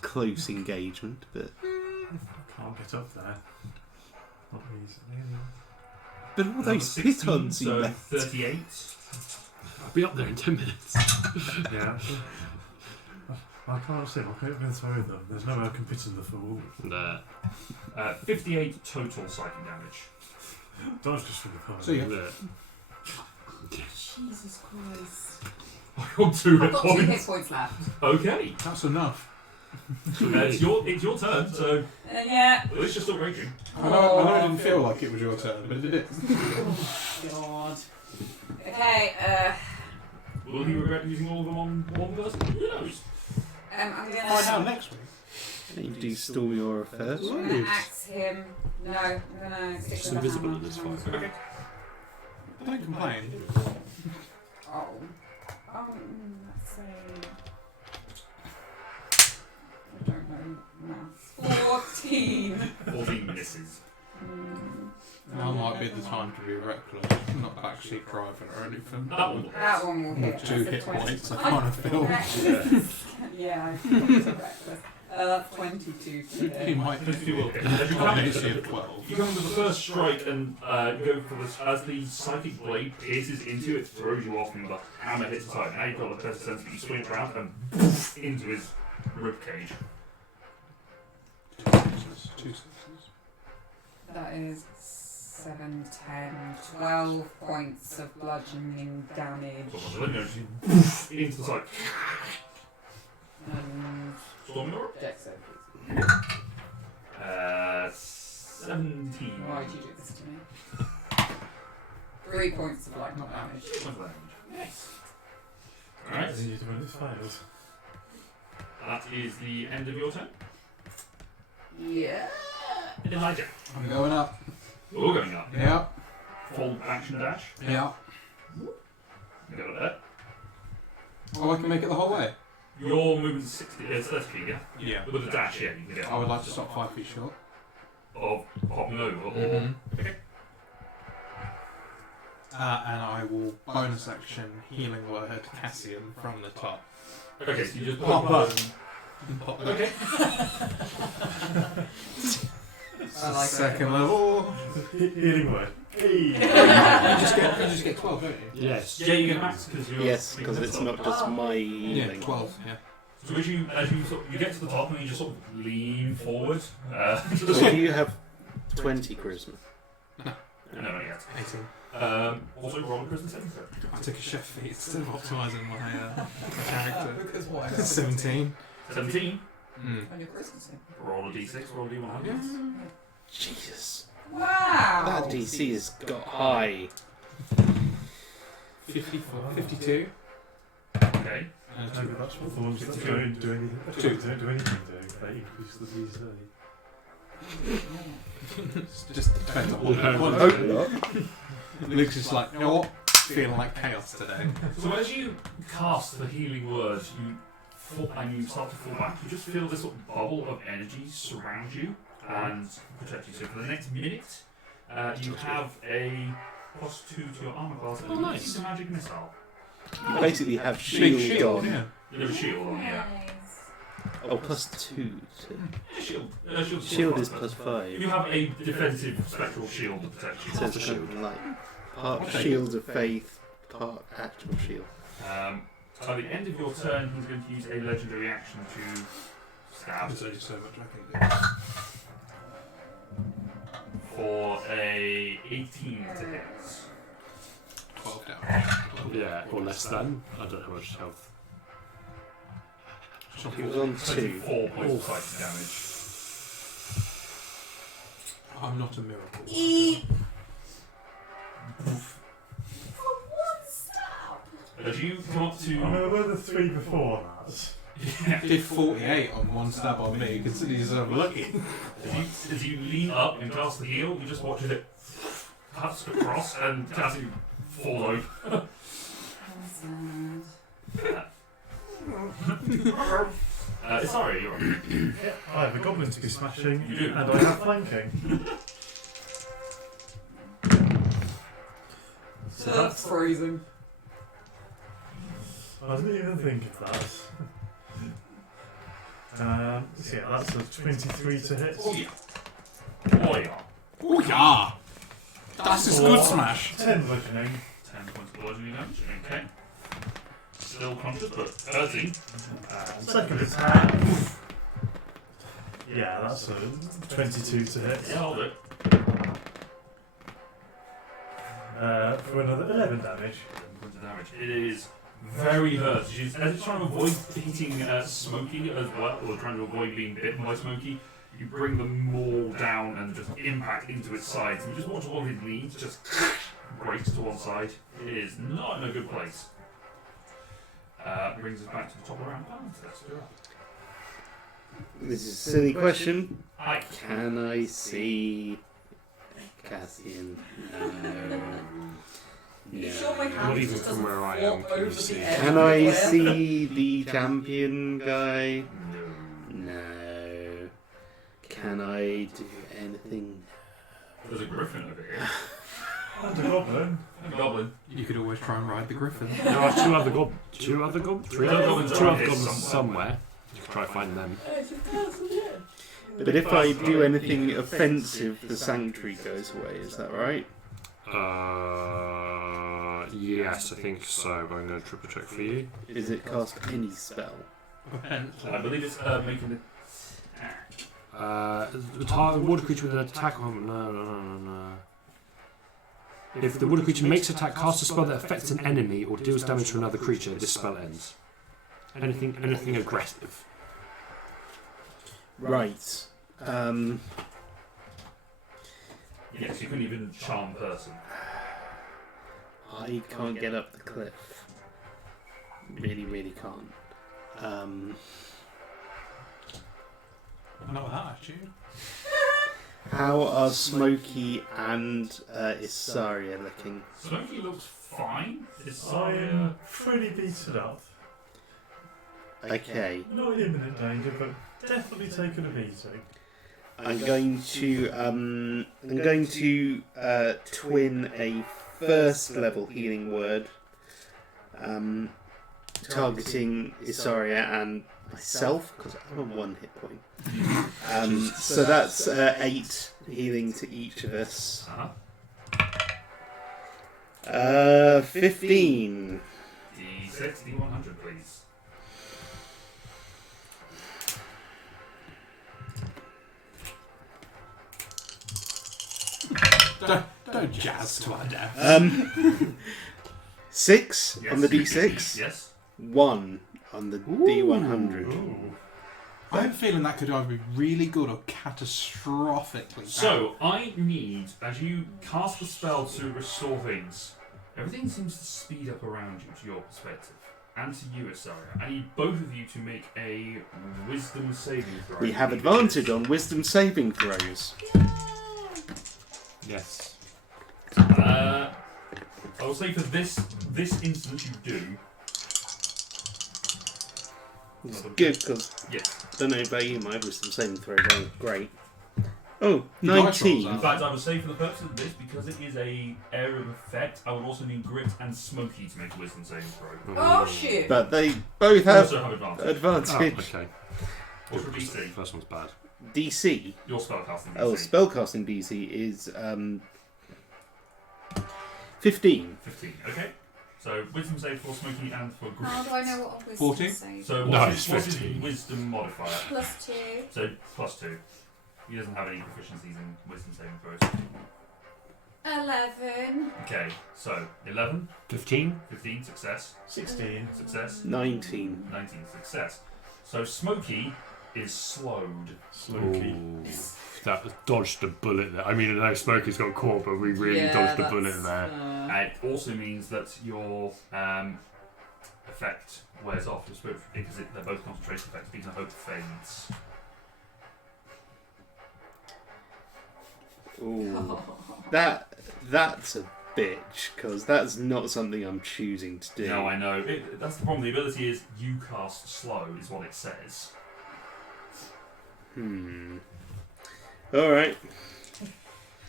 close engagement, but Can't get up there. Not easily. but all Another those 16, pitons he so met. 38. I'll be up there in 10 minutes. Yeah. I can't see. I can't go through them. There's no way I can pit in the fool. Nah. 58 total psychic damage. Dodge just from the corner. So yeah. Jesus Christ. I got 2 hit I've got 2 hit points. points left. Okay. That's enough. It's your turn, so Yeah. at least you're still raging. I know it didn't feel like it was your turn, but it did. God. Okay, Will he regret using all of them on one person? Who knows? I'm Find gonna. out next week. You do Stormy Aura first. I'm gonna axe him. No, I'm gonna stick It's with the invisible hammer. in this fight. Okay. Don't complain. Oh. Let's say. I don't know maths. 14. 14 misses. Now might be the time to be reckless, not backseat driving or anything. That one. That one will hit. 2 That's a hit 20. points, I kind of feel. Yeah, I feel it's a reckless. 22 to He hit. might If you will. be As you an come AC into of 12. you come into the first strike and go for this as the psychic blade pierces into it, throws you off, and the hammer hits the side. Now you've got the better sense that you swing it around and poof into his ribcage. 2 6s. That is 7, 10, 12 points of bludgeoning damage. So then goes poof into the side. And Storming Aura? dex save, please. 17. Why did you do this to me? 3 points of lightning damage. Nice. Alright, It's easy to when it's failed. that is the end of your turn. Yeah. Elijah. I'm going up. All going up. Yeah. Full action dash. Yeah. You got it there. Oh, I can make it the whole way? Your movement's 60, 30 feet, yeah? Yeah. With a dash, yeah, you can get I would like to stop 5 feet short. of hopping over, or... Okay. And I will bonus action Healing Word Cassian from the top. Okay, so you just Pop pop up. Pop up. Okay. I like Second level. Healing word. Hey. You just get 12, don't you? Yes. Yeah, you get max because you're... Yes, because it's not just my Yeah, healing. 12, yeah. So as you sort of, you get to the top and you just sort of lean forward. So you have 20 charisma. No, not yet. 18. Also, roll a charisma saving throw. I took a chef feat instead of optimising my character. Because why? 17. 17. On your Christmas thing. Roll a d6, roll a d100. Jesus. Wow. That DC has got high. 54. 52. Okay. Maybe that's what the ones that don't do anything. Two. Don't do anything. They increase the DC. Just depends on what Hope not. Luke's just like, you know what? Feeling like chaos today. So as you cast the healing word, and you start to fall back, you just feel this sort of bubble of energy surround you and protect you. So for the next minute, you have a +2 to your armor class and nice. a magic missile. You basically have Big shield on. yeah. You have a shield on, yeah. Oh, +2 to. Shield. Shield is +5. +5. You have a defensive spectral shield to protect you. It says shield like part shield of faith, part actual shield. At the end of your turn, he's going to use a legendary action to stab There's only so much I can do. for a 18 to hit. 12 damage. Yeah, or less than. I don't know how much health. He was on 2. 4 points of psychic damage. I'm not a miracle. Eep. For one stab. As you come up I to... remember the 3 before that. Did 48 on one stab on me, consider yourself lucky. As you lean up and cast the heal, you just watch as it cuts across and Cassie falls over. Sorry, you're on. Yeah, I have a goblin to be smashing. You do. And I have flanking. So That's freezing. I didn't even think of that. So yeah, that's a 23 to hit. Oh yeah. Oh yeah. Oh yeah! That's just good smash. 10 bludgeoning. 10 points of bludgeoning damage. Okay. Still conscious, but hurting. Second attack. Yeah, that's a 22 to hit. Yeah, hold it. For another 11 damage. 11 points of damage. It is very hurt. As it's trying to avoid hitting Smokey as well, or trying to avoid being bitten by Smokey, you bring the maul down and just impact into its sides. You just watch all of his knees just break to one side. It is not in a good place. Brings us back to the top of the round. Let's do it. This is a silly question. Hi. Can I see Cassian? No. You sure my No. hand even just from doesn't where I flop am can you over see the it? edge Can of I the see the champion guy? No. No. Can I do anything? There's a griffin over here. And a goblin. A goblin. You could always try and ride the griffin. There are two other goblins. Three other goblins Somewhere. somewhere. You can try to find them. But if I do anything offensive, the sanctuary goes away. Is that right? Yes, I think so. But I'm going to triple check for you. Is it cast any spell? I believe it's making the The target water creature with an attack on. No. If the water creature makes attack, casts a spell that affects an enemy or deals damage to another creature, this spell ends. Anything aggressive. Right. Yes, you can even charm person. I can't get up the cliff. Really can't. Not with that attitude. How are Smokey and Isaria looking? Smokey looks fine. I'm pretty beaten up. Okay. Not in imminent danger, but definitely taking a beating. I'm going to twin a first level healing word, targeting Isaria and myself because I'm on 1 hit point. So that's 8 healing to each of us. 15. D6, D100, please. Don't jazz to our death. 6 Yes. on the D6. Yes. 1 on the D100. Ooh. I'm feeling that could either be really good or catastrophically bad. So, I need, as you cast the spell to restore things, everything seems to speed up around you, to your perspective. And to you, Isaria. I need both of you to make a wisdom saving throw. We have advantage on wisdom saving throws. Yes. I will say for this instance you do. It's good because Yes. I don't know about you, my wisdom saving throws aren't great. Oh, Your dice rolls 19. In fact, I would say for the purpose of this, because it is a area of effect, I would also need Grit and Smoky to make a wisdom saving throw. Oh shit! But they both have Also have advantage. advantage. Oh, okay. What's your DC? First one's bad. DC. Your spellcasting DC. Oh, spellcasting DC is 15. 15. Okay. So wisdom save for Smoky and for Grit. How do I know what a wisdom 14? save? So No, what's it's his 15. wisdom modifier? +2. So +2. He doesn't have any proficiencies in wisdom saving throws. 11. Okay, so 11, 15? 15, success, 16. success, 19. 19, success. So Smoky is slowed. Slowly. Ooh, that dodged a bullet there. I mean, I know Smokey's got caught, but we really dodged a bullet there. It also means that your effect wears off, because they're both concentration effects, because the hope fades. Ooh. That's a bitch, because that's not something I'm choosing to do. No, I know. That's the problem. The ability is you cast slow, is what it says. Alright.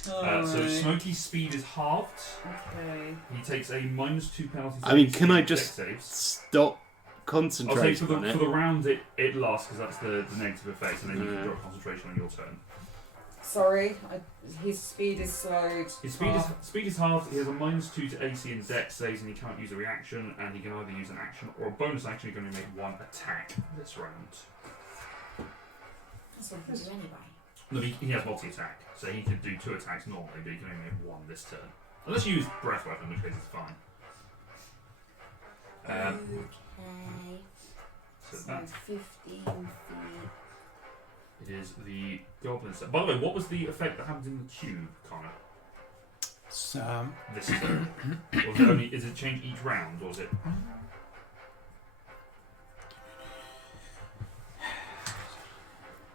So Smoky's speed is halved. Okay. He takes a -2 penalty. I mean, can I dex just saves. stop I'll say concentrating for on the it? round it lasts, because that's the negative effect, and then you can drop concentration on your turn. Sorry, his speed is slowed. His speed is halved. He has a -2 to AC and dex saves, and he can't use a reaction, and he can either use an action or a bonus action. You're going to make 1 attack this round. That's what we can do anyway. No, he has multi-attack, so he can do 2 attacks normally, but he can only make 1 this turn. Unless you use breath weapon, in which case it's fine. Okay. So So that 15 feet. it is the goblin set. By the way, what was the effect that happens in the cube, Connor? It's, This turn? Or is it only, is it change each round, or is it?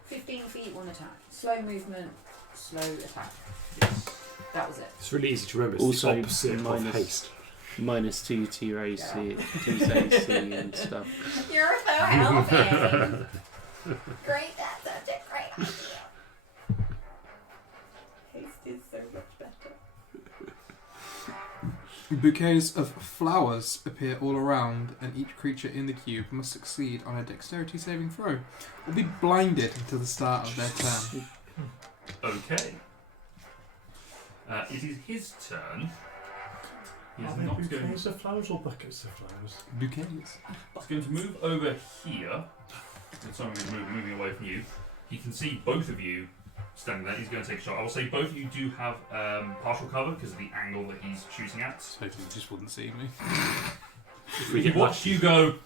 15 feet, 1 attack. Slow movement, slow attack. Yes. That was it. It's really easy to remember. It's Also, the opposite of minus- haste. -2 to your AC, to his AC and stuff. You're so helping. Great, that's such a great idea. Haste is so much better. bouquets of flowers appear all around, and each creature in the cube must succeed on a dexterity saving throw, or be blinded until the start of their turn. Okay. It is his turn. He is Are they not going. bouquets of flowers or buckets of flowers? Bouquets. He's going to move over here. And so I'm going to moving away from you. He can see both of you standing there. He's going to take a shot. I will say both of you do have partial cover because of the angle that he's shooting at. Hopefully he just wouldn't see me. He watched you go.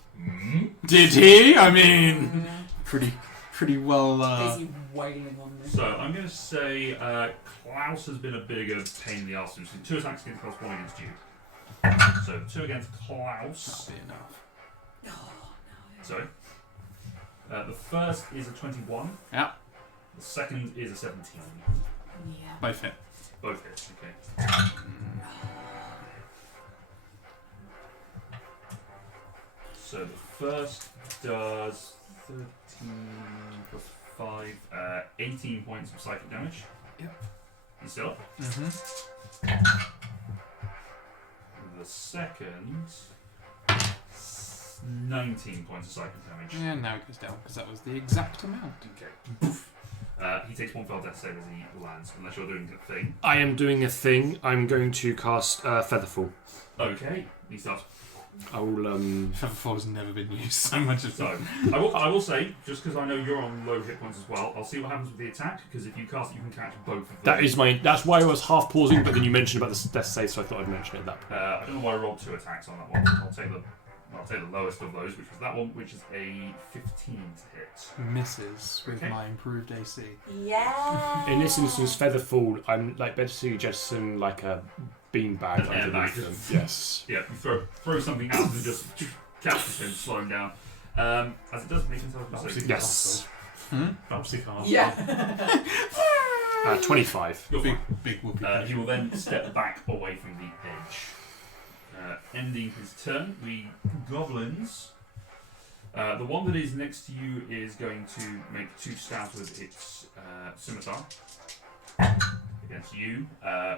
Did he? I mean, pretty well. Busy wailing on this. So I'm going to say Klaus has been a bigger pain in the arse. So 2 attacks against Klaus, 1 against you. So 2 against Klaus. That'll be enough. Sorry. The first is a 21. Yeah. The second is a 17. Yeah. Both hit. Both hits, okay. So the first does 13 plus 5, 18 points of psychic damage. Yep. You still up? Mm-hmm. The second, 19 points of psychic damage. And now it goes down because that was the exact amount. Okay. Poof. He takes 1 failed death save as he lands, unless you're doing a thing. I am doing a thing. I'm going to cast Featherfall. Okay. He starts. I will. Featherfall has never been used so much as So, I will say, just because I know you're on low hit points as well, I'll see what happens with the attack, because if you cast it, you can catch both of them. That is my. That's why I was half pausing, but then you mentioned about the death save, so I thought I'd mention it at that point. I don't know why I rolled 2 attacks on that one. I'll take the lowest of those, which was that one, which is a 15 to hit. Misses with Okay. my improved AC. Yeah. In this instance, Featherfall, I'm like basically jettisoning like a beanbag An airbag. underneath them. Yes. Yeah, you throw something out and just catches him, slow him down. As it does make himself mistake. Yes. Bouncy card. Yeah. 25. You're fine. big whoopee. He will then step back away from the edge. Ending his turn, we goblins. The one that is next to you is going to make 2 stabs with its scimitar against you,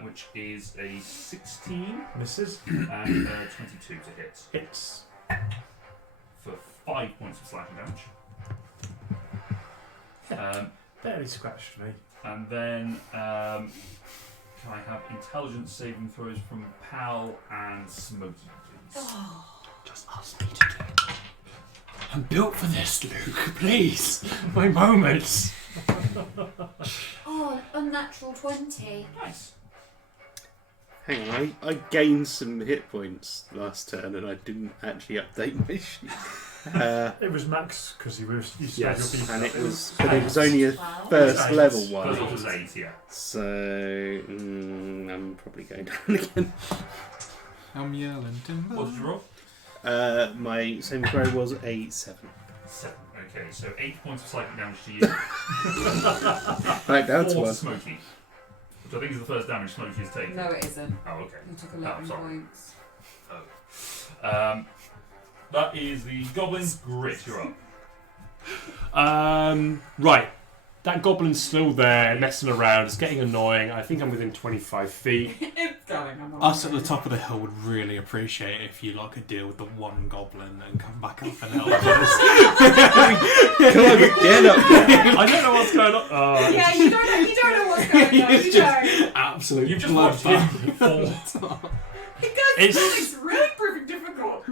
which is a 16 Misses. and 22 to hit Hits. for 5 points of slashing damage. Barely scratched me. And then can I have intelligence saving throws from Pal and Smokey, please? Just ask me to do it. I'm built for this, Luke. Please. My moments. Oh, unnatural 20. Nice. Hang on, I gained some hit points last turn and I didn't actually update my sheet. It was max because you spread Yes, your beam. And it was only a Wow. first Eight. level First one. one was 8, yeah. So I'm probably going down again. I'm yelling timber. What did you roll? My saving throw was a 7. 7. Okay, so 8 points of psychic damage to you. Right, down to 4 to 1. Smokey. Which I think is the first damage Smokey has taken. No, it isn't. Oh, okay. You took 11 sorry. points. That is the Goblin's Grit. You're up. Right. That goblin's still there, messing around. It's getting annoying. I think I'm within 25 feet. It's going on. Us at the top of the hill would really appreciate it if you lot could deal with the one goblin and come back up and help us. Come on, get up there. I don't know what's going on. Yeah, you don't know what's going on. It's You just don't. absolute You've just watched him fall. Because it's really proving difficult.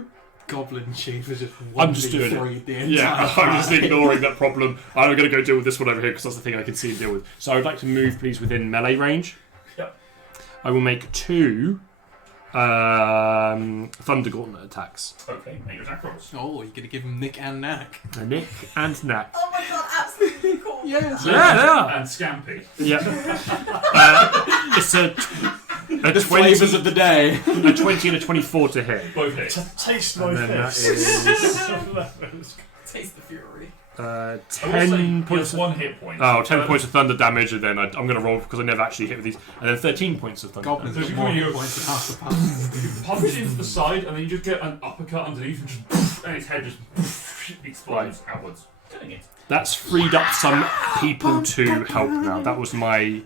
Goblin chief is just I'm just doing it. 1v3 the entire Yeah, I'm just fight. ignoring that problem. I'm going to go deal with this one over here because that's the thing I can see and deal with. So I would like to move, please, within melee range. Yep. I will make 2 Thunder Gauntlet attacks. Okay, make your attack rolls. Oh, you're gonna give him Nick and Knack. A Nick and Knack. Oh my god, absolutely cool. Yes. Yeah, they are. And Scampy. Yeah. It's a The flavours 20, of the day. a 20 and a 24 to hit. Both hits. Taste And my then that face. is Taste the fury. I will say 10 points. just 1 hit point. 10 points of thunder damage, and then I'm going to roll because I never actually hit with these. And then 13 points of thunder Goblins damage. So got you more go- hit points than half the pub. You punch it into the side, and then you just get an uppercut underneath, and just and its head just explodes outwards, killing it. That's freed up some people to help now. That was my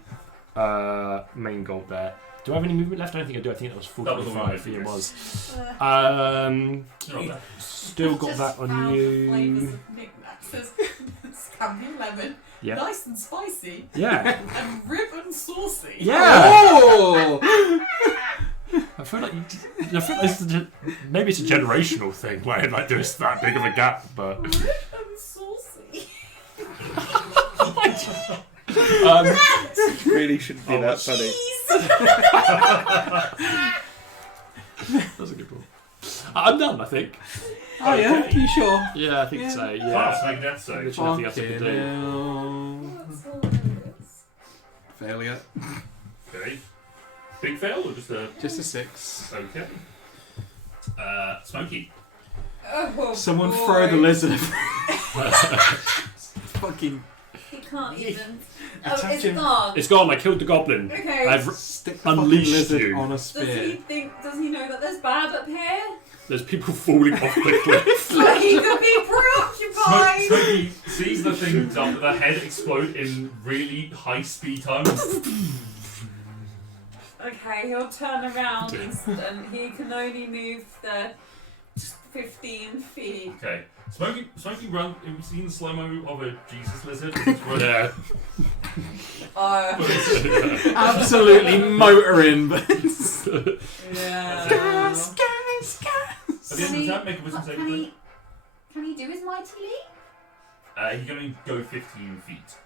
main goal there. Do I have any movement left? I don't think I do. I think that was full That was all 25. right, I think it yes. was. You're not there. Still got Just that on found the flavours you. of knickknacks. There's Scampi lemon, Yeah. Nice and spicy, Yeah. and rib and saucy. Yeah. Oh! I feel like maybe it's a generational thing where like there's that big of a gap, but Rib and saucy. Really shouldn't be that funny. that's a good one. I'm done, I think. Oh yeah, are you sure? Yeah, I think Yeah. so. Fast, Yeah. make death save. Literally nothing else I can Fucking do. hell. That's hilarious. Failure. Okay. Big fail or just a Just a 6. okay? Smokey. Oh, Someone boy. throw the lizard. Fucking He can't even. Attack Oh, it's him. gone. It's gone. I killed the goblin. Okay. I've Stick the fucking Unleashed lizard you. on a Does he spear. think? Does he know that there's bad up here? There's people falling off the cliff. Smokey could be preoccupied. Smokey sees the thing jump, the head explode in really high speed time. Okay, he'll turn around and he can only move 15 feet. Okay. Smokey run. Have you seen the slow mo of a Jesus lizard? It's run- Absolutely motoring, but Yeah. gas. At the end of the turn, make a wisdom saving throw. Can he do his mighty leap? He can only go 15 feet.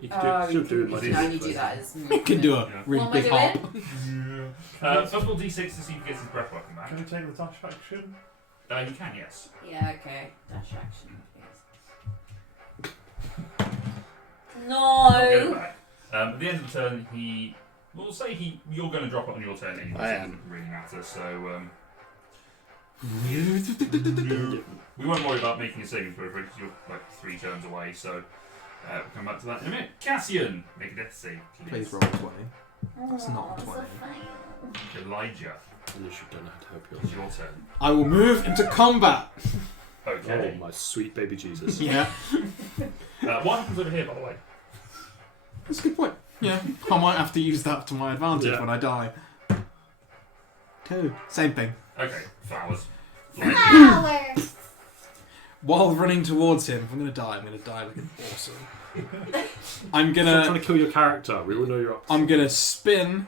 You Oh, can do it you like can this. only do that as You can do a Yeah. really What am I big doing? hop. First of all, D6 to see if he gets his breath weapon back. Can we take the dash action? You can, yes. Yeah, okay. Dash action, please. No. Get it back. At the end of the turn, we'll say you're going to drop it on your turn anyway. I so it am. doesn't really matter. So we won't worry about making a saving throw because you're like 3 turns away. So we'll come back to that in a minute. Cassian, make a death save, please. Please roll 20. That's not Oh, 20. Elijah, Unless you don't know how to help it's you. your turn. I will move into combat. Okay. Oh, my sweet baby Jesus. Yeah, What happens over here, by the way? that's a good point. Yeah, I might have to use that to my advantage Yeah. when I die. 2. Same thing. Okay, flowers. Flowers! While running towards him, if I'm going to die, I'm going to die looking awesome. I'm Stop trying gonna to kill your character. We all know you're up. I'm gonna spin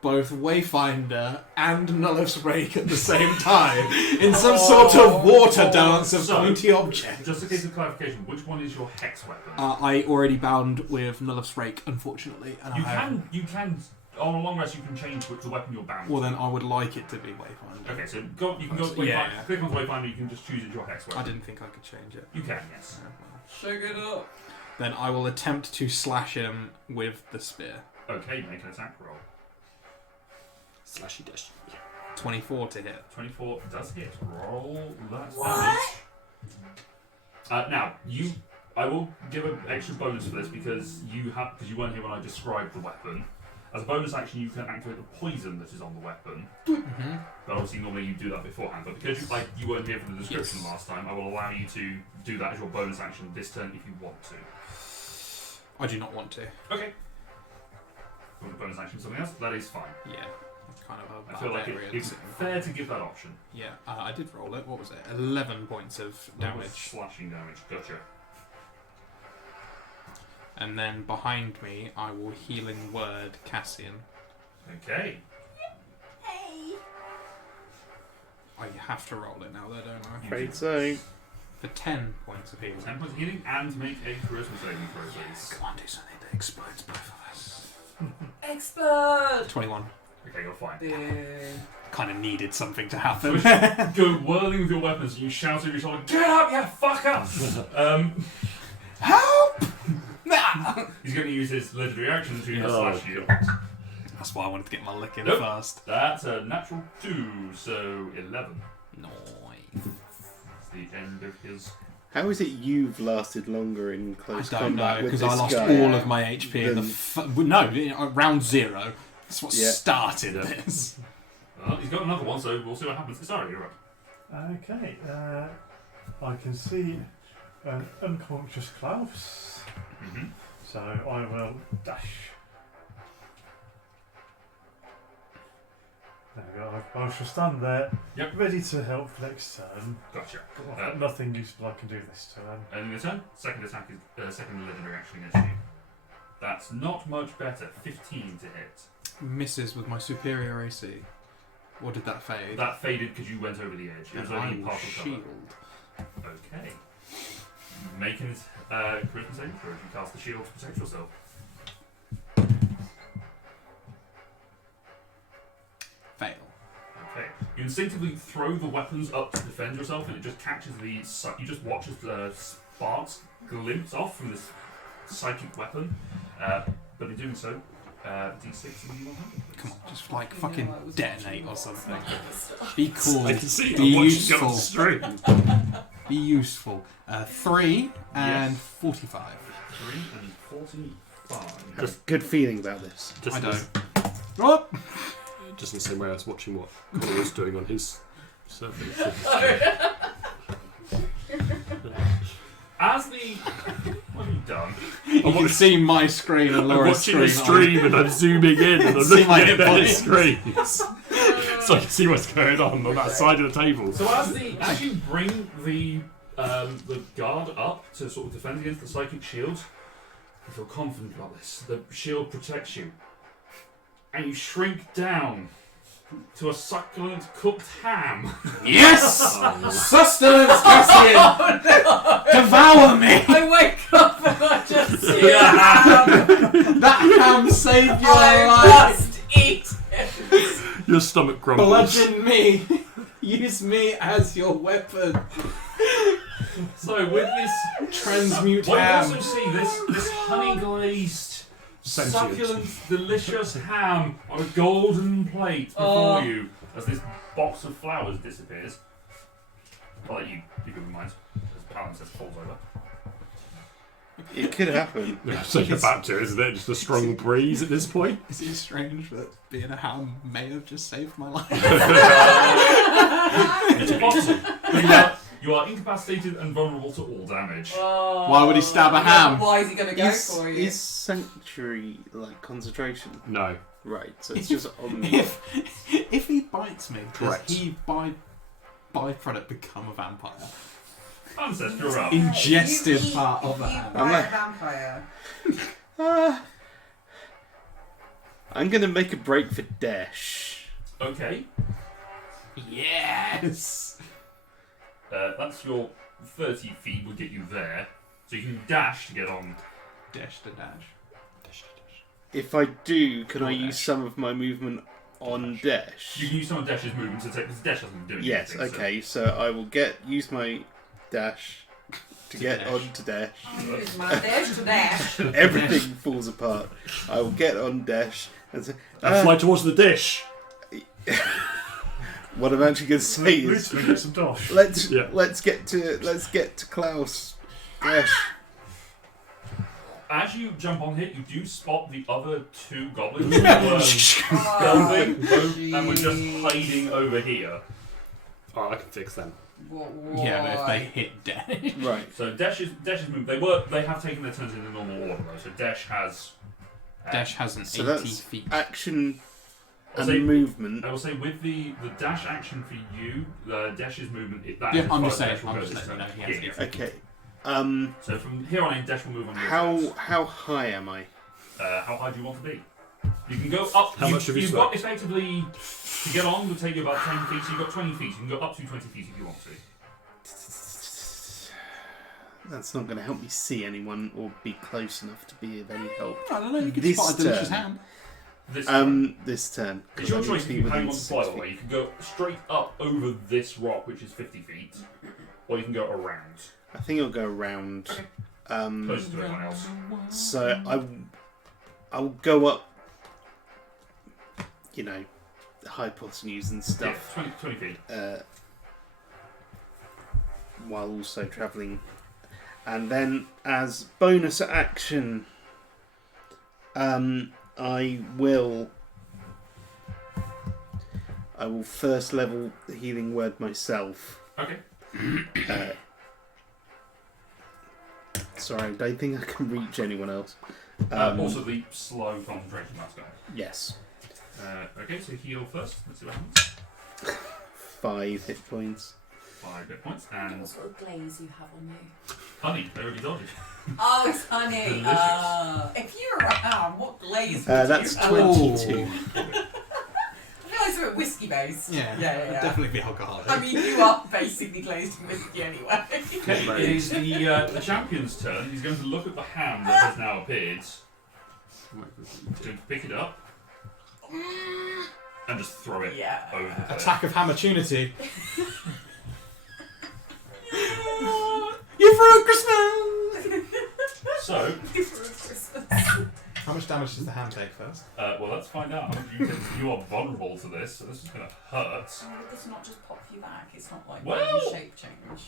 both Wayfinder and Nullif's Rake at the same time in some sort of water dance of So- pointy objects. Just a case of clarification, which one is your hex weapon? I already bound with Nullif's Rake, unfortunately, and you can, on a long rest, you can change which the weapon you're bound Well, to. then I would like it to be Wayfinder. Okay, so you can go to Yeah. Wayfinder, click on Wayfinder, you can just choose it's your hex weapon. I didn't think I could change it. You can, yes. Shake it up. Then I will attempt to slash him with the spear. Okay, make an attack roll. Slashy dash. 24 to hit. 24 does hit. Roll that What? damage. Now, I will give an extra bonus for this because you weren't here when I described the weapon. As a bonus action, you can activate the poison that is on the weapon. Mm-hmm. But obviously, normally you do that beforehand. But because you weren't here for the description Yes. last time, I will allow you to do that as your bonus action this turn if you want to. I do not want to. Okay. If you want a bonus action something else, that is fine. Yeah. Kind of a I feel like barbarian it's sitting in fair front. to give that option. Yeah, I did roll it. What was it? 11 points of damage. Slashing damage. Gotcha. And then behind me, I will healing word Cassian. Okay. Hey! I have to roll it now, though, don't I? Afraid so. For 10 points of healing. 10 points of healing and make a charisma saving throw, please. Come on, do something that explodes both of us. Explode! 21. Okay, you're fine. Kind of needed something to happen. Go whirling with your weapons, you shout over your shoulder, "Get up, you fucker!" Help! He's going to use his legendary action to Oh, slash you. That's why I wanted to get my lick in Nope. first. That's a natural 2, so 11. Nice. It's the end of his. How is it you've lasted longer in I close don't combat know, with because this I lost guy? all of my HP in the round 0. That's what Yeah. started this. Well, he's got another one, so we'll see what happens. Sorry, you're up. Okay, I can see an unconscious Klaus, Mm-hmm. so I will dash. There we go. I shall stand there, Yep. ready to help next turn. Gotcha. I've got nothing useful I can do this turn. And in your turn, second attack is second legendary action against you. That's not much better. 15 to hit. Misses with my superior AC. Or did that fade? That faded because you went over the edge. It was And I only will partial cover. shield. Okay. Making it charisma saving throw if you cast the shield to protect yourself. Fail. Okay. You instinctively throw the weapons up to defend yourself, and it just catches the. You just watch as sparks glimpse off from this psychic weapon. But in doing so, D6 and D100. Come on, just like fucking I was detonate or watching something. stuff. Be cool. I can see Be I'm watching useful. go on stream. Be useful. 3 and Yes. 45. 3 and 45. I have a good feeling about this. Just I in don't. Oh! Just in the same way I was watching what Connor was doing on his As the what have you done? You can see my screen and I'm Laura's watching the screen. stream and I'm zooming in and I'm See looking my at their points. screens. So I can see what's going on that side of the table. So as you bring the guard up to sort of defend against the psychic shield, you feel confident about this. The shield protects you, and you shrink down to a succulent cooked ham. Yes! Sustenance, Cassian! Devour me! I wake up and I just see That ham saved your I life! must eat it. Your stomach grumbles. Bludgeon me! Use me as your weapon! So with this Transmute what ham. you also see this honey glazed, Sentient. succulent, delicious ham on a golden plate before you as this box of flowers disappears. I'll let you keep in mind as palimpsest falls over. It could happen. So you're about to, isn't it? Just a strong breeze at this point. Is it strange that being a ham may have just saved my life? It's possible. You are incapacitated and vulnerable to all damage. Why would he stab a ham? Why is he going to go Is, for you? is sanctuary like concentration? No. Right, so it's just on me. If he bites me, does Correct. he by byproduct become a vampire? Ancestor, you're up. Ingested part of the You ham. buy a vampire. I'm gonna make a break for Dash. Okay. Yes! That's your 30 feet will get you there. So you can dash to get on. Dash to dash. If I do, can I Dash. use some of my movement on Dash? You can use some of Dash's movement to take because Dash hasn't been doing Yes, anything. okay, so I will use my Dash to get dash. onto Dash. Use my dash to dash. Everything falls apart. I will get on Dash and say, And fly towards the dish. what I'm actually going to say is, Literally get some dosh. let's get to Klaus. Dash. As you jump on hit, you do spot the other two goblins who were stealthing and were just hiding over here. Oh, I can fix them. Yeah, but if they hit dash. Right. So Dash's movement. They have taken their turns in the normal order though. So Dash has. Dash has an So 80 that's feet. action I'll and say- movement. I will say with the dash action for you, Dash's movement. That Yeah, is as I'm far just as saying, Dash will I'm go just this letting turn. you know he has Yeah. Okay. So from here on in, Dash will move on your How turns. high am I? How high do you want to be? You can go up. How much have you You've spent? got effectively to get on. Would take you about 10 feet. So you've got 20 feet. You can go up to 20 feet if you want to. That's not going to help me see anyone or be close enough to be of any help. I don't know, you could This spot a delicious turn. ham. This This turn. it's your I need choice to be if you how you within want to 6 fly. By the feet. way, you can go straight up over this rock, which is 50 feet, or you can go around, I think I'll go around. closer to everyone else. So I'll go up. You know, hypotenuse and Yeah, stuff. 20 feet. While also travelling. And then, as bonus action, I will first level the healing word myself. Okay. Sorry, I don't think I can reach anyone else. Also, the slow concentration that's going. Yes, Okay, so heal first. Let's see what happens. 5 hit points. 5 hit points and What sort of glaze you have on you? honey. They already dodged. Oh, it's honey. Delicious. If you're a ham, what glaze would That's you have? 22. I feel like something whiskey based. Yeah, yeah. definitely be alcoholic. I mean, you are basically glazed in whiskey anyway. Okay, it is the champion's turn. He's going to look at the ham that has now appeared. He's going to pick it up and just throw it Yeah. over the place. Attack of Hamattunity. You threw Christmas! So, How much damage does the ham take first? well, let's find out how much you are vulnerable to this. So this is going to hurt. Would this not just pop you back? It's not like Well, shape change.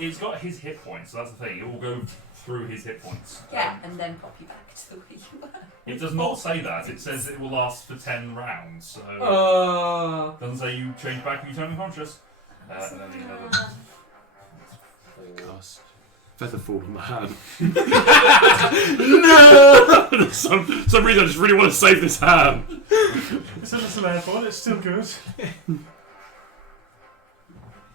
It's got his hit points. So that's the thing. It will go through his hit points. Yeah, and then pop you back to the way you were. It does not say that. It says it will last for 10 rounds. So doesn't say you change back and you turn unconscious. And then the other. Cast feather fall on my hand. No! some reason I just really want to save this hand. It's a little airball, it's still good.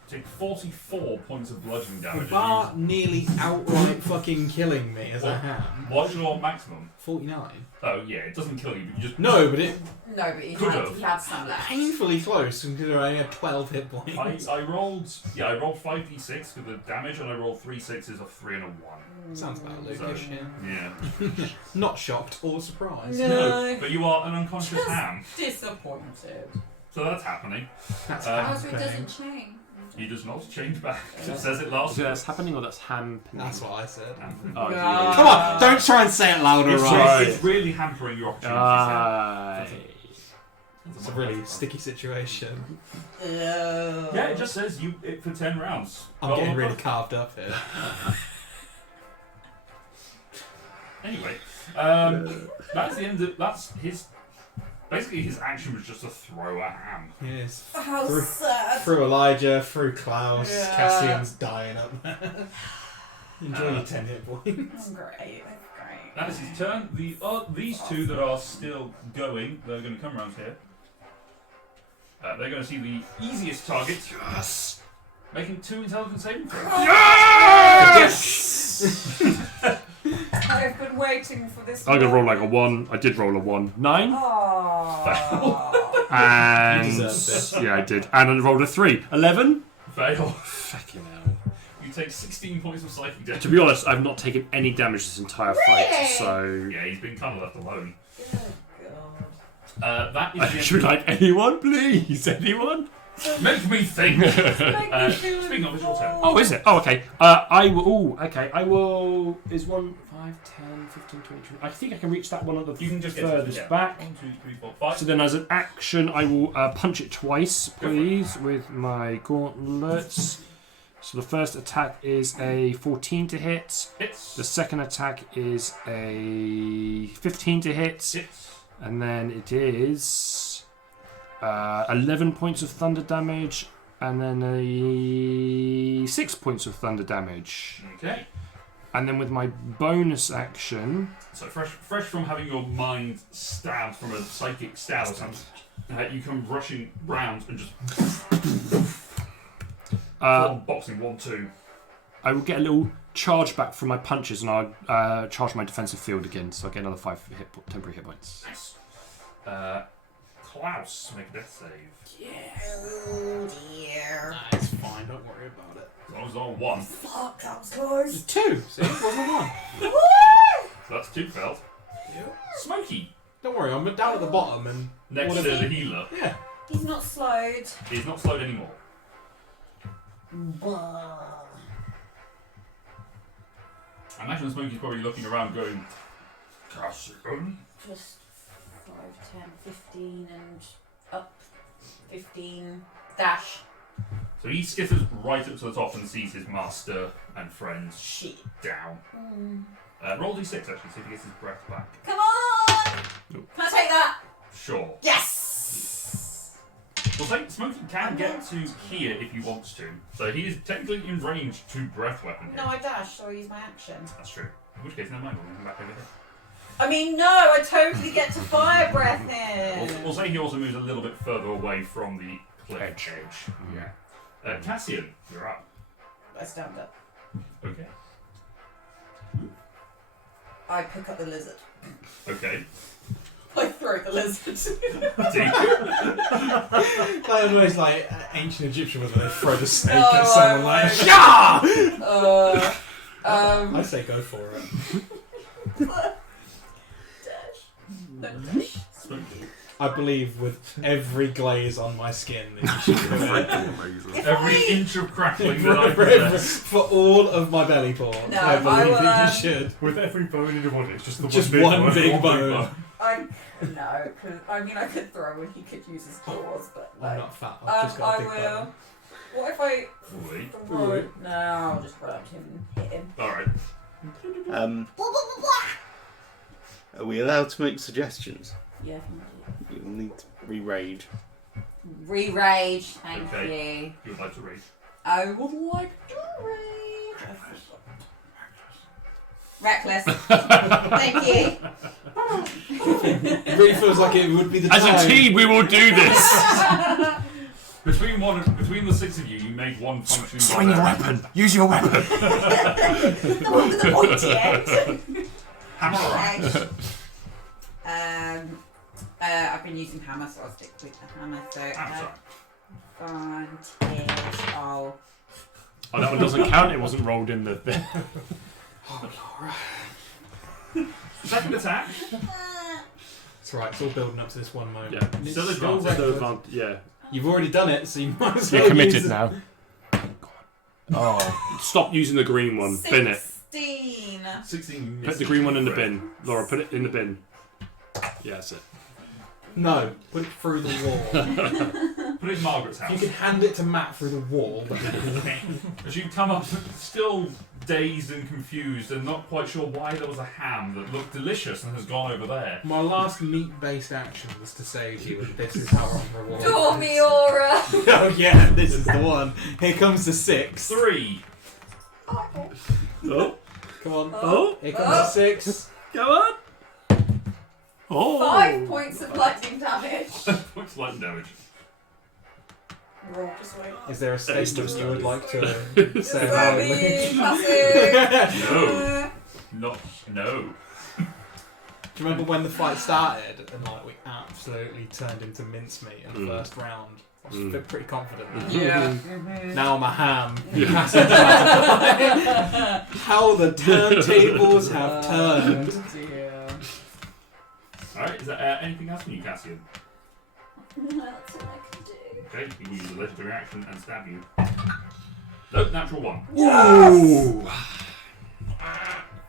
Take 44 points of bludgeoning damage. Bar nearly outright fucking killing me as a ham. What's your maximum? 49. Oh yeah, it doesn't kill you, but you just No, but it No, but he Could've. had some left. painfully close considering I had 12 hit points. I rolled 5d6 for the damage, and I rolled 3 6s, a 3 and a 1. Sounds about So- Lucas, yeah. Yeah. Not shocked or surprised. No. But you are an unconscious Just- ham, Disappointed. so that's happening. That's Oh, so it happening. doesn't change. He does not change back. Yeah. It says it last. Is it that's happening or that's happening? That's what I said. Oh, Yeah. Come on, don't try and say it louder, It's, right? really, it's really hampering your opportunities. It's a really sticky situation. Yeah, it just says for 10 rounds. I'm Well, getting well, really carved up here. Anyway, that's the end of. That's his. Basically, his action was just to throw a ham. Yes. How Through- sad. Through Elijah, through Klaus, Yeah. Cassian's dying up there. Enjoy your 10 hit points. That's great. That's great. That is his turn. These two that are still going, they're going to come around here. They're going to see the easiest target. Yes! Making 2 intelligence saving throws. Yes! I've been waiting for this. I'm gonna roll like a 1. I did roll a 1. 9. Oh. And You deserved it. yeah, I did. And I rolled a 3. 11. Fail. Fucking hell. You take 16 points of psychic damage. To be honest, I've not taken any damage this entire fight, Really? so Yeah, he's been kind of left alone. Good God. That is I the should be like, anyone, please, anyone. Make me think. Make me feel Speaking of, it's your turn. Oh, is it? Oh, okay. I will. Oh, okay. I will. Is 1, 5, 10, 15, 20, 20. I think I can reach that one at the You can just get to it, furthest yeah. back. 1, 2, 3, 4, 5. So then, as an action, I will punch it twice, please, with my gauntlets. So the first attack is a 14 to hit. Hits. The second attack is a 15 to hit. Hits. And then it is 11 points of thunder damage, and then a 6 points of thunder damage. Okay. And then with my bonus action, So fresh from having your mind stabbed from a psychic stab or something, you come rushing round and just boxing 1, 2. I will get a little charge back from my punches, and I'll charge my defensive field again, so I get another 5 temporary hit points. Nice. Klaus, make a death save. Oh dear. Nah, it's fine, don't worry about it. As long as it's on 1. Fuck, that was close. 2, see? It wasn't 1. So that's 2 failed. Smoky, Don't worry, I'm down at the bottom and... next to the healer. Yeah. He's not slowed. He's not slowed anymore. I imagine Smoky's probably looking around going, Cassian? Just 5, 10, 15 and up. 15. Dash. So he skitters right up to the top and sees his master and friends Shit. down. Mm. Roll d6 actually, see if he gets his breath back. Come on! Can I take that? Sure. Yes! Well, Smoky can get to here if he wants to. So he is technically in range to breath weapon him. No, I dash, so I use my action. That's true. In which case, never mind, we'll come back over here. I mean, no, I totally get to fire breath him. We'll say he also moves a little bit further away from the cliff edge. Yeah. Cassian, you're up. I stand up. Okay. I pick up the lizard. Okay. I throw the lizard. Like those like ancient Egyptian ones where they throw the snake Oh, at someone I like, know. I say go for it. Dash. Spooky. I believe with every glaze on my skin that you should do it. Every inch of crackling that I possess. For all of my belly porn, No, I believe I will, that you should. With every bone in your body, it's just the Just one one big big bone. No, because I mean I could throw and he could use his claws, but I'm like, not fat, I've just got a I big will. bone. What if I Wait. throw? No, I'll just run up to him and hit him. Alright. Are we allowed to make suggestions? Yeah. You'll need to re-rage. Re-rage, thank Okay. you. You would like to rage. I would like to rage. Reckless. Thank you. It really feels like it would be the As time. a team, we will do this. Between the six of you, you make one functioning. Swing your barbarian. weapon. Use your weapon. The one with the pointy end. Hammer around. Okay. I've been using hammer, so I'll stick with the hammer. So advantage. Oh, that one doesn't count. It wasn't rolled in the thing. Second attack. It's right, it's all building up to this one moment. Yeah. And it's Still still advanced. reckless. Yeah. You've already done it, so you might as well You're committed use it. now. Oh, stop using the green one. Bin it. 16. 16. Put the green one in the bin. Laura, put it in the bin. Yeah, that's it. No, put it through the wall. Put it in Margaret's If house. you could hand it to Matt through the wall. As you come up, still dazed and confused and not quite sure why there was a ham that looked delicious and has gone over there. My last meat-based action was to save you, and this is how I'm rewarded. Dormiora. Oh yeah, this is the one. Here comes the 6. 3. Okay. Oh, Come on. oh, Here comes the 6. go on. Oh. 5 points of lightning damage. Points light damage. Roll just wait. Is there a still statement you would standing. like to say about Sorry, it? classic. No. Not. No. Do you remember when the fight started and like we absolutely turned into mincemeat in the first round? I was pretty confident. Yeah. Now I'm a ham. Cassie's about to die. How the turntables have turned. Dear. Alright, is there anything else from you, Cassian? That's all I can do. Okay, you can use a legendary action and stab you. Nope, natural 1. Ooh.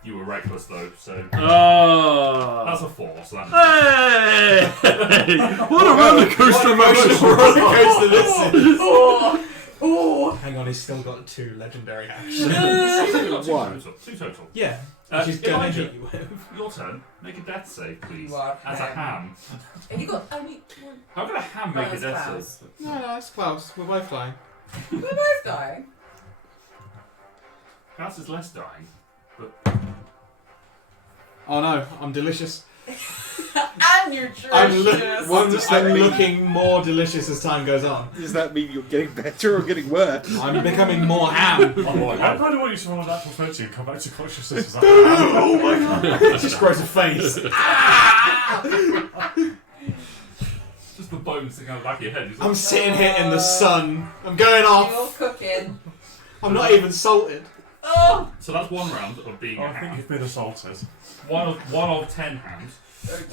You were reckless though, so. Oh. That's a 4, so that's. Hey! What a roller coaster emotion! roller coaster this is. Oh. Oh. Hang on, he's still got 2 legendary actions. Two One. total. 2 total. Yeah. She's Elijah, gonna hit you with. your turn. Make a death save, please. You are As a ham. Have you got only one? How can a ham make a death save? No, it's close. We're both flying. We're both dying. Klaus is less dying. Oh no, I'm delicious. And nutritious. I'm looking more delicious as time goes on. Does that mean you're getting better or getting worse? I'm becoming more ham. I kind of want you to roll a natural 20 and come back to consciousness as Oh my god! It just grows a face. Just the bones sticking out the back of your head. I'm sitting here in the sun. I'm going off. You're cooking. I'm not even salted. Oh. So that's one round of being I a think ham. you've been assaulted. One of 10 hams.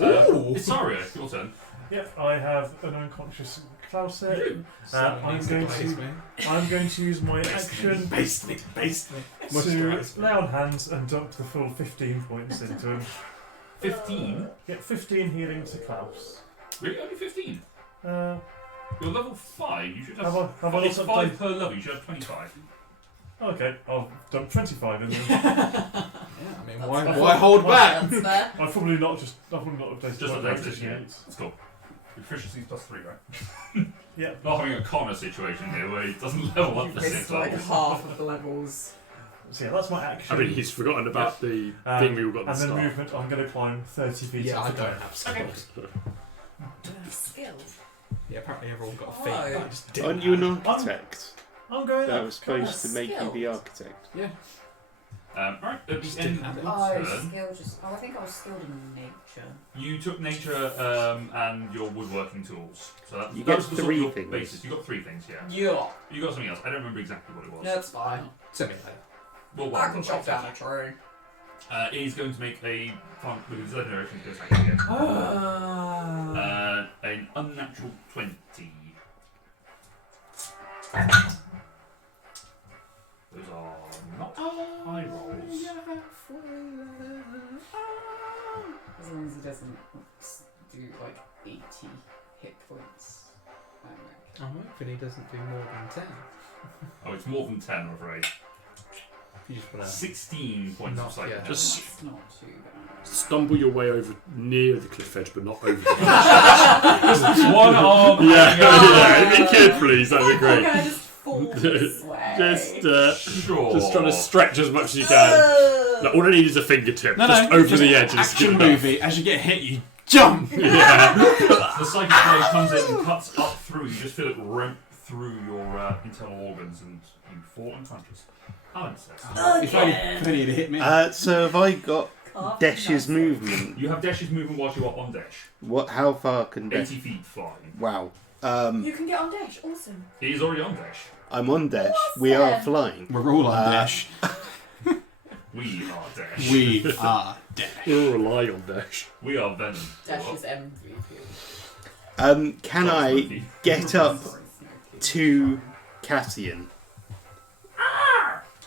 Ooh. Sorry, your turn. Yep, I have an unconscious Klaus there. You. I'm going to use my action Baste me. to Moisturise me. lay on hands and dump the full 15 points into him. 15? Get 15 healing to Klaus. Really? Only 15? Uh, You're level 5. You should Have have. I It's not 5 done- per level. You should have 25. Okay, I'll dump 25 in there. I mean, That's why fair. hold back? That's fair. I've probably not updated Just my updated, practice yeah. yet. It's cool. Efficiency plus 3, right? Yeah. Not having a Connor situation here where he doesn't level up You've to missed 6 like levels. half of the levels. So yeah, that's my action. I mean, he's forgotten about the thing we all got at And the then start. movement, I'm going to climb 30 feet Yeah, off I the don't cliff. have skills. Skills. Yeah, apparently everyone got a feat. Oh. But I just didn't Aren't you an have. architect? I'm going That up. was supposed to make you skilled. the architect. Right, at Just the didn't end have it. of Oh, your turn, skill just. Oh, I think I was skilled in nature. you took nature and your woodworking tools. So that, You that get was the sort of 3 your things. basis. You got 3 things, yeah. Yeah. You got something else. I don't remember exactly what it was. That's fine. Send me later. Well, I one can of chop them. down a tree. He's going to make a fun with his legendary action to attack again. An unnatural 20. Those are not high rolls. As long as he doesn't do like 80 hit points. I'm hoping he doesn't do more than 10. Oh, it's more than 10, I'm afraid. You just want to 16 points Not of psychic yet. damage. Just That's not too bad. stumble your way over near the cliff edge, but not over the edge. Just one arm. yeah. If you could, please, that'd be I'm great. gonna just fall this way. Sure. Just trying to stretch as much as you can. Like, all I need is a fingertip, just over the edge. And Action skip movie. As you get hit, you jump. Yeah. The psychic blade comes in and cuts up through. You just feel it rip through your internal organs and you fall unconscious. Alan says. If only had hit me. So have I got Carved Desh's nuts. movement? You have Desh's movement whilst you are on Desh. What? How far can 80 Desh? feet flying. Wow. You can get on Dash. Awesome. He is already on Desh. I'm on Desh. We are Awesome. flying. We're all on dash. We are Desh. We are dash. We'll rely on Dash. We are Venom. Dash is MVP. Can I get up to Cassian?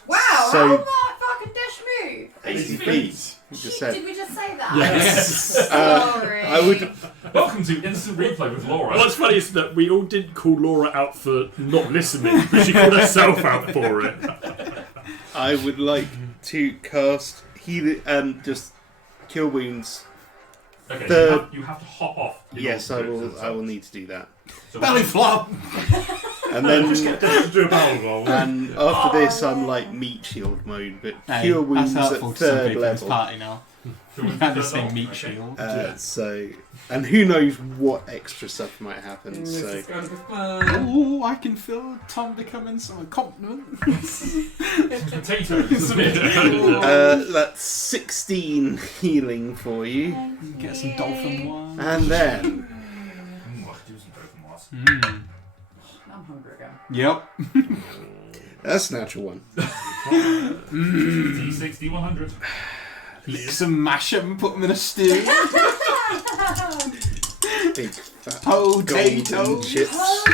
Wow, So- how that fucking Dash move? 80 feet. You just Shit, said. did we just say that? Yes. Sorry. I would. Welcome to Instant Replay with Laura. What's funny is that we all did call Laura out for not listening, but she called herself out for it. I would like to cast heal. Just cure wounds. Okay, The- you have to hop off. in Yes, I order to do will. it. I will need to do that. So Belly flop. And then. just get Desh to do a barrel roll. And after this, I'm like meat shield mode, but Hey, cure that's wounds at helpful to some third people in this level. party now. Sure, We've had third this thing level, meat okay. shield. So, and who knows what extra stuff might happen. This So, is going to be fun. Oh, I can feel Tom becoming some compliment. Potatoes, isn't it? that's 16 healing for you, Get some dolphin wine. and then I could do some broken was. I'm hungry again. Yep. that's natural one. D6, D100. Lick some mash 'em, put them in a stew. Big fat Potatoes. golden chips.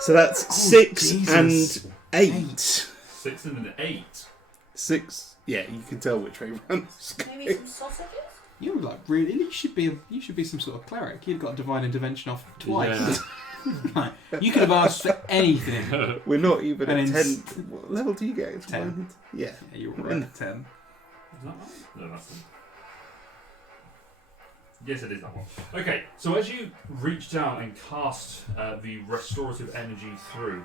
So that's 6 Jesus. and 8. 6 and an 8. 6. Yeah, you can tell which way runs. Maybe some sausages? You like really? You should be some sort of cleric. You've got divine intervention off twice. Like, you could have asked for anything. We're not even And at in 10. What level do you get? 10. Yeah. Yeah, you're right at 10. Is that right? No, that's the... Yes, it is that one. Okay, so as you reach down and cast the restorative energy through,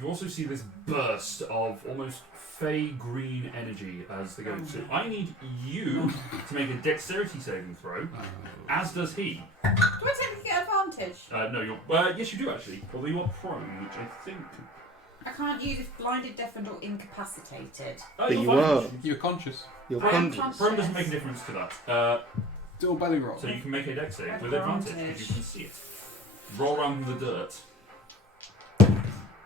you also see this burst of almost fey green energy as they go. So I need you to make a dexterity saving throw, as does he. Do I technically get advantage? No, you're. Yes, you do actually. Although you are prone, which I think. I can't use if blinded, deafened, or incapacitated. Oh, But you're you fine. are. You're conscious. You're I am conscious. Prone doesn't make a difference to that. Do a belly roll. So you can make a dex save with advantage if you can see it. Roll around in the dirt.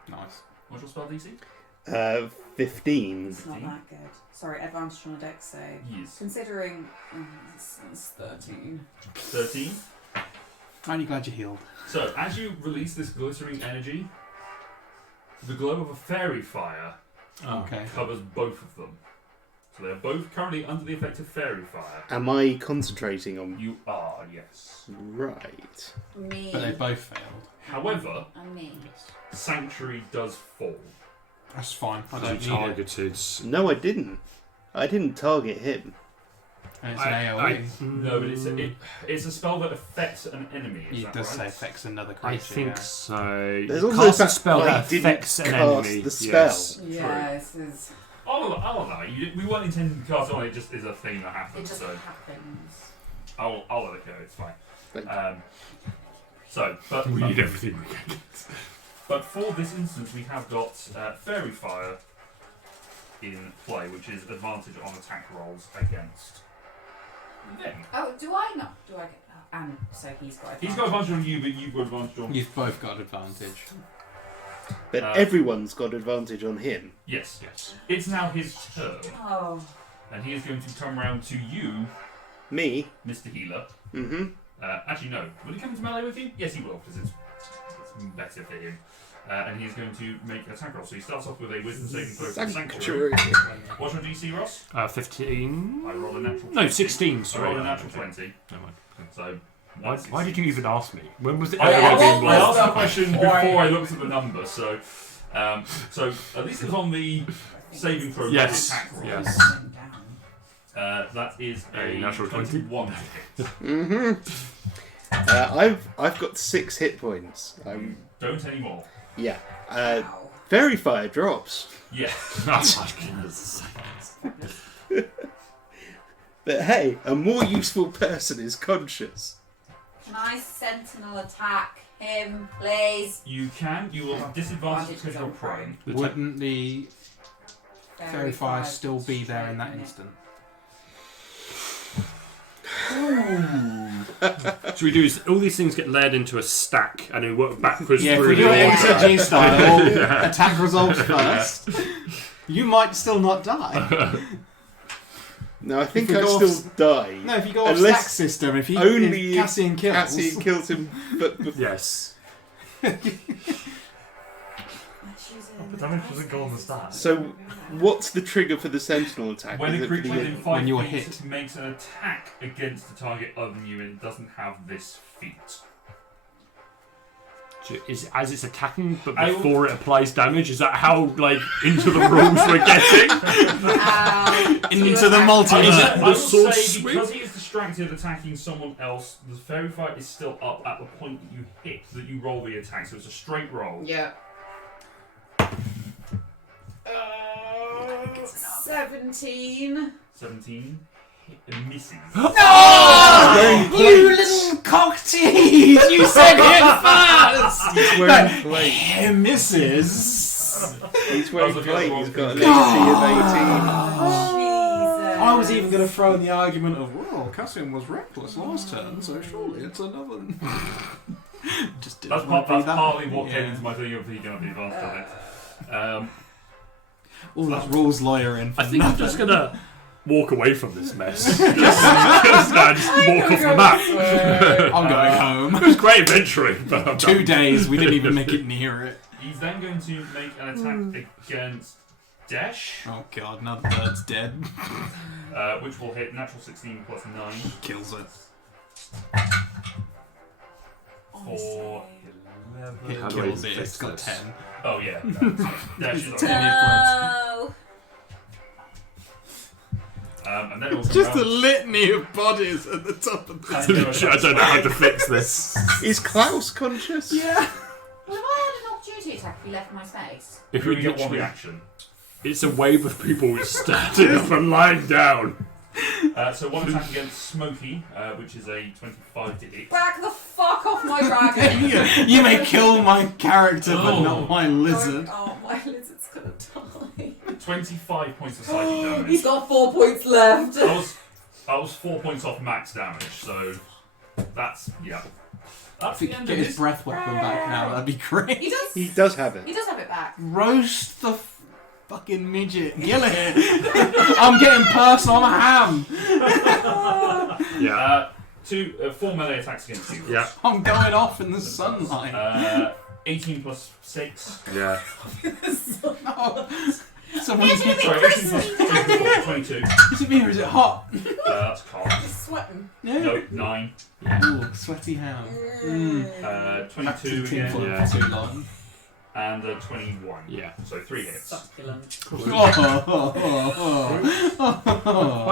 Nice. What's your spell DC? 15. It's not that good. Sorry, advantage on a dex save. Yes. Considering it's 13. 13. Aren't you glad you healed? So, as you release this glittering energy, the glow of a fairy fire Okay. covers both of them. So they are both currently under the effect of fairy fire. Am I concentrating on? You are, yes. Right. Me. But they both failed. However, And me. Sanctuary does fall. That's fine. I You don't need it. targeted. No, I didn't. I didn't target him. And it's an AoE. No, but it's a spell that affects an enemy. Is It that does right? say affects another creature. I think yeah. so. There's You also cast the a fact spell I that didn't affects an cast enemy. the spell. Yes. Yeah, this is. I'll allow you. We weren't intending to cast it on, it just is a thing that It happens. just So happens. I'll let it go, it's fine. Thank you. But We need everything we can. But for this instance, we have got Fairy Fire in play, which is advantage on attack rolls against them. Oh, do I not? Do I get. And so he's got. He's got advantage on you, but you've got advantage on. You've both got advantage. But Uh, everyone's got advantage on him. Yes. It's now his turn, Oh. and he is going to come round to you, Me? Mr. Healer. Mm-hmm. Actually, no. Will he come into melee with you? Yes, he will, because it's better for him. And he's going to make an attack roll. So he starts off with a wisdom saving throw for Sanctuary. What's your DC, Ross? 15. I rolled a natural 20. No, 16. I Sorry. rolled a natural 20. Never mind. So. Why did you even ask me? When was it? I ever asked the question before I looked at the number, so at least it was on the saving throw. Yes. Attack roll. Yes. That is A natural 20. 21 hit. I've got 6 hit points. Don't anymore. Yeah. Fairy fire drops. Yeah. But hey, a more useful person is conscious. Can I sentinel attack him, please? You can. You will have disadvantage because you're prone. Wouldn't the fairy fire still be there in that instant? Should we do is all these things get layered into a stack and then work backwards Yeah, if through we do the it order? MTG style, attack results first. You might still not die. No, I think If we I go still off- die. No, if you go off Unless stack system, if he only if Cassian kills, Cassian kills him, but Yes. The damage doesn't go on the stats. So, what's the trigger for the sentinel attack? When Is a it creature the- within 5 when you're feet hit. makes an attack against the target other than you and it doesn't have this feat. So is as it's attacking, but I will- before it applies damage? Is that how like into the rules we're getting? into the multiverse. I will sword say swing? because he is distracted attacking someone else, the fairy fire is still up at the point that you hit, that you roll the attack. So it's a straight roll. Yeah. 17. 17 hit, misses. Wearing You plates. little cock tease! You said it first! He's wearing plates. He misses. He's wearing That was a plates. good He's got an roll. AC of 18. Jesus. I was even going to throw in the argument of, well, Cassian was reckless last turn, so surely it's another. Just didn't That's, want to be that. partly what came Yeah. into my thing of he going to be advanced on it. All that rules lawyer in. For I think I'm nothing. just gonna walk away from this mess. just walk off the map. I'm going home. It was great adventuring, but I'm 2 done. days, we didn't even make it near it. He's then going to make an attack against Desh, Oh god, now the bird's dead. which will hit natural 16 plus 9 Kills it. for 11. It How do I kills it. fix It's got this? 10. Oh yeah, Desh is Ten. on. No. And then also Just a litany of bodies at the top of the. I don't know how to fix this. Is Klaus conscious? Yeah. Well, if I had an opportunity attack if you left my space. If you we only get one literally, reaction. it's a wave of people standing up and lying down. So one attack against Smokey, which is a 25 to hit. Back the fuck off my dragon. You may kill my character, but Oh. not my lizard. Oh, my lizard's gonna die. 25 points of psychic damage. He's got 4 points left. I was 4 points off max damage, so that's That's If he the could end get of his this. breath weapon back now, that'd be great. He does. He does have it. He does have it back. Roast the fucking midget. Yell at it. I'm getting personal. I'm a ham. Yeah. 4 melee attacks against you. Yeah. I'm going off in the sunlight. 18 plus 6. Yeah. Someone It's gonna be Sorry, 18 plus 22. Is it me or is it hot? That's cold. He's sweating. Yeah. No, 9. Ooh, sweaty ham. Mm. 22 again. Yeah. Too long. And 21. Yeah. So 3 hits. Succulent. Quite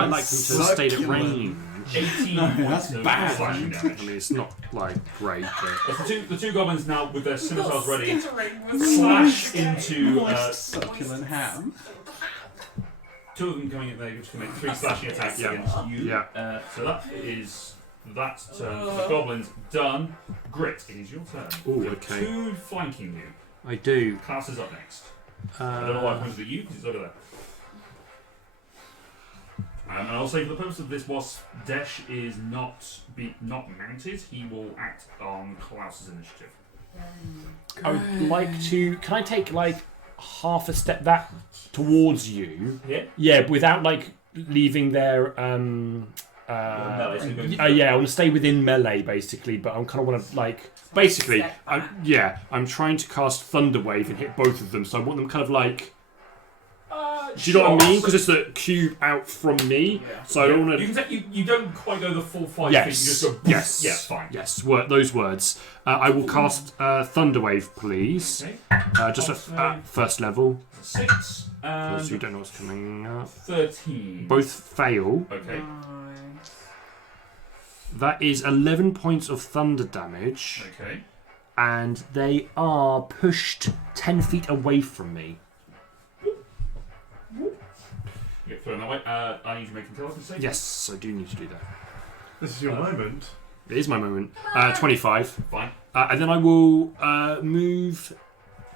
like them to stay at Succulent. range. 18 No, points that's of bad. slashing I damage. mean, it's not like great, but The two goblins now with their scimitars ready Skittering with slash into Moist succulent ham. 2 of them coming in there, just going to make 3 slashing attacks Yeah. against you. Yeah. So that is that turn for the goblins done. Grit, it is your turn. Ooh, You have okay. 2 flanking you. I do. Klaus is up next. I don't know why I pointed at you because it's over there. And I'll say for the purpose of this, whilst Desh is not mounted, he will act on Klaus's initiative. I would like to. Can I take like half a step back towards you? Yeah. Yeah, without like leaving their melee, so you go- yeah, I want to stay within melee basically, but I'm kind of want to like basically. Step back. I'm trying to cast Thunder Wave and hit both of them, so I want them kind of like Do you know what I mean? Because it's the cube out from me, so I don't want You to. can you don't quite go the full 5 Yes. feet. You just go. Yes. Yeah, fine. Yes. Those words. I will cast Thunderwave, please. Okay. Just Save. at first level, 6 because you and don't know what's coming up. 13. Both fail. Okay. That is 11 points of thunder damage, Okay. and they are pushed 10 feet away from me. Get thrown that way. I need to make intelligence save. Yes, I do need to do that. This is your moment. It is my moment. 25. Fine. And then I will move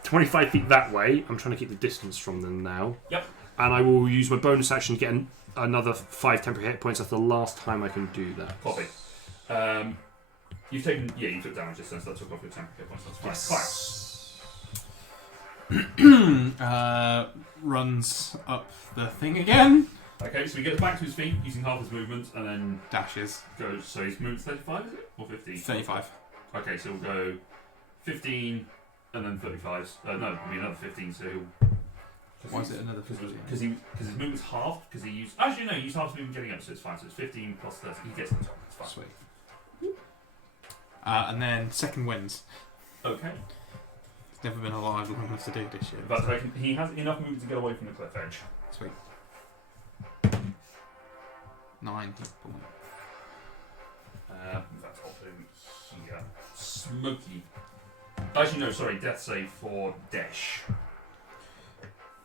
25 feet that way. I'm trying to keep the distance from them now. Yep. And I will use my bonus action to get another 5 temporary hit points. That's the last time I can do that. Copy. You've taken. Yeah, you took damage this time, so that took off your temporary hit points. That's fine. Fire. Runs up the thing again. Okay, so he gets back to his feet using half his movement, and then Dashes. goes. So his movement's 35, is it? Or 15? 35. Okay, so we'll go 15 and then 35. No, it'll be another 15. So he'll. Why is it another 15? Because his movement's halved. Because he used. Actually, no, he used half his movement getting up, so it's fine. So it's 15 plus 30. He gets the top. It's fine. Sweet. And then second wins. Okay. He's never been alive long enough to do this shit. But he has enough movement to get away from the cliff edge. Sweet. 9 hit point. That's also here. Smoky. Actually, no, sorry. Death save for Desh.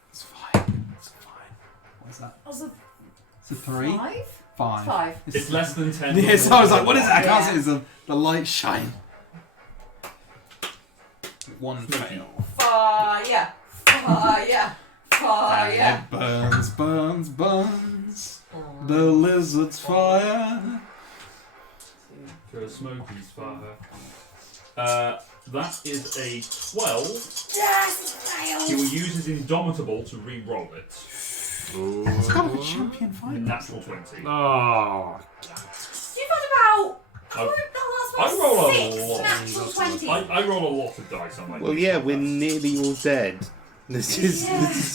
It's fine. It's fine. What is that? Was it It's a 3? 5? 5. 5. It's less than 10. Yeah, so I was like, what is that? I can't Yeah. see it. It's the light shine. 1 Smoky. fail. Fire! Fire! Fire! And it burns, burns, burns. The lizard's fire. For Smoky's fire. That is a 12. Yes, He will use his Indomitable to re-roll it. It's got like a champion fight. Natural 20. Oh, You've had about. I- That's I roll a 6 lot. natural 20. I roll a lot of dice on my Well, yeah, we're nearly all dead. This is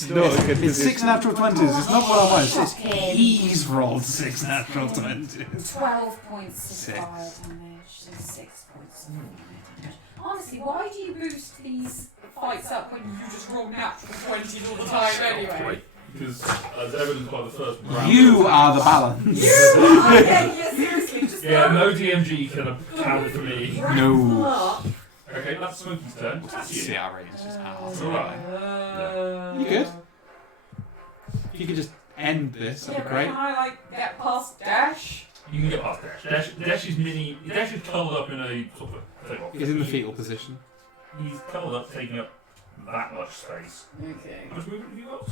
not a good It's 6 position. natural 20s. It's not what I was. It's Shocking. he's rolled 6 natural 20s. 12 points of Six. fire damage and 6 points of fire damage. Honestly, why do you boost these Fights up when you just roll natural 20s all the time anyway. Because, as evidenced by the first round. You are the balance. Yeah, seriously, just Yeah, no DMG can account for me. No. Okay, that's Smoky's turn. That's you. See, I raised his house. Alright. You good? If you could just end this, that'd be great. Can I like get past Dash? You can get past Dash. Dash is curled up in a sort of. He's in the fetal position. He's curled up, taking up that much space. Okay. How much movement have you got?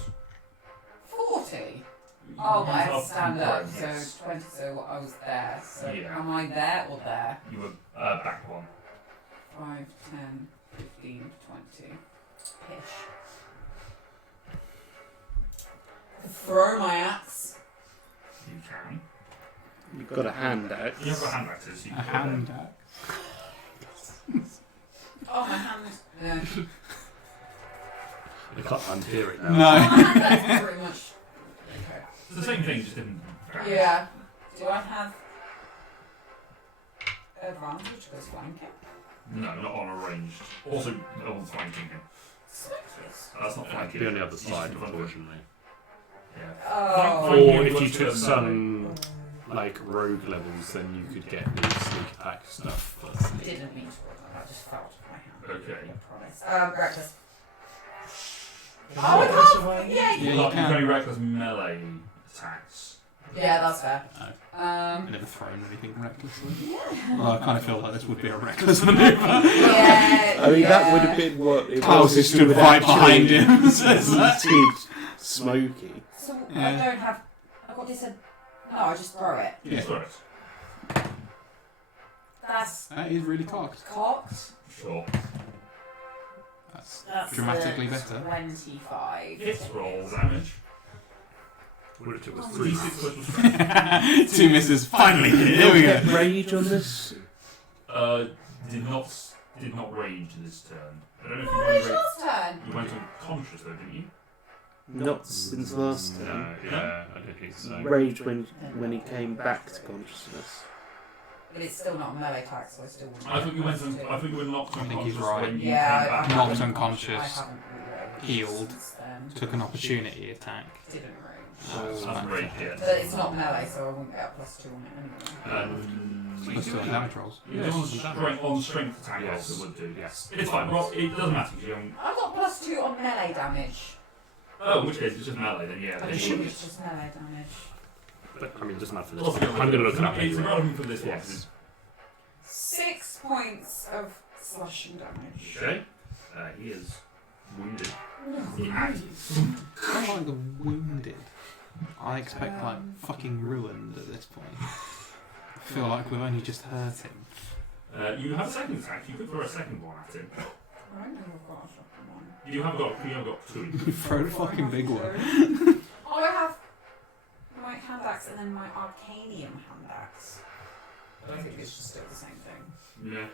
40. Oh, I have Up to stand up, and so progress. 20, so I was there. So Yeah. am I there or there? You were back one. 5, 10, 15, 20. Pish. Throw my axe. You can. You've got a hand axe. You have got hand axes. So you A can go hand there. axe. Oh, my hand is. No. I can't unhear it now. No. My hand is pretty much. Okay. It's the same thing, just different. Yeah. Do I have advantage because flanking? No, not on a ranged. Also, no one's flanking him. That's not It'd flanking. be on the other He's side, just unfortunately. Yeah. Oh. Flanking Or only if you works took with some like rogue levels, then you could get the sneak attack stuff. But Didn't mean to roll that. I just felt my hand. Okay. I promise. Reckless. Can Oh, you I also can't. survive? Yeah. Yeah, You you can only can. reckless melee attacks. Yeah, that's fair. I've never thrown anything recklessly. Well, I kind of feel like this would be a reckless maneuver. Yeah. I mean, that would have been what it Klaus was is if you stood would right actually behind him. says that. yeeted Smokey. So I Yeah. don't have. I got this. No, I just throw it. You Yeah. throw it. That's That is really cocked. cocked. Sure. That's Dramatically better. 25. Hits roll damage. would it took us 3 3 6 special strength. 2 misses. Finally, here we go. Rage on this? Did not rage this turn. I don't know if Oh, you it's went last turn. You went unconscious though, didn't you? Not since last No, time. yeah, I don't think so. Rage when he came back to consciousness. But it's still not a melee attack, so I still wouldn't. I think you went. I think you were knocked I think unconscious he's right. when you Yeah, came back. Knocked I unconscious, haven't reloaded healed, since then. took an opportunity attack. Didn't rage. Hasn't raged yet. But it's not melee, so I wouldn't get a +2 on it anyway. Plus 2 on damage rolls. Yeah, on strength attack rolls it would do, yes. It's fine, Rob, it doesn't matter. You don't... I got +2 on melee damage. Oh, in which case it's just melee then, yeah. I Then think you- it's just melee damage. But, I mean, it doesn't matter for this Also, one. I'm going to look it up It's anyway. irrelevant for this one. Yes. 6 points of slashing damage. Okay. He is wounded. I like the wounded. I expect like fucking ruined at this point. I feel like we've only just hurt him. You have a second attack. You could throw a second one at him. I don't know if I've got a shotgun one. You have got 2. Throw the fucking big one. Oh, I have my hand axe and then my arcanium hand axe. But I think it's just still the same thing. Yeah.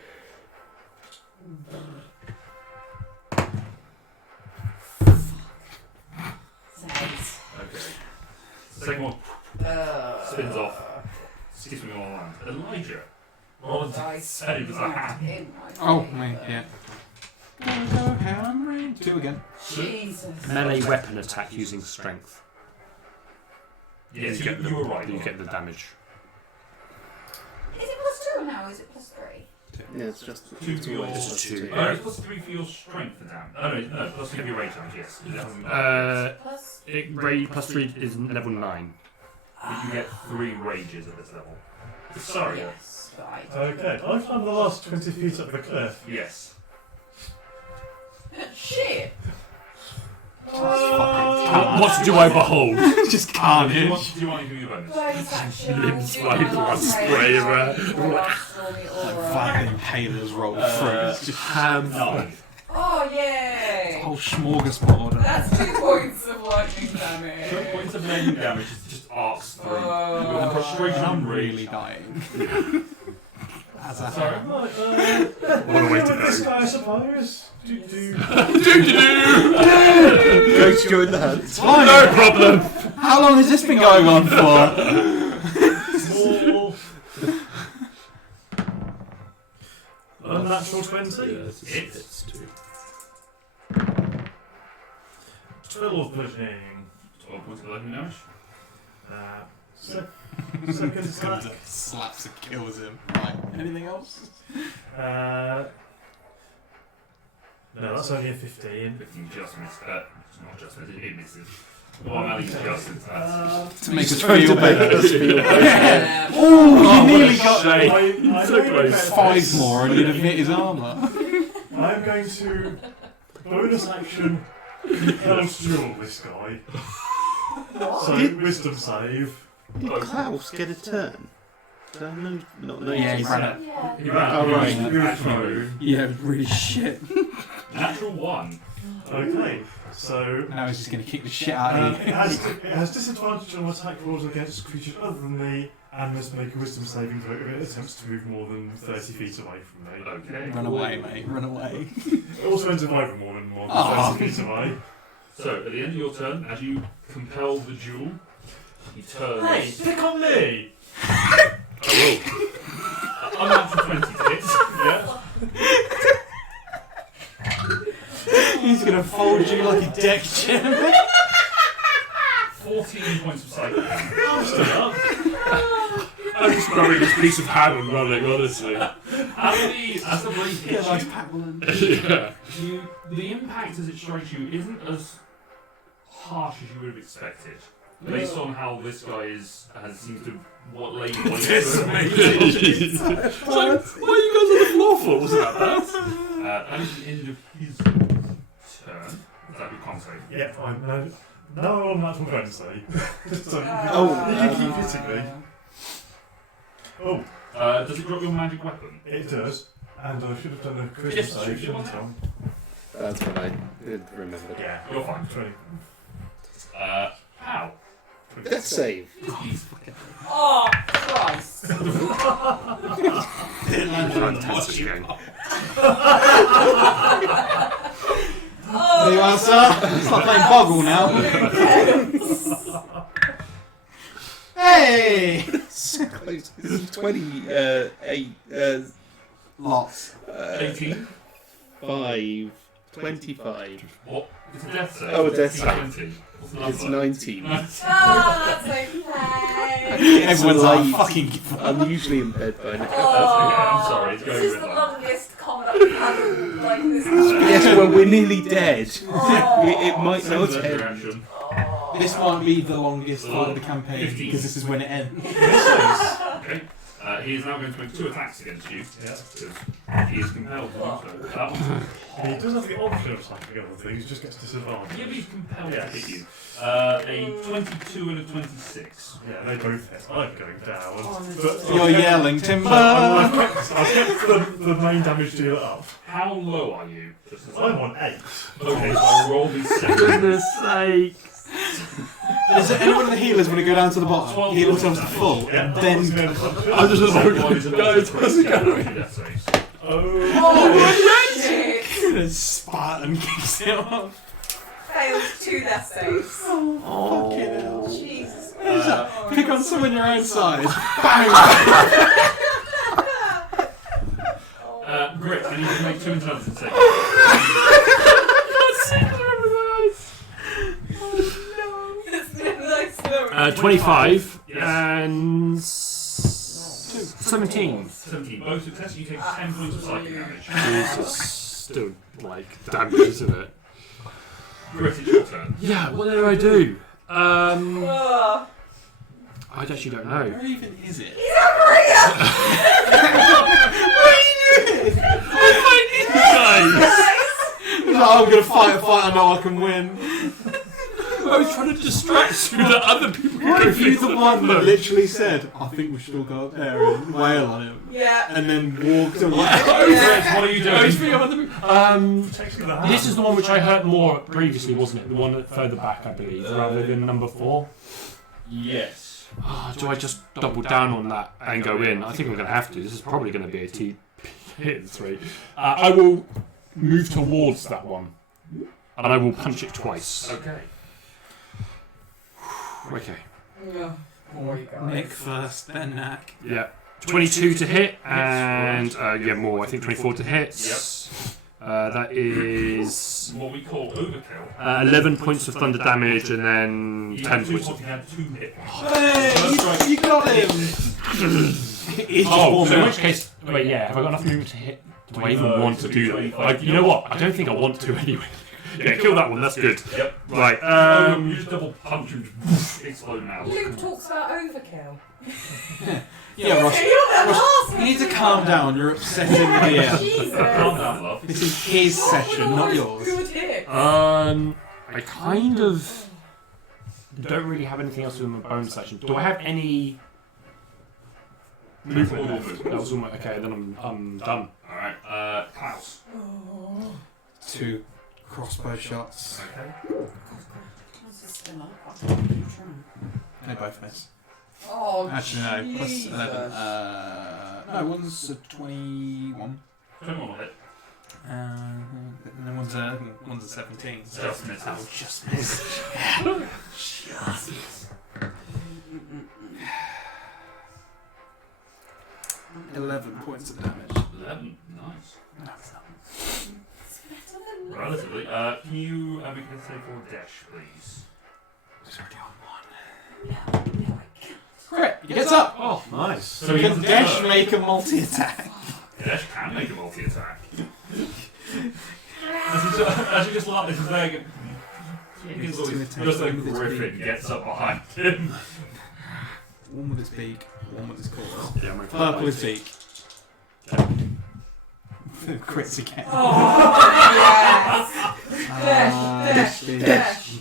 Says. Okay. Second one spins off. Skips me all around. Elijah. Roll a Dice. save as a hand. In my Oh, face. me, yeah. Go hammering. 2 again. Jesus. Melee weapon attack using strength. Yes, you, get you were right. You get the damage. Is it +2 now? Or is it +3? Yeah, it's just 2 for your... This is 2. It's +3 for your strength for damage. Oh no, +3 for your rage damage, yes. Plus. Plus 3 is level 9. But you get 3 rages at this level. Sorry. Yes, but I. Okay, I've done the last 20 feet up the cliff. Yes. Shit! What do I behold? Just Do you carnage. want to do your bonus? Bonus action. Limbs I will do flying, my one last spray of rage. her. My last stormy aura. Fucking impalers roll through. It's just Ham. 9. Oh, a yay! whole smorgasbord. That's 2 points of lightning 2 damage. points of lightning damage just arcs through. Oh. With frustration I'm and really rage. dying. As a Sorry. ham. Right, What a way to this go. guy, I suppose. Do. Go to join the hunt. Fine. No problem. How long has this been going on for? Small. Unnatural 20. It's 12 bludgeoning. 12 points of lightning damage. Second attack. Slaps and kills him. Right. Anything else? No, that's only a 15. 15 just missed. Not just missed, it misses. Well, I'm adding just into that. To make us Trying feel to make better. us feel better. Yeah. Oh, you nearly got I So know close. you get 5 this. more and you'd have hit his armour. I'm going to bonus action compel duel this guy. So wisdom save. Did Klaus get a turn? Did I not know? Yeah, he ran it. Yeah. You ran Oh, right. Actually, Yeah, really shit. natural 1. Okay, so Now he's just going to kick the shit out of it you. has disadvantage on attack rolls against creatures other than me, and must make a wisdom saving throw if it attempts to move more than 30 feet away from me. Okay. Run away, mate. Run away. It also ends in over more than Oh. 30 feet away. So, at the end of your turn, as you compel the duel, he turns. pick on me! Unnatural 20 to hit. Yeah. He's going to fold you like a deck chair. 14 points of psychic damage. I'm still up. I'm just grabbing this piece of ham and running, honestly. As the blade hits you, Yeah. the impact as it strikes you isn't as harsh as you would have expected. Based on how this guy seems to lay It's like, why are you guys on the floor for? Wasn't that bad? that is the end of his turn. Is that your con save? Yeah, fine. No, I'm not going to say. So, you Oh, can keep hitting me. Oh, Does it drop your magic weapon? it does. And I should have done a charisma Yes, save, shoot shouldn't one I? That's what I remembered. Yeah, You're fine. 20. How? Death save. Oh, Christ. Fantastic game. There you are, sir. It's like playing Boggle now. Hey! So close. This is 28. Lots. 18. 5. 25. What? It's a death save. Oh, a death save. 20. What's the It's number? 19. Oh, that's okay. Everyone's like, like, fucking give up. I'm usually in bed by now. That's okay, I'm sorry, it's This going is with the that. longest comment I've had like this. Yes, well, we're nearly dead. Oh. It might not Same end. reaction. Oh. This might be the longest part of the campaign 15. because this is when it ends. Okay. He is now going to make 2 attacks against you. Because he is compelled to do so. That one's He does have the option of cycling other things, he just gets disadvantage. Yeah, but he's compelled Yes. to hit you. A 22 and a 26. Yeah, they both hit. I'm going down. Honestly. You're yelling, Timber! I've kept the main damage deal up. How low are you? Just as I'm on 8. Okay, so I'll roll these seconds. sake. Is there anyone of the healers want to go down to the bottom, 12 heal themselves to full, Yeah, and then... I'm just Guys, how's it going? Oh, shit! Spartan kicks it off. Failed 2 death saves. Fucking hell. Jesus. Pick on someone your own side. Grit, I need you to make 2 intelligence saves. It's nice knowing. 25 Yes. and 17. 17. Both success, you take 10 points of psychic damage. Jesus, still like damage, isn't it? Grit, it's your turn. Yeah, what did I do? Ugh. I actually don't know. Where even is it? He's over Guys, I'm gonna fight a fight I know I can win. I was trying to distract you that other people could What go if you fix the one that literally said, I think we should all go up there and wail on him, Yeah. and then walked away? Grit, what are you doing? This is the one which I heard more previously, wasn't it? The one further back, I believe, rather than number 4. Yes. Do I just double down on that and go in? I think I'm going to have to. This is probably going to be a TP hit 3. I will move towards that one, and I will punch it twice. Okay. Okay. Nick first, then Knack. Yeah. 22 to hit, and yeah, more. I think 24 to hit. That is What we call overkill. 11 points of thunder damage, and then 10 points. He had 2 hit points. Hey, you got him! He's just Oh, warming so in up. which case, wait, yeah, have I got enough movement to hit? Do I even want to do that? You know what? I don't think I want to anyway. Yeah, kill that one, that's good. Yep. Right, you just double punch and explode now. Luke talks about overkill. Yeah, Ross. You're the last You need to calm down, you're upsetting the DM. Jesus. Calm down, love. This is his session, not yours. Good hit. I kind of don't really have anything else in my bonus section. Do I have any movement left? That was all my... Okay, then I'm done. Alright, Klaus. 2 crossbow shots. Okay. They both miss. Oh, Actually, no, plus Jesus. 11. No, one's a 21. 21 will hit. And then one's a 17. So Just misses. oh, just missed. Just missed. 11 points of damage. 11. Nice. No, it's not. Relatively. Can you make a save for dash, please? It's already on 1. Crit! He gets up! Oh, Nice. So he Can doesn't Dash do it. make a multi-attack? Dash can make a multi-attack. As you just like this is there. It's Just two a attacks with its griffin beak. gets up behind him. One with its beak, one with its claws. Yeah, my Purple is beak. Crits again. Yes. Dash.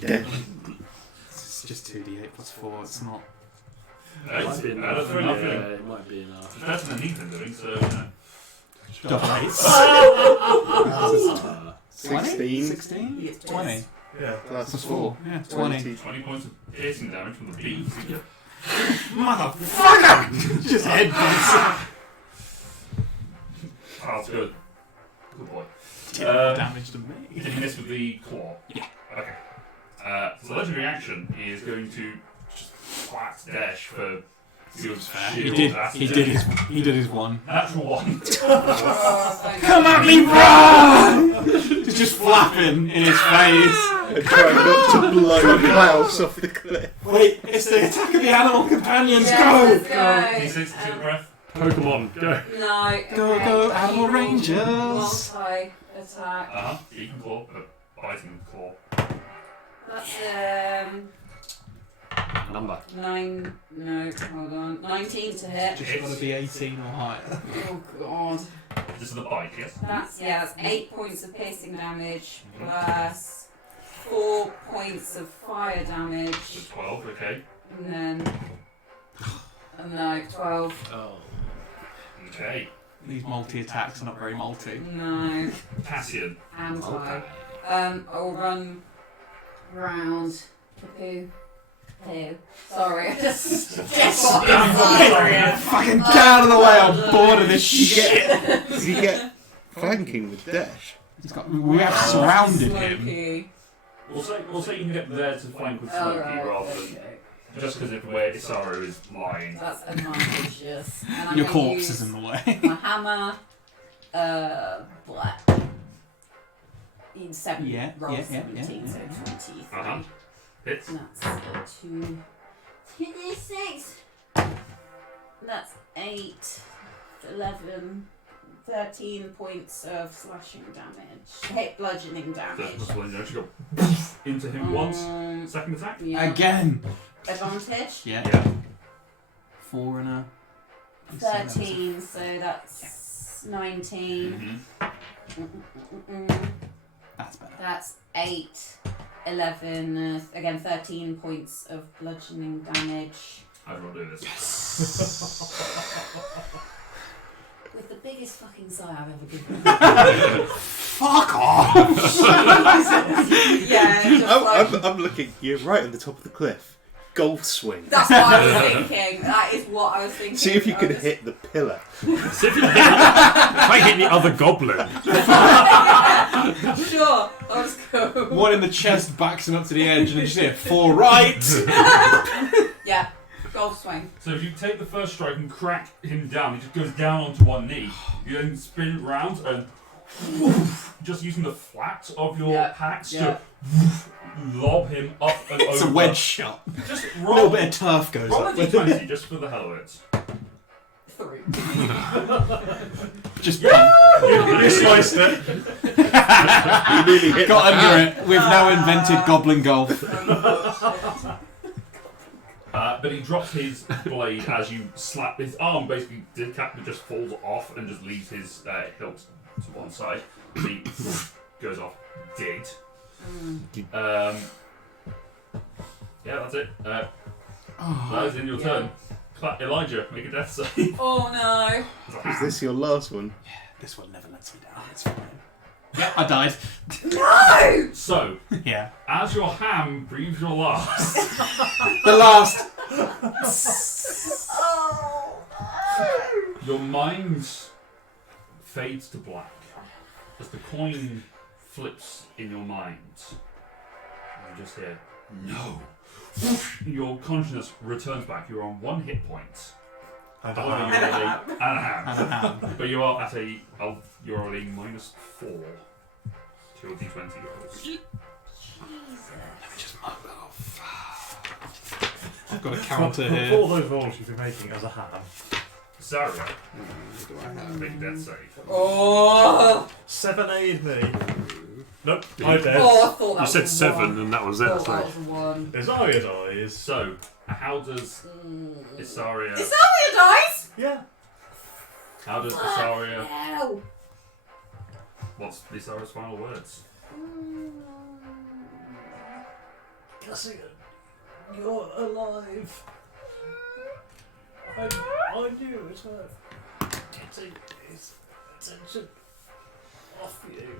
It's just 2d8 plus 4, it's not. It's be better than nothing. it might be enough. It's better than Ethan doing, so, you know. Double 8s. 16 16? 20. Yeah. plus 4. Yeah, 20. 20 points of piercing damage from the beak. Motherfucker! Just headbutts. Oh, that's good. Good boy. Did more damage than me. Did you miss with the claw? Yeah. Okay. So the legendary action is going to just whack Dash for your shield. He did his one. Natural one. Come at me, run! It's just flapping in his face. And trying not to blow Klaus off the cliff. Wait, it's the attack of the animal companions. Yes, Go! let's D6 to breath. Pokemon, go. No. Go, okay. go, Animal Evil Rangers! Multi-attack. Eating claw, biting claw. That's Number. 9. No, hold on. 19 to hit. Just gotta be 18 or higher. Oh god. This is the bite, yes? That's 8 points of piercing damage plus 4 points of fire damage, So 12, okay. and then no 12. Oh. Okay. These multi-attacks are not very multi. No. Cassian. Anti. I'll run round. Poo. Poo. Sorry, I just Fucking get out of the way, I'm bored of this shit. Did you get flanking with Dash? We have surrounded him. Smokey. We'll say you can get there to flank with Oh, Smokey right, rather than okay. just because of where Isaru is lying. That's advantageous. And I'm Your gonna corpse use is in the way. my hammer. Black. In 7. Yeah, Roll yeah, 17, yeah. so 23. Hits. And that's 2. 2d6. That's 8, 11, 13 points of slashing damage. Hit bludgeoning So damage. that's when you actually go into him once. Second attack? Yeah. Again. Advantage. Yeah. Yeah. 4 and a 13, so that's 19. That's better. That's 8, 11, again 13 points of bludgeoning damage. How do I do this? With the biggest fucking sigh I've ever given. Fuck off! Yeah, just like, I'm looking. You're right at the top of the cliff. Golf swing. that's what I was thinking. That is what I was thinking. See if you I can was- hit the pillar. See if you try hit the other goblin. Sure, I'll just go. One in the chest backs him up to the edge and then you just hear 4 right! Yeah, golf swing. So if you take the first strike and crack him down, he just goes down onto one knee. You then spin it round and just using the flat of your hacks to lob him up and It's over. a wedge shot. Just A roll, little bit of turf goes roll a up with d20 just for the hell of it. 3. Just You sliced it. You nearly hit got under it. We've now invented goblin golf. But he drops his blade as you slap his arm. Basically, the cap just falls off and just leaves his hilt to one side. So he goes off dead. Yeah, that's it. That is in your turn. Elijah, make a death save. Oh no. Is this your last one? This one never lets me down. It's fine. Yeah, I died. No! So, Yeah. as your ham breathes your last, The last. Oh your mind fades to black as the coin flips in your mind. And you just hear, no. Your consciousness returns back. You're on 1 hit point. And However, And a ham. and a ham. And a hand. But you are at you're on a -4 to your d20 rolls. Jesus. Just mug that off. I've got a counter For here. all those rolls you've been making as a ham, Sarah, make a death save. Oh. 7 aid me. Nope, I dead. Oh, I thought that You was said a 7 1. and that was I it. thought So. that was a 1. There's Arya's eyes. So, how does Isaria? Is that your dice? Yeah. How does Isaria? Hell. What's Isaria's final words? Cassian, you're alive. I knew it worth getting his attention off you.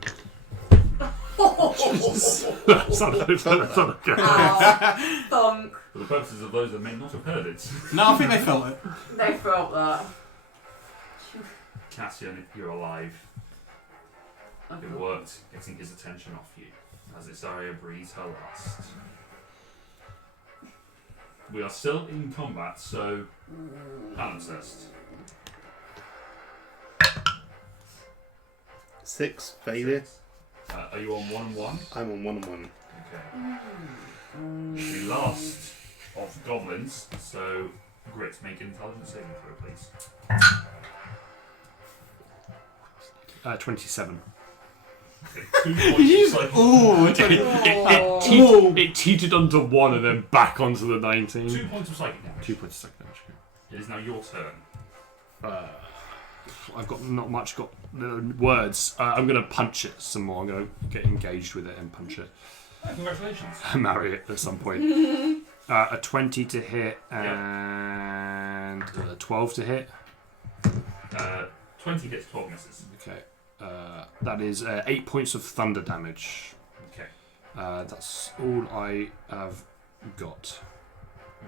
That's not okay. Ow. Thunk. For the purposes of those that may not have heard it, No, I think they felt it. They felt that. Cassian, if you're alive, It worked getting his attention off you as Isaria breathes her last. We are still in combat, so palimpsest. 6 failure. Are you on 1 and 1? I'm on 1 and 1. Okay. The last of goblins, so Grit, make an intelligence saving throw, please. 27. Okay, 2 points of psychic. It teetered onto 1 and then back onto the 19. 2 points of psychic damage. 2 points of psychic damage. It is now your turn. I've got not much words. I'm going to punch it some more. I'm going to get engaged with it and punch it. Congratulations. Marry it at some point. A 20 to hit and a 12 to hit. 20 hits, 12 misses. Okay. That is 8 points of thunder damage. Okay. That's all I have got.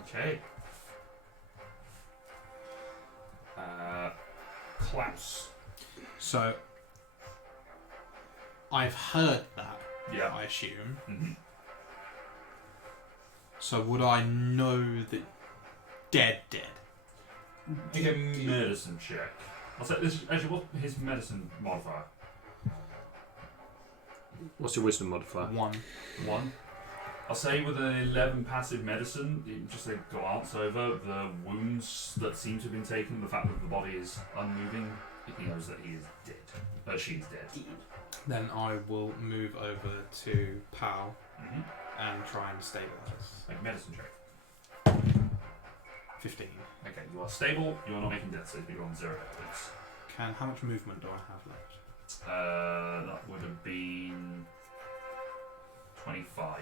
Okay. Klaus. So, I've heard that, Yeah. I assume. Mm-hmm. So, would I know that dead? Make a medicine check. I'll say this. Actually, what's his medicine modifier? What's your wisdom modifier? 1. 1. I'll say with an 11 passive medicine, just a glance over the wounds that seem to have been taken, the fact that the body is unmoving, he knows that he is dead. She is dead. Then I will move over to Pal Mm-hmm. and try and stabilize. Make a medicine check. 15. Okay, you are stable. You are not making death saves. You're on 0 hit points. How much movement do I have left? That would have been 25.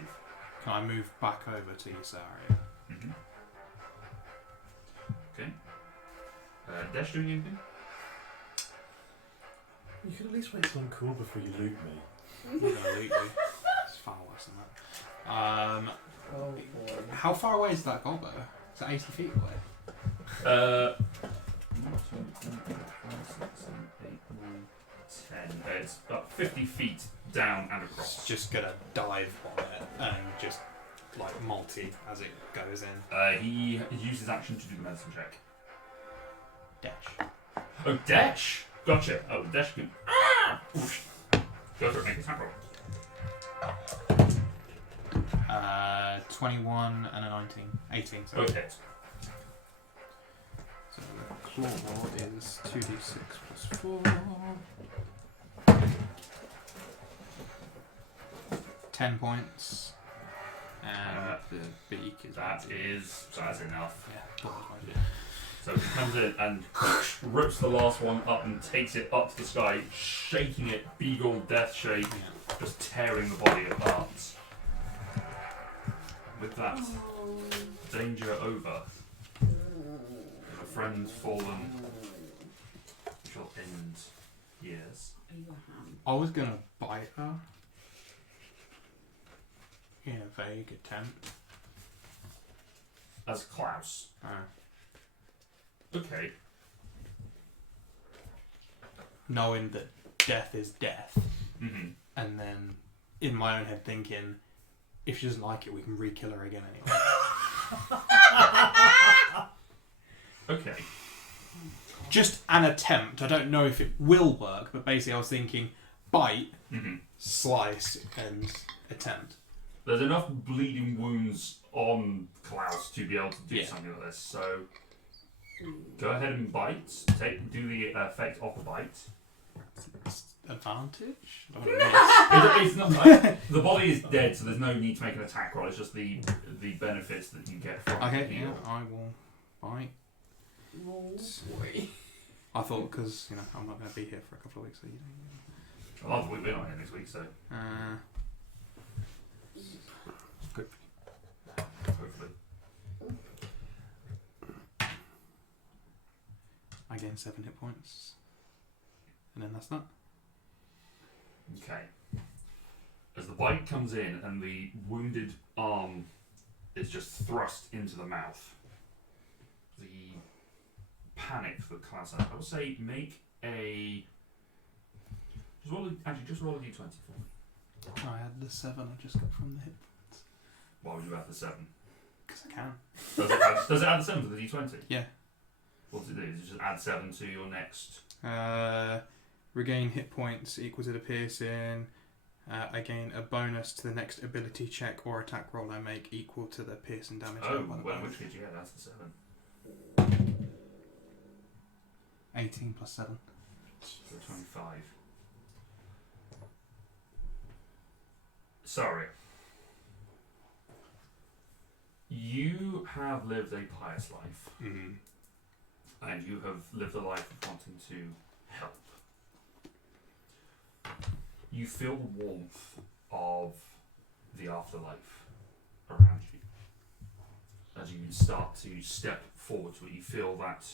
Can I move back over to this area? Mm-hmm. Okay. Dash doing anything? You could at least wait till I'm cool before you loot me. I'm gonna loot you. It's far worse than that. How far away is that gobbo? Is that 80 feet away? 1, 2, 3, 4, 5, 6, 7, 8, 9, 10. It's about 50 feet down and across. It's just gonna dive on it and just like multi as it goes in. He uses action to do the medicine check. Dash. Oh, dash! Gotcha. Oh, dash can. Oof. Go for it, make a attack roll. 21 and a 19. 18. Sorry. Both hits. So the claw is 2d6 plus 4. 10 points. And The beak is That's enough. yeah, what was my So he comes in and rips the last one up and takes it up to the sky, shaking it, beagle death shake, yeah. just tearing the body apart. With that danger over, a friend fallen, we shall end years. I was gonna bite her in a vague attempt. As Klaus. Okay. Knowing that death is death, Mm-hmm. and then in my own head thinking, if she doesn't like it, we can re-kill her again anyway. Okay. Just an attempt. I don't know if it will work, but basically I was thinking bite, Mm-hmm. slice, and attempt. There's enough bleeding wounds on Klaus to be able to do Yeah. something like this, so go ahead and bite. Do the effect of the bite. Advantage? I don't know. It's not like, the body is dead, so there's no need to make an attack roll. It's just the benefits that you get from Okay, the yeah, heal. I will bite. Oh boy. I thought because I'm not going to be here for a couple of weeks, so you know. Well, we're not here next week, so hopefully. I gain 7 hit points, and then that's that. Okay. As the bite comes in and the wounded arm is just thrust into the mouth, the panic that Klaus has, I would say make a Just roll a d20 for me. I had the 7 I just got from the hit. Why would you add the 7? Because I can. Does it add the 7 to the d20? Yeah. What does it do? Does it just add 7 to your next? Regain hit points equal to the piercing. I gain a bonus to the next ability check or attack roll I make equal to the piercing damage. Oh, rolled by the well, in bonus. which case, yeah, that's the 7. 18 plus 7. So 25. Sorry. You have lived a pious life, and you have lived a life of wanting to help. You feel the warmth of the afterlife around you. As you start to step forward to it, you feel that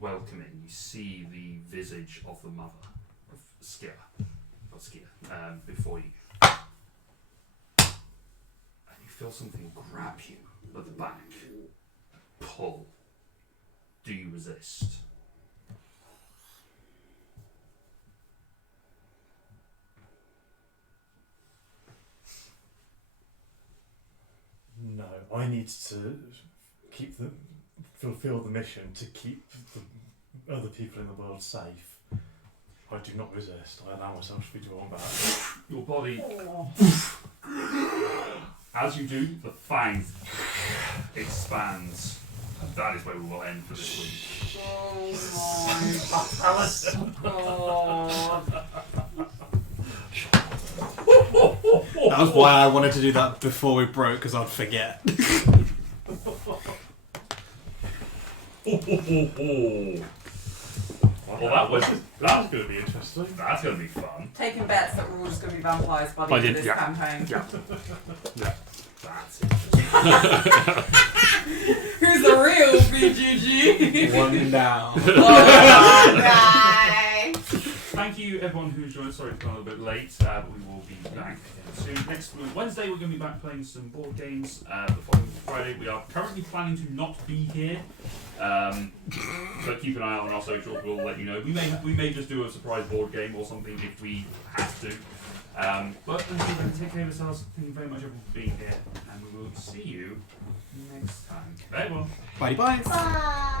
welcoming. You see the visage of the mother of Skia, before you. And you feel something grab you at the back. Pull. Do you resist? No, I need to fulfill the mission to keep the other people in the world safe. I do not resist. I allow myself to be drawn back. Your body, as you do, the fangs expands. And that is where we will end for this week. That was why I wanted to do that before we broke, because I'd forget. Well, that was That's going to be interesting. That's going to be fun. Taking bets that we're all just going to be vampires by the I end of did, this yeah. campaign. Yeah. That's interesting. Who's the real BGG? One down. Oh, guy. Thank you, everyone who's joined. Sorry for going a little bit late, but we will be back soon. Next Wednesday, we're going to be back playing some board games. The following Friday, we are currently planning to not be here, but keep an eye out on our socials. We'll let you know. We may just do a surprise board game or something if we have to. But until then, take care of yourselves. Thank you very much, everyone, for being here, and we will see you next time. Bye, everyone. Bye bye. Bye.